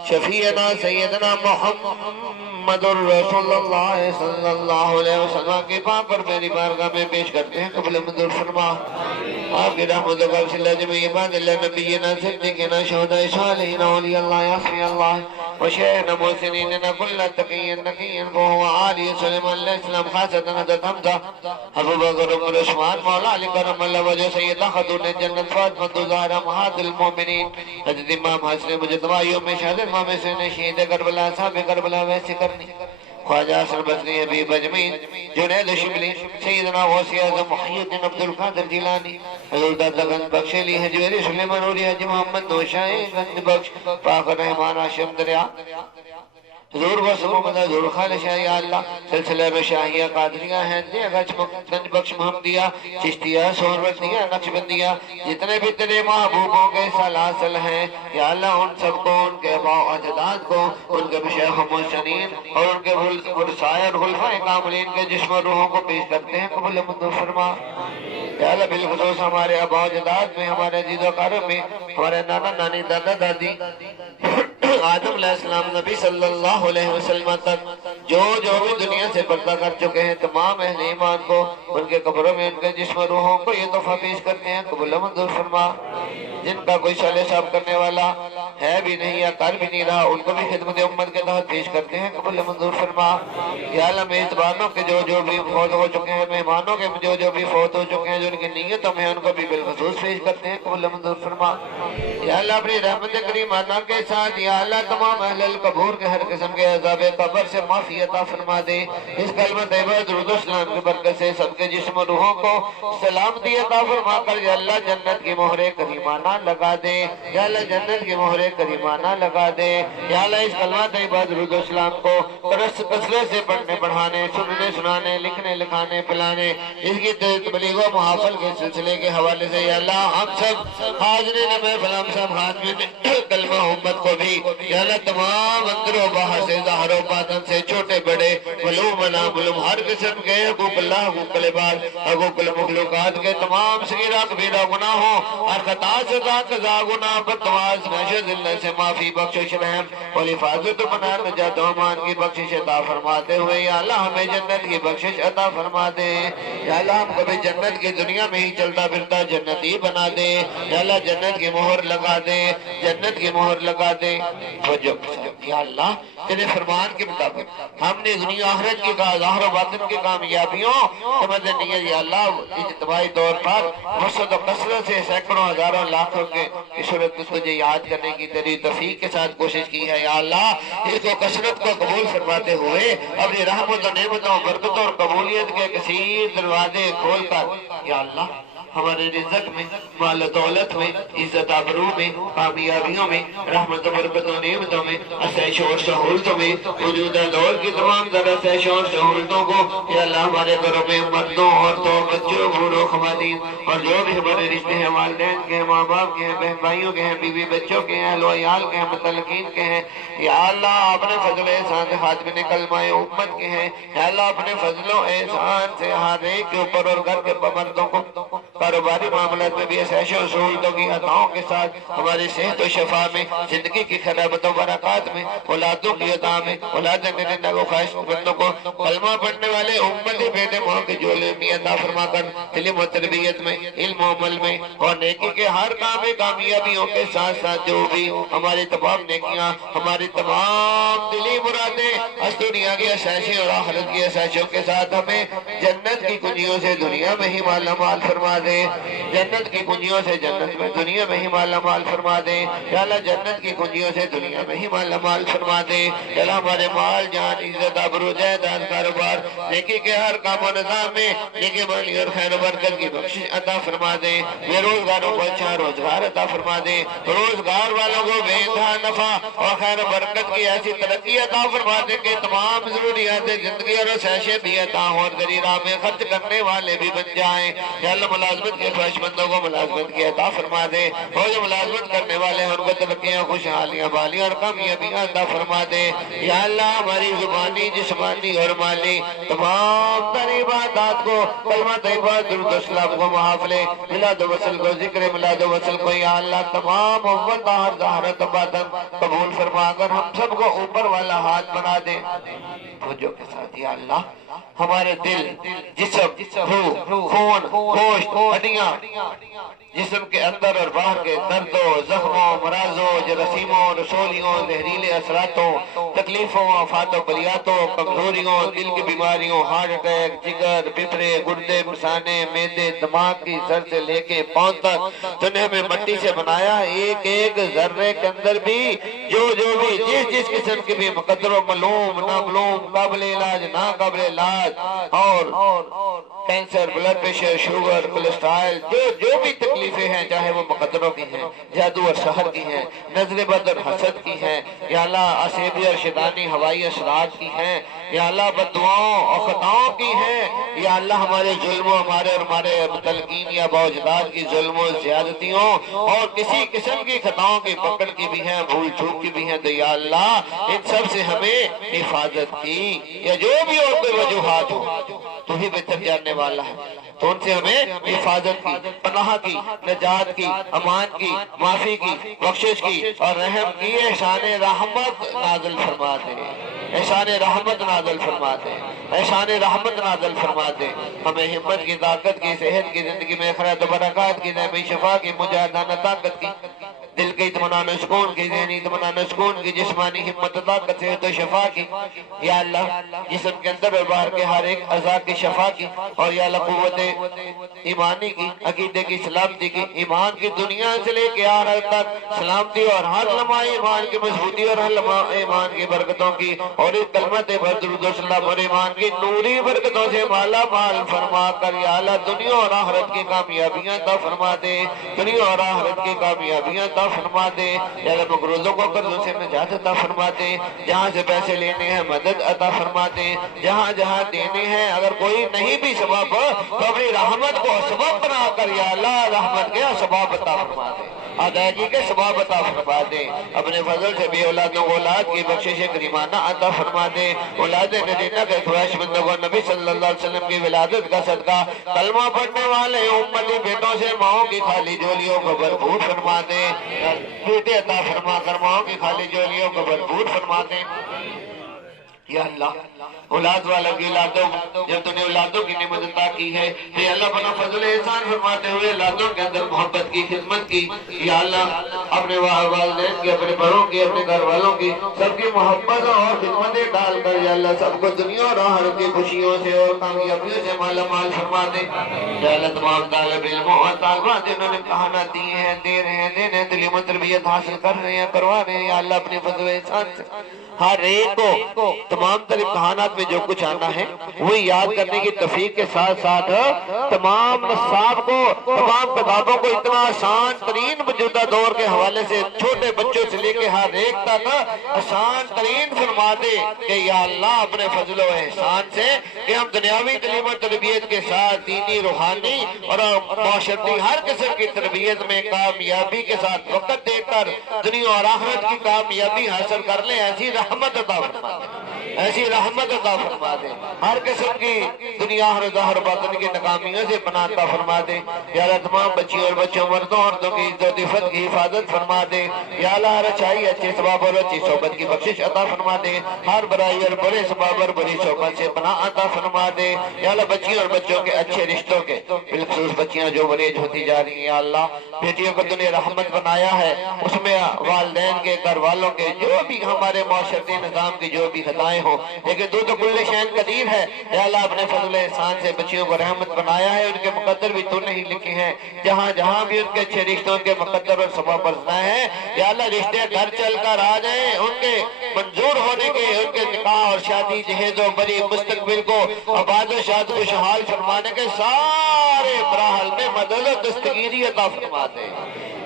شفیعنا سیدنا محمد الرسول اللہ صلی اللہ علیہ وسلم کے پاک پر میری بارگاہ میں پیش کرتے ہیں۔ قبول منظور فرما، آپ کی رحمت و اللہ جمعی عباد اللہ نبینا صدیقنا شہداء صالحین اولیاء اللہ یاسمی اللہ وشیخنا محسنیننا کل تقین نقین فہو آلی سلیم علیہ السلام خاصتاً حضرت حمزہ ابو بکر عمر عثمان مولا علی کرم اللہ وجہ سیدہ خاتون جنت فاطمہ زہرا امہات المومنین حضرت امام حسن مجتبی یوم شہادت امام حسین شہید کربلا صاحب کربلا ویسے کرنی خواجہ حسن بصری حبیب اجمین جنید شبلی سیدنا غوثی اعظم محی الدین عبدالقادر جیلانی حضور داتا گنج بخش علی حجویری سلیمان اولی حج محمد نوشائی گنج بخش فاخر رحمان آشم دریا حضور بس محمد حضور خال شاہی اللہ سلسلہ بشاہیہ قادریہ ہندیہ گنج بخش محمدیہ چشتیہ سہروردیہ نقشبندیہ جتنے بھی تیرے محبوبوں کے سلاسل ہیں یا اللہ ان سب کو، ان کے باء اجداد کو، ان کے شیخ محسنین اور ان کے ورثاء اور خلفاء کاملین کے جسم و روحوں کو پیش کرتے ہیں۔ قبول منظور فرما یا اللہ بالخصوص ہمارے آباء اجداد میں، ہمارے عزیز و اقارب میں، ہمارے نانا نانی دادا دادی آدم علیہ السلام نبی صلی اللہ علیہ وسلم تک جو بھی دنیا سے پردہ کر چکے ہیں تمام اہل ایمان کو، ان کے قبروں میں ان کے جسم و روحوں کو یہ تحفہ پیش کرتے ہیں۔ قبول منظور فرما، جن کا کوئی صالح صاحب کرنے والا ہے بھی نہیں یا کر بھی نہیں رہا، ان کو بھی خدمت امت کے تحت پیش کرتے ہیں۔ قبول منظور فرما یا اللہ میزبانوں کے جو بھی فوت ہو چکے ہیں، مہمانوں کے جو بھی فوت ہو چکے ہیں، جو ان کی نیتوں میں ان کو بھی بالخصوص پیش کرتے ہیں۔ قبول منظور فرما یا اللہ اپنی رحمت کریمانہ کے ساتھ یا اللہ تمام اہل القبور کے ہر قسم کے عذاب قبر سے معافی عطا فرما دے۔ اس کلمہ طیبہ درود و سلام کی برکت سے سب کے جسم و روحوں کو سلامتی عطا فرما کر یا اللہ جنت کی مہر کریمانہ لگا دے، یا اللہ جنت کی مہر کریمانہ لگا دے۔ یا اللہ اس کلمہ طیبہ درود و سلام کو کثرت سے پڑھنے پڑھانے، سننے سنانے، لکھنے لکھانے پلانے، اس کی تبلیغ و محافل کے سلسلے کے حوالے سے یا اللہ ہم سب حاضرین محفل، ہم سب حاضرین کلمہ امت کو بھی یا اللہ تمام اندر و باہر سے ظاہر و باطن سے چھوٹے بڑے معلوم نامعلوم ہر قسم کے حقوق اللہ، حقوق العباد، حقوق المخلوقات کے تمام صغیرہ کبیرہ گناہوں اور خطا سزا قضا گناہ بدتواز نشہ ذلت سے معافی بخشش رحم اور حفاظت و پناہ نجات و امان کی بخشش عطا فرماتے ہوئے یا اللہ ہمیں جنت کی بخشش عطا فرما دے۔ یا اللہ ہم کو بھی جنت کی دنیا میں ہی چلتا پھرتا جنتی بنا دے۔ یا اللہ جنت کی مہر لگا دے، جنت کی مہر لگا دے۔ یا اللہ تیرے فرمان کے مطابق ہم نے دنیا آخرت کی ظاہر و باطن کی کامیابیوں سمجھنی یا اللہ اجتماعی طور پر وسعت و کثرت سے سینکڑوں ہزاروں لاکھوں کے صورت میں تجھے یاد کرنے کی تیری توفیق کے ساتھ کوشش کی ہے یا اللہ اس کو کثرت کو قبول فرماتے ہوئے اپنی رحمت و نعمتوں برکتوں اور قبولیت کے کثیر دروازے کھول کر یا اللہ ہمارے رزق میں مال و دولت میں عزت آبرو میں کامیابیوں میں رحمت و برکت و نعمتوں میں عیش اور سہولتوں میں موجودہ دور کی تمام ذرا عیش اور سہولتوں کو یا اللہ ہمارے گھروں میں مردوں عورتوں بچوں بوڑھوں خواتین اور جو بھی ہمارے رشتے ہیں والدین کے ہیں ماں باپ کے ہیں بہن بھائیوں کے ہیں بیوی بچوں کے ہیں اہل و عیال کے ہیں متعلقین کے ہیں یا اللہ اپنے فضل و احسان سے خاتمین کلمہ امت کے ہیں یا اللہ اپنے فضل و احسان سے ہر ایک کے اوپر اور گھر کے مردوں کو کاروباری معاملات میں بھی عیش و سہولتوں کی عطاؤں کے ساتھ ہماری صحت و شفا میں زندگی کی خرابت و برکات میں اولادوں کی عطا میں اولاد نرندہ کو خواہش بندوں کو کلمہ پڑھنے والے امت بیٹے ماں کی جھولے میں عطا فرما کر علم و تربیت میں علم و عمل میں اور نیکی کے ہر کام میں کامیابیوں کے ساتھ ساتھ جو بھی ہماری تمام نیکیاں ہماری تمام دلی مرادیں اس دنیا کی عیشیں اور آخرت کی عیشوں کے ساتھ ہمیں جنت کی کنجیوں سے دنیا میں ہی مالا مال فرما دے جنت کی کنجیوں سے جنت میں دنیا میں ہی مالا مال فرما دے یا اللہ جنت کی کنجیوں سے دنیا میں ہی مالا مال فرما دے یا اللہ ہمارے مال جان عزت آبرو جائیداد کاروبار نیکی کے ہر کام و نظام میں نیکی مالی اور خیر و برکت کی بخشش عطا فرما دے بے روزگاروں کو اچھا روزگار عطا فرما دے روزگار والوں کو بے انتہا نفع اور خیر و برکت کی ایسی ترقی عطا فرما دے کہ تمام ضروریات زندگی اور عیشیں بھی عطا ہو اور ذریعہ راہ میں خرچ کرنے والے بھی بن جائیں یا اللہ ملازمت کے خواہش مندوں کو ملازمت کی عطا فرما دے اور جو ملازمت کرنے والے ہیں ان کو ترقیاں خوشحالیاں بالیاں اور کامیابیاں عطا فرما دے یا اللہ ہماری زبانی جسمانی اور مالی تمام تر عبادات کو کلمہ طیبہ درود و سلام کو محافلے میلاد و وصل کو ذکر میلاد و وصل کو یا اللہ تمام اول ظاہر ظاہرت و باطن قبول فرما کر ہم سب کو اوپر والا ہاتھ بنا دے فوجوں کے ساتھ یا اللہ ہمارے دل جسم روح خون گوشت ہڈیاں جسم کے اندر اور باہر کے دردوں زخموں مرازوں جراثیموں رسولیوں زہریلے اثراتوں تکلیفوں آفات و بلیاتوں کمزوریوں دل کی بیماریوں ہارٹ اٹیک جگر پھپھڑے گردے مثانے معدے دماغ کی سر سے لے کے پاؤں تک تو نے ہمیں مٹی سے بنایا ایک ایک ذرے کے اندر بھی جو بھی جس قسم کی بھی مقدر و معلوم نامعلوم قابل علاج ناقابل علاج اور cancer blood pressure sugar cholesterol جو بھی تکلیفیں ہیں چاہے وہ مقدروں کی ہیں جادو اور سحر کی ہیں نظر بد اور حسد کی ہیں یا اللہ عصیبی اور شیطانی ہوائی اثرات کی ہیں یا اللہ بددعاؤں اور خطاؤں کی ہیں یا اللہ ہمارے ظلموں ہمارے متعلقین یا باوجداد کی ظلموں زیادتیوں اور کسی قسم کی خطاؤں کی پکڑ کی بھی ہیں بھول چوک کی بھی ہیں تو یا اللہ ان سب سے ہمیں حفاظت کی یا جو بھی اور کوئی وجوہات ہو تو ہی بہتر جاننے والا ہے تو ان سے ہمیں حفاظت کی پناہ کی نجات کی امان کی معافی کی بخشش کی اور رحم کی احسان رحمت نازل فرما دے احسان رحمت نازل فرما دے احسان رحمت نازل فرما دے ہمیں ہمت کی طاقت کی صحت کی زندگی میں خیرات و برکات کی نعمت شفا کی مجاہدانہ طاقت کی دل کی اطمینان و سکون کی ذہنی اطمینان و سکون کی جسمانی ہمت طاقت صحت و شفا کی یا اللہ جسم کے اندر اور باہر کے ہر ایک اعضاء کی شفا کی اور یا اللہ قوت ایمانی کی عقیدے کی سلامتی کی ایمان کی دنیا سے لے کے آخرت تک سلامتی اور ہر لمحہ ایمان کی مضبوطی اور ہر لمحہ ایمان کی برکتوں کی اور اس کلمہ طیبہ درود و سلام اور ایمان کی نوری برکتوں سے مالا مال فرما کر یا اللہ دنیا اور آخرت کی کامیابیاں عطا فرما دے دنیا اور آخرت کی کامیابیاں عطا فرما دے یا اللہ مقروضوں کو قرضوں سے نجات عطا فرما دے جہاں سے پیسے لینے ہیں مدد عطا فرما دے جہاں جہاں دینے ہیں اگر کوئی نہیں بھی سبب تو اپنی رحمت کو سبب بنا کر یا اللہ رحمت کے سبب عطا فرما دے ادائیگی کے سبب عطا فرما دے اپنے فضل سے بھی اولادوں کو اولاد کی بخشش کریمانہ عطا فرما دے اولاد نرینہ کے خواہش مندوں کو نبی صلی اللہ علیہ وسلم کی ولادت کا صدقہ کلمہ پڑھنے والے امتی بیٹوں سے ماؤں کی خالی جولیوں کو بھرپور فرما دے بیٹے عطا فرما کر ماؤں کی خالی جولیوں کو بھرپور فرما دے یا اللہ اولاد والا کی اولادوں جب تو نے اولادوں کی نعمت عطا کی ہے اے اللہ اپنا فضل احسان فرماتے ہوئے اولادوں کے اندر محبت کی خدمت کی یا اللہ اپنے والدین کی اپنے بڑوں کی اپنے گھر والوں کی سب کی محبت اور خدمتیں ڈال کر یا اللہ سب کو دنیا اور آخرت کی خوشیوں سے اور کامیابیوں سے مالا مال فرما دے یا اللہ تمام طالب علموں اور طالبات جنہوں نے کہانات دیے ہیں دے رہے ہیں دینے ہیں تعلیم و تربیت حاصل کر رہے ہیں کروا رہے ہیں یا اللہ اپنے فضل احسان سے ہر ایک کو تمام تر امتحانات میں جو کچھ آنا ہے وہ یاد کرنے کی توفیق کے ساتھ ساتھ تمام نصاب کو تمام کتابوں کو اتنا آسان ترین موجودہ دور کے حوالے سے چھوٹے بچوں سے لے کے ہر ایک تک آسان ترین فرما دے کہ یا اللہ اپنے فضل و احسان سے کہ ہم دنیاوی تعلیم و تربیت کے ساتھ دینی روحانی اور معاشرتی ہر قسم کی تربیت میں کامیابی کے ساتھ وقت دے کر دنیا اور آخرت کی کامیابی حاصل کر لیں ایسی رحمت عطا فرما دے ایسی رحمت عطا فرما دے ہر قسم کی دنیا اور ظاہر باطن کی ناکامیوں سے پناہ عطا فرما دے یا اللہ تمام بچیوں اور بچوں مردوں عورتوں کی عزت و عفت کی حفاظت فرما دے یا اللہ ہر اچھائی اچھے ثواب اور اچھی صحبت کی بخشش عطا فرما دے ہر برائی اور برے ثواب اور بری صحبت سے پناہ عطا فرما دے یا اللہ بچیوں اور بچوں کے اچھے رشتوں کے بالخصوص بچیاں جو بریج ہوتی جا رہی ہیں یا اللہ بیٹیوں کو تُو نے رحمت بنایا ہے اس میں والدین کے گھر والوں کے جو بھی ہمارے معاشرتی نظام کی جو بھی خطائیں ہوں لیکن تو کل شین قدیر ہے یا اللہ اپنے فضل احسان سے بچیوں کو رحمت بنایا ہے ان کے مقدر بھی تو نہیں لکھے ہیں جہاں جہاں بھی ان کے اچھے رشتوں کے مقدر اور ثواب برسنا ہے یا اللہ رشتے گھر چل کر آ جائیں ان کے منظور ہونے کے ان کے نکاح اور شادی جہیز و بری مستقبل کو آباد و شاد خوشحال فرمانے کے سارے مراحل میں مدد و دستگیری عطا فرما دے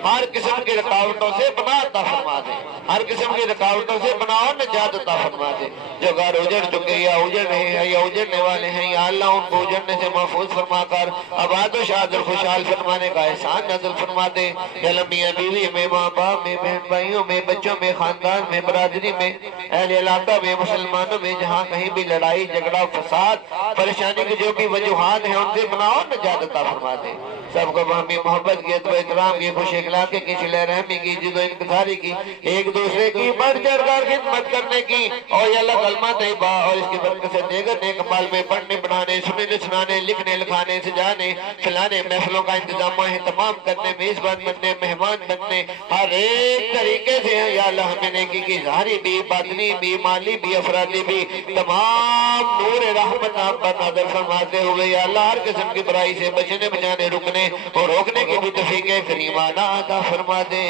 ہر قسم کی رکاوٹوں سے پناہ عطا فرما دے ہر قسم کی رکاوٹوں سے پناہ اور نجات عطا فرما دے جو گھر اجڑ چکے یا اجڑ رہے ہیں یا اجڑنے والے ہیں یا اللہ ان کو اجڑنے سے محفوظ فرما کر آباد و شاد اور خوشحال فرمانے کا احسان نازل فرما دے یا اللہ میاں بیوی میں ماں باپ میں بہن بھائیوں میں بچوں میں خاندان میں برادری میں اہل علاقہ میں مسلمانوں میں جہاں کہیں بھی لڑائی جھگڑا فساد پریشانی کی جو بھی وجوہات ہیں ان سے پناہ اور نجات عطا فرما دے سب کو باہمی محبت کی ادب و احترام کی خوش اخلاقی کی صلہ رحمی کی جد و انکساری کی ایک دوسرے کی بڑھ چڑھ کر خدمت کرنے کی اور یا اللہ کلمہ طیبہ اور اس کی برکت سے دیگر نیک اعمال میں پڑھنے پڑھانے سننے سنانے لکھنے لکھانے سجانے کھلانے محفلوں کا انتظام اہتمام کرنے میزبان بننے مہمان بننے ہر ایک طریقے سے یا اللہ ہمیں نیکی کی ظاہری بھی باطنی بھی مالی بھی افرادی بھی تمام نور رحمت آپ پر نازل فرماتے ہوئے یا اللہ ہر قسم کی برائی سے بچنے بچانے رکنے اور روکنے کی بھی توفیق کریمانہ عطا فرما دے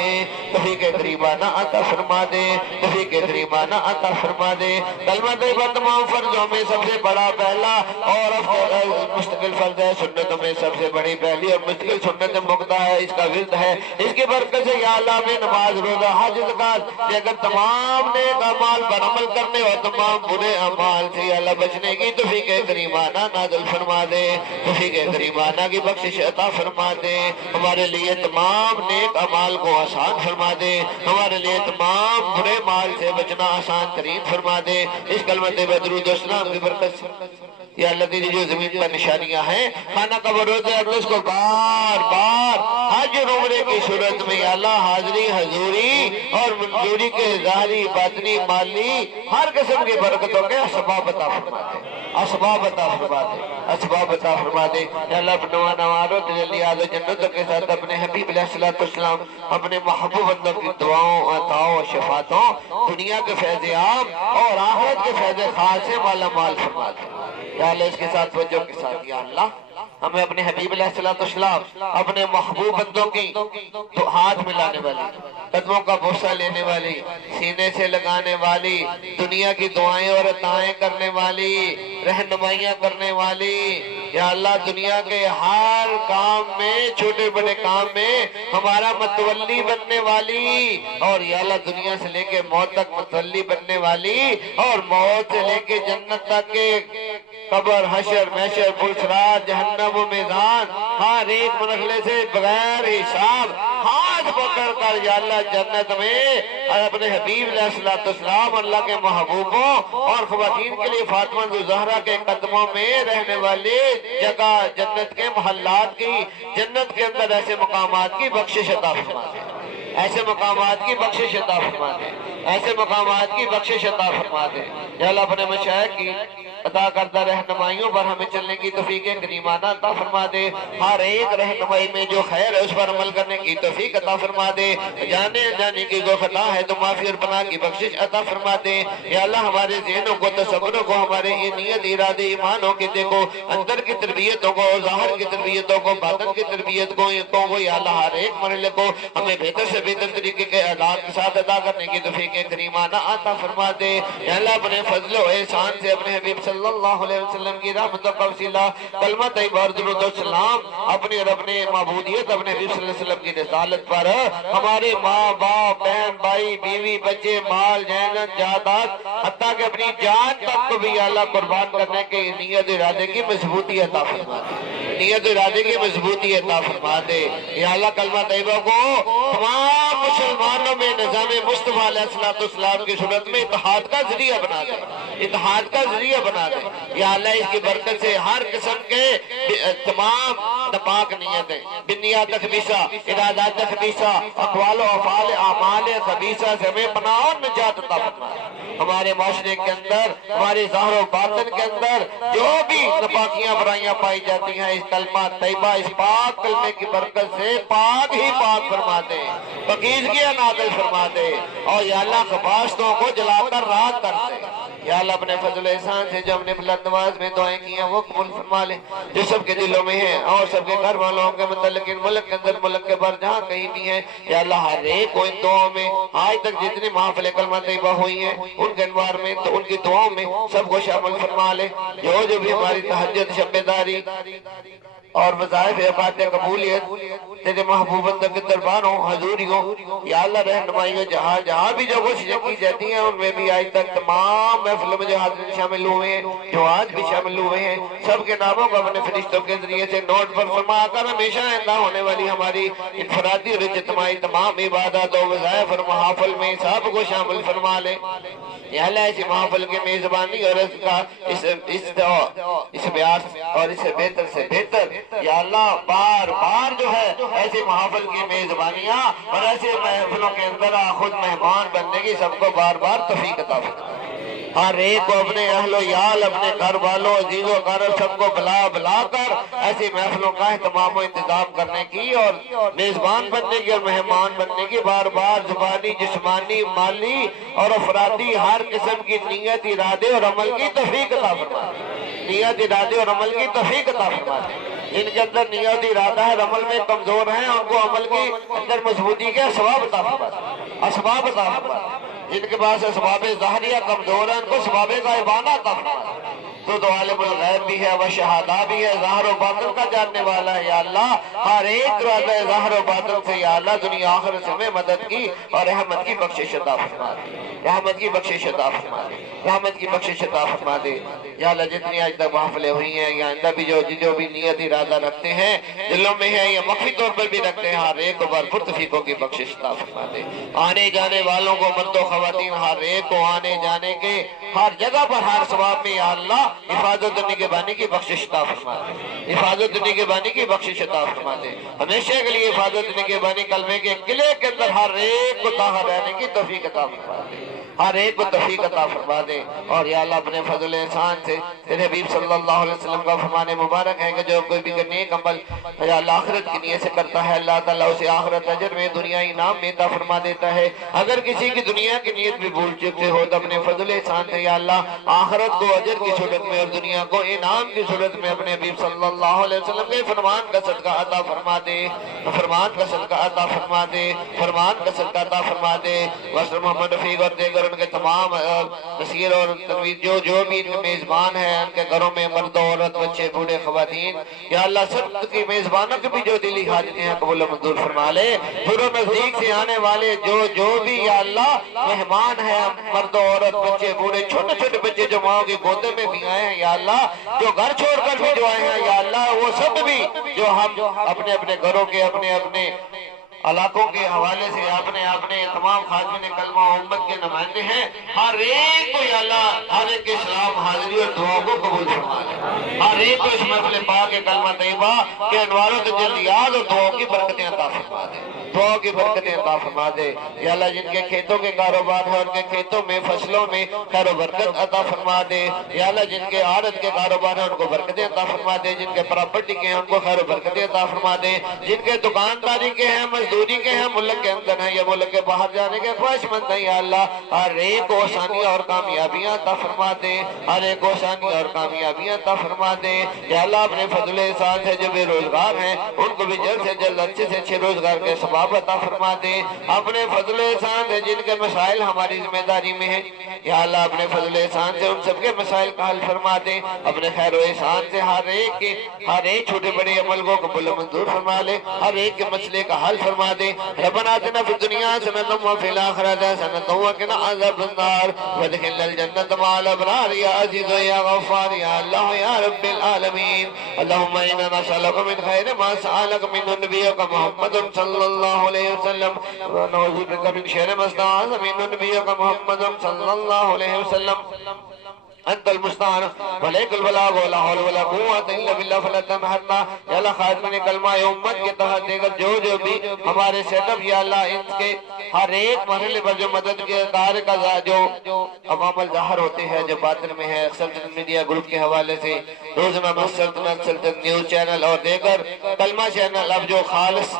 توفیق کریمانہ عطا فرما دے توفیق کریمانہ عطا فرما دے کلمہ طیبہ تمام فرضوں میں سب سے بڑا پہلا اور مستقل فرض ہے سنتوں میں سب سے بڑی پہلی اور مستقل سنت مقدہ ہے اس کا ورد ہے اس کی برکت سے یا اللہ میں نماز روزہ حج زکات اگر تمام نیک اعمال پر عمل کرنے اور تمام برے اعمال سے یا اللہ بچنے کی توفیق کریمانہ نازل فرما دے توفیق کریمانہ کی بخشش عطا فرما دے ہمارے لیے تمام نیک اعمال کو آسان فرما دے ہمارے لیے تمام برے مال سے بچنا آسان ترین فرما دے اس کلمہ طیبہ درود و سلام کی برکت سے یا اللہ تیری جو زمین پر نشانیاں ہیں خانہ قبر روزہ اقدس کو بار بار حج اور عمرے کی صورت میں یا اللہ حاضری حضوری اور منظوری کے ظاہری باطنی مالی ہر قسم کی برکتوں کے اسباب عطا فرما دے اسباب عطا فرما دے اسباب عطا فرما دے یا اللہ اپنے نواروں تجلی آدھو جنتوں کے ساتھ اپنے حبیب علیہ السلام اپنے محبوب بندوں کی دعاؤں عطاؤں شفاعتوں دنیا کے فیض عام اور آخرت کے فیض خاص سے مالا مال فرما دے یا اللہ اس کے ساتھ وجہ کے ساتھ یا اللہ ہمیں اپنے حبیب علیہ السلام اپنے محبوب بندوں کی تو ہاتھ ملانے والی قدموں کا بوسہ لینے والی سینے سے لگانے والی دنیا کی دعائیں اور عطائیں کرنے والی رہنمائیاں کرنے والی یا اللہ دنیا کے ہر کام میں چھوٹے بڑے کام میں ہمارا متولی بننے والی اور یا اللہ دنیا سے لے کے موت تک متولی بننے والی اور موت سے لے کے جنت تک کے قبر حشر محشر پلسرات جہنم و میدان ہر ایک مرحلے سے بغیر حساب ہاتھ پکڑ کر یا اللہ جنت میں اپنے حبیب علیہ السلام اللہ کے محبوبوں اور خواتین کے لیے فاطمہ زہرا کے قدموں میں رہنے والے جگہ جنت کے محلات کی جنت کے اندر ایسے مقامات کی بخشش عطا فرما دے ایسے مقامات کی بخشش عطا فرما دے ایسے مقامات کی بخشش عطا فرما دے یا اللہ اپنے مشائخ کی عطا کردہ رہنمائیوں پر ہمیں چلنے کی توفیق کریمانہ عطا فرما دے ہر ایک رہنمائی میں جو خیر ہے اس پر عمل کرنے کی توفیق عطا فرما دے جانے جانے کی کوئی خطا ہے تو معافی اور پناہ کی بخشش عطا فرما دے یا اللہ ہمارے ذہنوں کو تصوروں کو ہمارے نیت ارادے ایمانوں کے دیکھو اندر کی تربیتوں کو ظاہر کی تربیتوں کو باطن کی تربیت کو یا اللہ ہر ایک مرحلے کو ہمیں بہتر سے بہتر طریقے کے اعداد کے ساتھ ادا کرنے کی توفیق کریمانہ عطا فرما دے یا اللہ اپنے فضل و احسان سے اپنے حبیب صلی اللہ علیہ وسلم کی رحمت و وسیلہ کلمہ طیبہ اور درود و سلام اپنی اور اپنے معبودیت اپنے حبیب صلی اللہ علیہ وسلم کی رسالت پر ہمارے ماں باپ بہن بھائی بیوی بچے مال جائیداد جائیداد حتیٰ کہ اپنی جان تک کو بھی یا اللہ قربان کرنے کے نیت ارادے کی مضبوطی عطا فرما دے نیت ارادے کی مضبوطی عطا فرما دے یا اللہ کلمہ طیبہ کو تمام مسلمانوں میں نظام مصطفیٰ علیہ السلام کی صورت میں اتحاد کا ذریعہ بنا دے اتحاد کا ذریعہ بنا دے یا اللہ اس کی برکت سے ہر قسم کے تمام ناپاک نیتیں بنیاد خبیثہ ارادات خبیثہ اقوال و افعال اعمال خبیثہ سے ہمیں پناہ اور نجات عطا فرما ہمارے معاشرے کے اندر ہمارے ظاہر و باطن کے اندر جو بھی ناپاکیاں برائیاں پائی جاتی ہیں اس کلمہ طیبہ اس پاک کلمے کی برکت سے پاک ہی پاک فرما دے پاکیزگیاں نازل فرما دے اور یا اللہ خباثتوں کو جلا کر راحت کر دے یا اللہ اپنے فضل و احسان سے جو ہم نے بلند نواز میں دعائیں کی ہیں وہ قبول فرما لے جو سب کے دلوں میں ہیں اور سب کے گھر والوں کے متعلق ملک کے اندر ملک کے بار جہاں کہیں بھی ہیں یا اللہ ہر ایک کو ان دعاؤں میں آج تک جتنی محافل کلمہ طیبہ ہوئی ہیں ان کے انوار میں تو ان کی دعاؤں میں سب کو شامل فرما لے جو بھی ہماری تہجد شب بیداری اور وظائف اوقات قبولیت تیرے محبوب بندوں کے درباروں حضوریوں یا اللہ رہنمائیوں جہاں جہاں بھی جو کوششیں کی جاتی ہیں ان میں بھی آج تک تمام محفلوں میں جو حاضرین شامل ہوئے ہیں جو آج بھی شامل ہوئے ہیں سب کے ناموں کو اپنے فرشتوں کے ذریعے سے نوٹ پر فرما کر ہمیشہ آئندہ ہونے والی ہماری انفرادی اور اجتماعی تمام عبادات و وظائف اور محافل میں سب کو شامل فرما لے یا اللہ ایسی محافل کی میزبانی اور اس کا اس بیاس اور اسے بہتر سے بہتر یا اللہ بار بار جو ہے ایسی محافل کی میزبانیاں اور ایسے محفلوں کے اندر خود مہمان بننے کی سب کو بار بار توفیق عطا فرما ہر ایک کو اپنے اہل و یال اپنے گھر والوں عزیز و اقارب سب کو بلا کر ایسی محفلوں کا اہتمام و انتظام کرنے کی اور میزبان بننے کی اور مہمان بننے کی بار بار زبانی جسمانی مالی اور افرادی ہر قسم کی نیت ارادے اور عمل کی توفیق عطا فرما نیت ارادے اور عمل کی توفیق عطا فرما ان کے اندر نیت ارادہ ہے عمل میں کمزور ہیں ان کو عمل کے اندر مضبوطی کے اسباب عطا فرما اسباب عطا فرما جن کے پاس اسباب ظاہریہ کمزور ہیں ان کو اسباب غائبانہ عطا فرما تو عالم الغیب بھی ہے وہ شہادہ بھی ہے ظاہر و باطن کا جاننے والا ہے یا اللہ ہر ایک دروازہ ظاہر و باطن سے یا اللہ دنیا آخرت سے ہمیں مدد کی اور رحمت کی بخشش عطا فرما دے رحمت کی بخشش عطا فرما دے رحمت کی بخشش عطا فرما دے یا اللہ جتنی آج تک محفلیں ہوئی ہیں یا آئندہ بھی جو بھی نیت ارادہ رکھتے ہیں دلوں میں ہے یا مخفی طور پر بھی رکھتے ہیں ہر ایک کو بھرپور توفیقوں کی بخشش عطا فرما دے آنے جانے والوں کو مرد و خواتین ہر ایک کو آنے جانے کے ہر جگہ پر ہر ثواب میں یا اللہ حفاظت و نگہبانی کی بخشش عطا فرما دے حفاظت و نگہبانی کی بخشش عطا فرما دے ہمیشہ کے لیے حفاظت و نگہبانی کلمے کے قلعے کے اندر ہر ایک کو تاہر رہنے کی توفیق عطا فرما دے ہر ایک کو توفیق عطا فرما دے اور یا اللہ اپنے فضل احسان سے تیرے حبیب صلی اللہ علیہ وسلم کا فرمان مبارک ہے کہ جو کوئی بھی نیک عمل یا اللہ آخرت کی نیت سے کرتا ہے اللہ تعالیٰ اسے آخرت اجر میں دنیا انعام میں عطا فرما دیتا ہے اگر کسی کی دنیا کی نیت بھی بھول چکے ہو تو اپنے فضل احسان سے یا اللہ آخرت کو اجر کی صورت میں اور دنیا کو انعام کی صورت میں اپنے حبیب صلی اللہ علیہ وسلم کے فرمان کا صدقہ عطا فرما دے فرمان کا صدقہ عطا فرما دے فرمان کا صدقہ عطا فرما دے وصل محمد رفیق اور دیگر ان کے تمام نصیر اور تنویر جو بھی ان کے میزبان ہیں ان کے گھروں میں مرد عورت بچے بوڑھے خواتین یا اللہ سب کی میزبانوں کی بھی جو دلی حاجتیں ہیں قبول و منظور فرما لے دور و نزدیک سے آنے والے جو بھی یا اللہ مہمان ہیں مرد عورت بچے بوڑھے چھوٹے چھوٹے بچے جو ماں کی گودے میں بھی آئے ہیں یا اللہ جو گھر چھوڑ کر بھی جو آئے ہیں یا اللہ وہ سب بھی جو ہم اپنے اپنے گھروں کے اپنے علاقوں کے حوالے سے اپنے تمام خادمین کلمہ امت کے نمائندے ہیں، ہر ایک کو یا اللہ ہر ایک کے اسلام حاضری اور دعا کو قبول فرما لے، ہر ایک کو اس محفل پاک کے کلمہ طیبہ کے انواروں سے جلدیات اور دعاؤں کی برکتیں عطا فرما دے، دعاؤں کی برکتیں عطا فرما دے یا اللہ جن کے کھیتوں کے کاروبار ہے ان کے کھیتوں میں فصلوں میں خیر و برکت عطا فرما دے یا اللہ جن کے عادت کے کاروبار ہیں ان کو برکتیں عطا فرما دے، جن کے پراپرٹی کے ہیں ان کو خیر و برکتیں عطا فرما دے، جن کے دکانداری کے ہیں مزدوری کے ہیں ملک کے اندر ہیں یا ملک کے باہر جانے کے خواہش مند ہیں یا اللہ ہر ایک کو آسانیاں اور کامیابیاں عطا فرما دے، ہر ایک کو آسانیاں اور کامیابیاں عطا فرما دے یا اللہ اپنے فضل احسان سے جو بے روزگار ہیں ان کو بھی جلد سے جلد اچھے سے اچھے روزگار کے ثواب عطا فرما دے، اپنے فضل احسان سے جن کے مسائل ہماری ذمہ داری میں ہیں یا اللہ اپنے فضل احسان سے ان سب کے مسائل کا حل فرما دے، اپنے خیر و احسان سے ہر ایک چھوٹے بڑے عمل کو قبول منظور فرما لے، ہر ایک کے مسئلے کا حل فرما دے۔ ربنا آتنا فی الدنیا حسنۃ وفی الآخرۃ حسنۃ وقنا عذاب النار وادخلنا الجنۃ مع الابرار یا عزیز یا غفار یا اللہ یا رب العالمین۔ اللہم انا نسألک من خیر ما سألک منہ نبیک محمد صلی اللہ علیہ وسلم ونعوذ بک من شر ما استعاذ منہ نبیک محمد صلی اللہ علیہ وسلم۔ انت المستعان ولیک البلاغ ولا حول ولا قوت الا باللہ فلا تمہرنا یا اللہ خادمین کلمہ امت کے تحت دیگر جو بھی ہمارے سیٹ اپ یا اللہ ان کے ہر ایک مرحلے پر جو مدد کے ادارے کا جو عوام ظاہر ہوتے ہیں جو باطن میں ہے سلطنت میڈیا گروپ کے حوالے سے روزنامہ سلطنت نیوز چینل اور دیگر کلمہ چینل اب جو خالص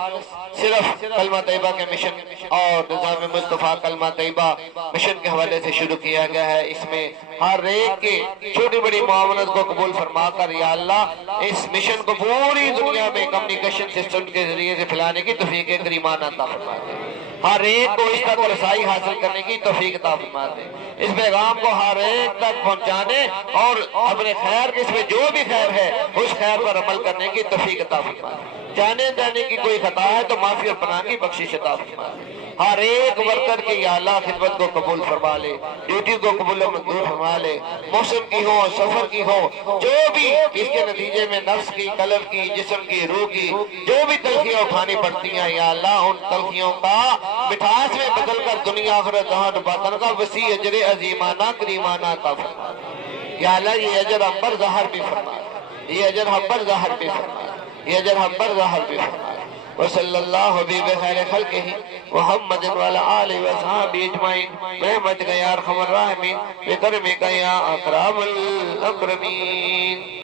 صرف کلمہ طیبہ کے مشن اور نظام مصطفیٰ کلمہ طیبہ مشن کے حوالے سے شروع کیا گیا ہے، اس میں ہر ایک کے چھوٹی بڑی معاونت کو قبول فرما کر یا اللہ اس مشن کو پوری دنیا میں کمیونیکیشن سسٹم کے ذریعے سے پھیلانے کی توفیق کریمانہ عطا فرما دے، ہر ایک کو اس تک رسائی حاصل کرنے کی توفیق عطا فرما دے، اس پیغام کو ہر ایک تک پہنچانے اور اپنے خیر کے اس میں جو بھی خیر ہے اس خیر پر عمل کرنے کی توفیق عطا فرما دے، جانے کی کوئی خطا ہے تو معافی اور پناہ کی بخشش عطا فرما دے، ہر ایک ورکر کی یا اللہ خدمت کو قبول فرما لے، ڈیوٹی کو قبول و منظور فرما لے، موسم کی ہو سفر کی ہو جو بھی اس کے نتیجے میں نفس کی قلب کی جسم کی روح کی جو بھی تلخیاں اٹھانی پڑتی ہیں یا اللہ ان تلخیوں کا مٹھاس میں بدل کر دنیا آخرت ذہن باطن کا وسیع اجر عظیمانہ کریمانہ عطا فرما دے یا اللہ یہ اجر ہم پر ظاہر بھی فرما دے، یہ اجر ہم پر ظاہر بھی فرما دے، یہ اجر ہم پر ظاہر بھی فرما دے۔ وصلی اللہ بخیر خلقہ محمد وعلی آلہ وصحابہ اجمعین برحمتک یا ارحم الراحمین بکرمک یا اکرم الاکرمین۔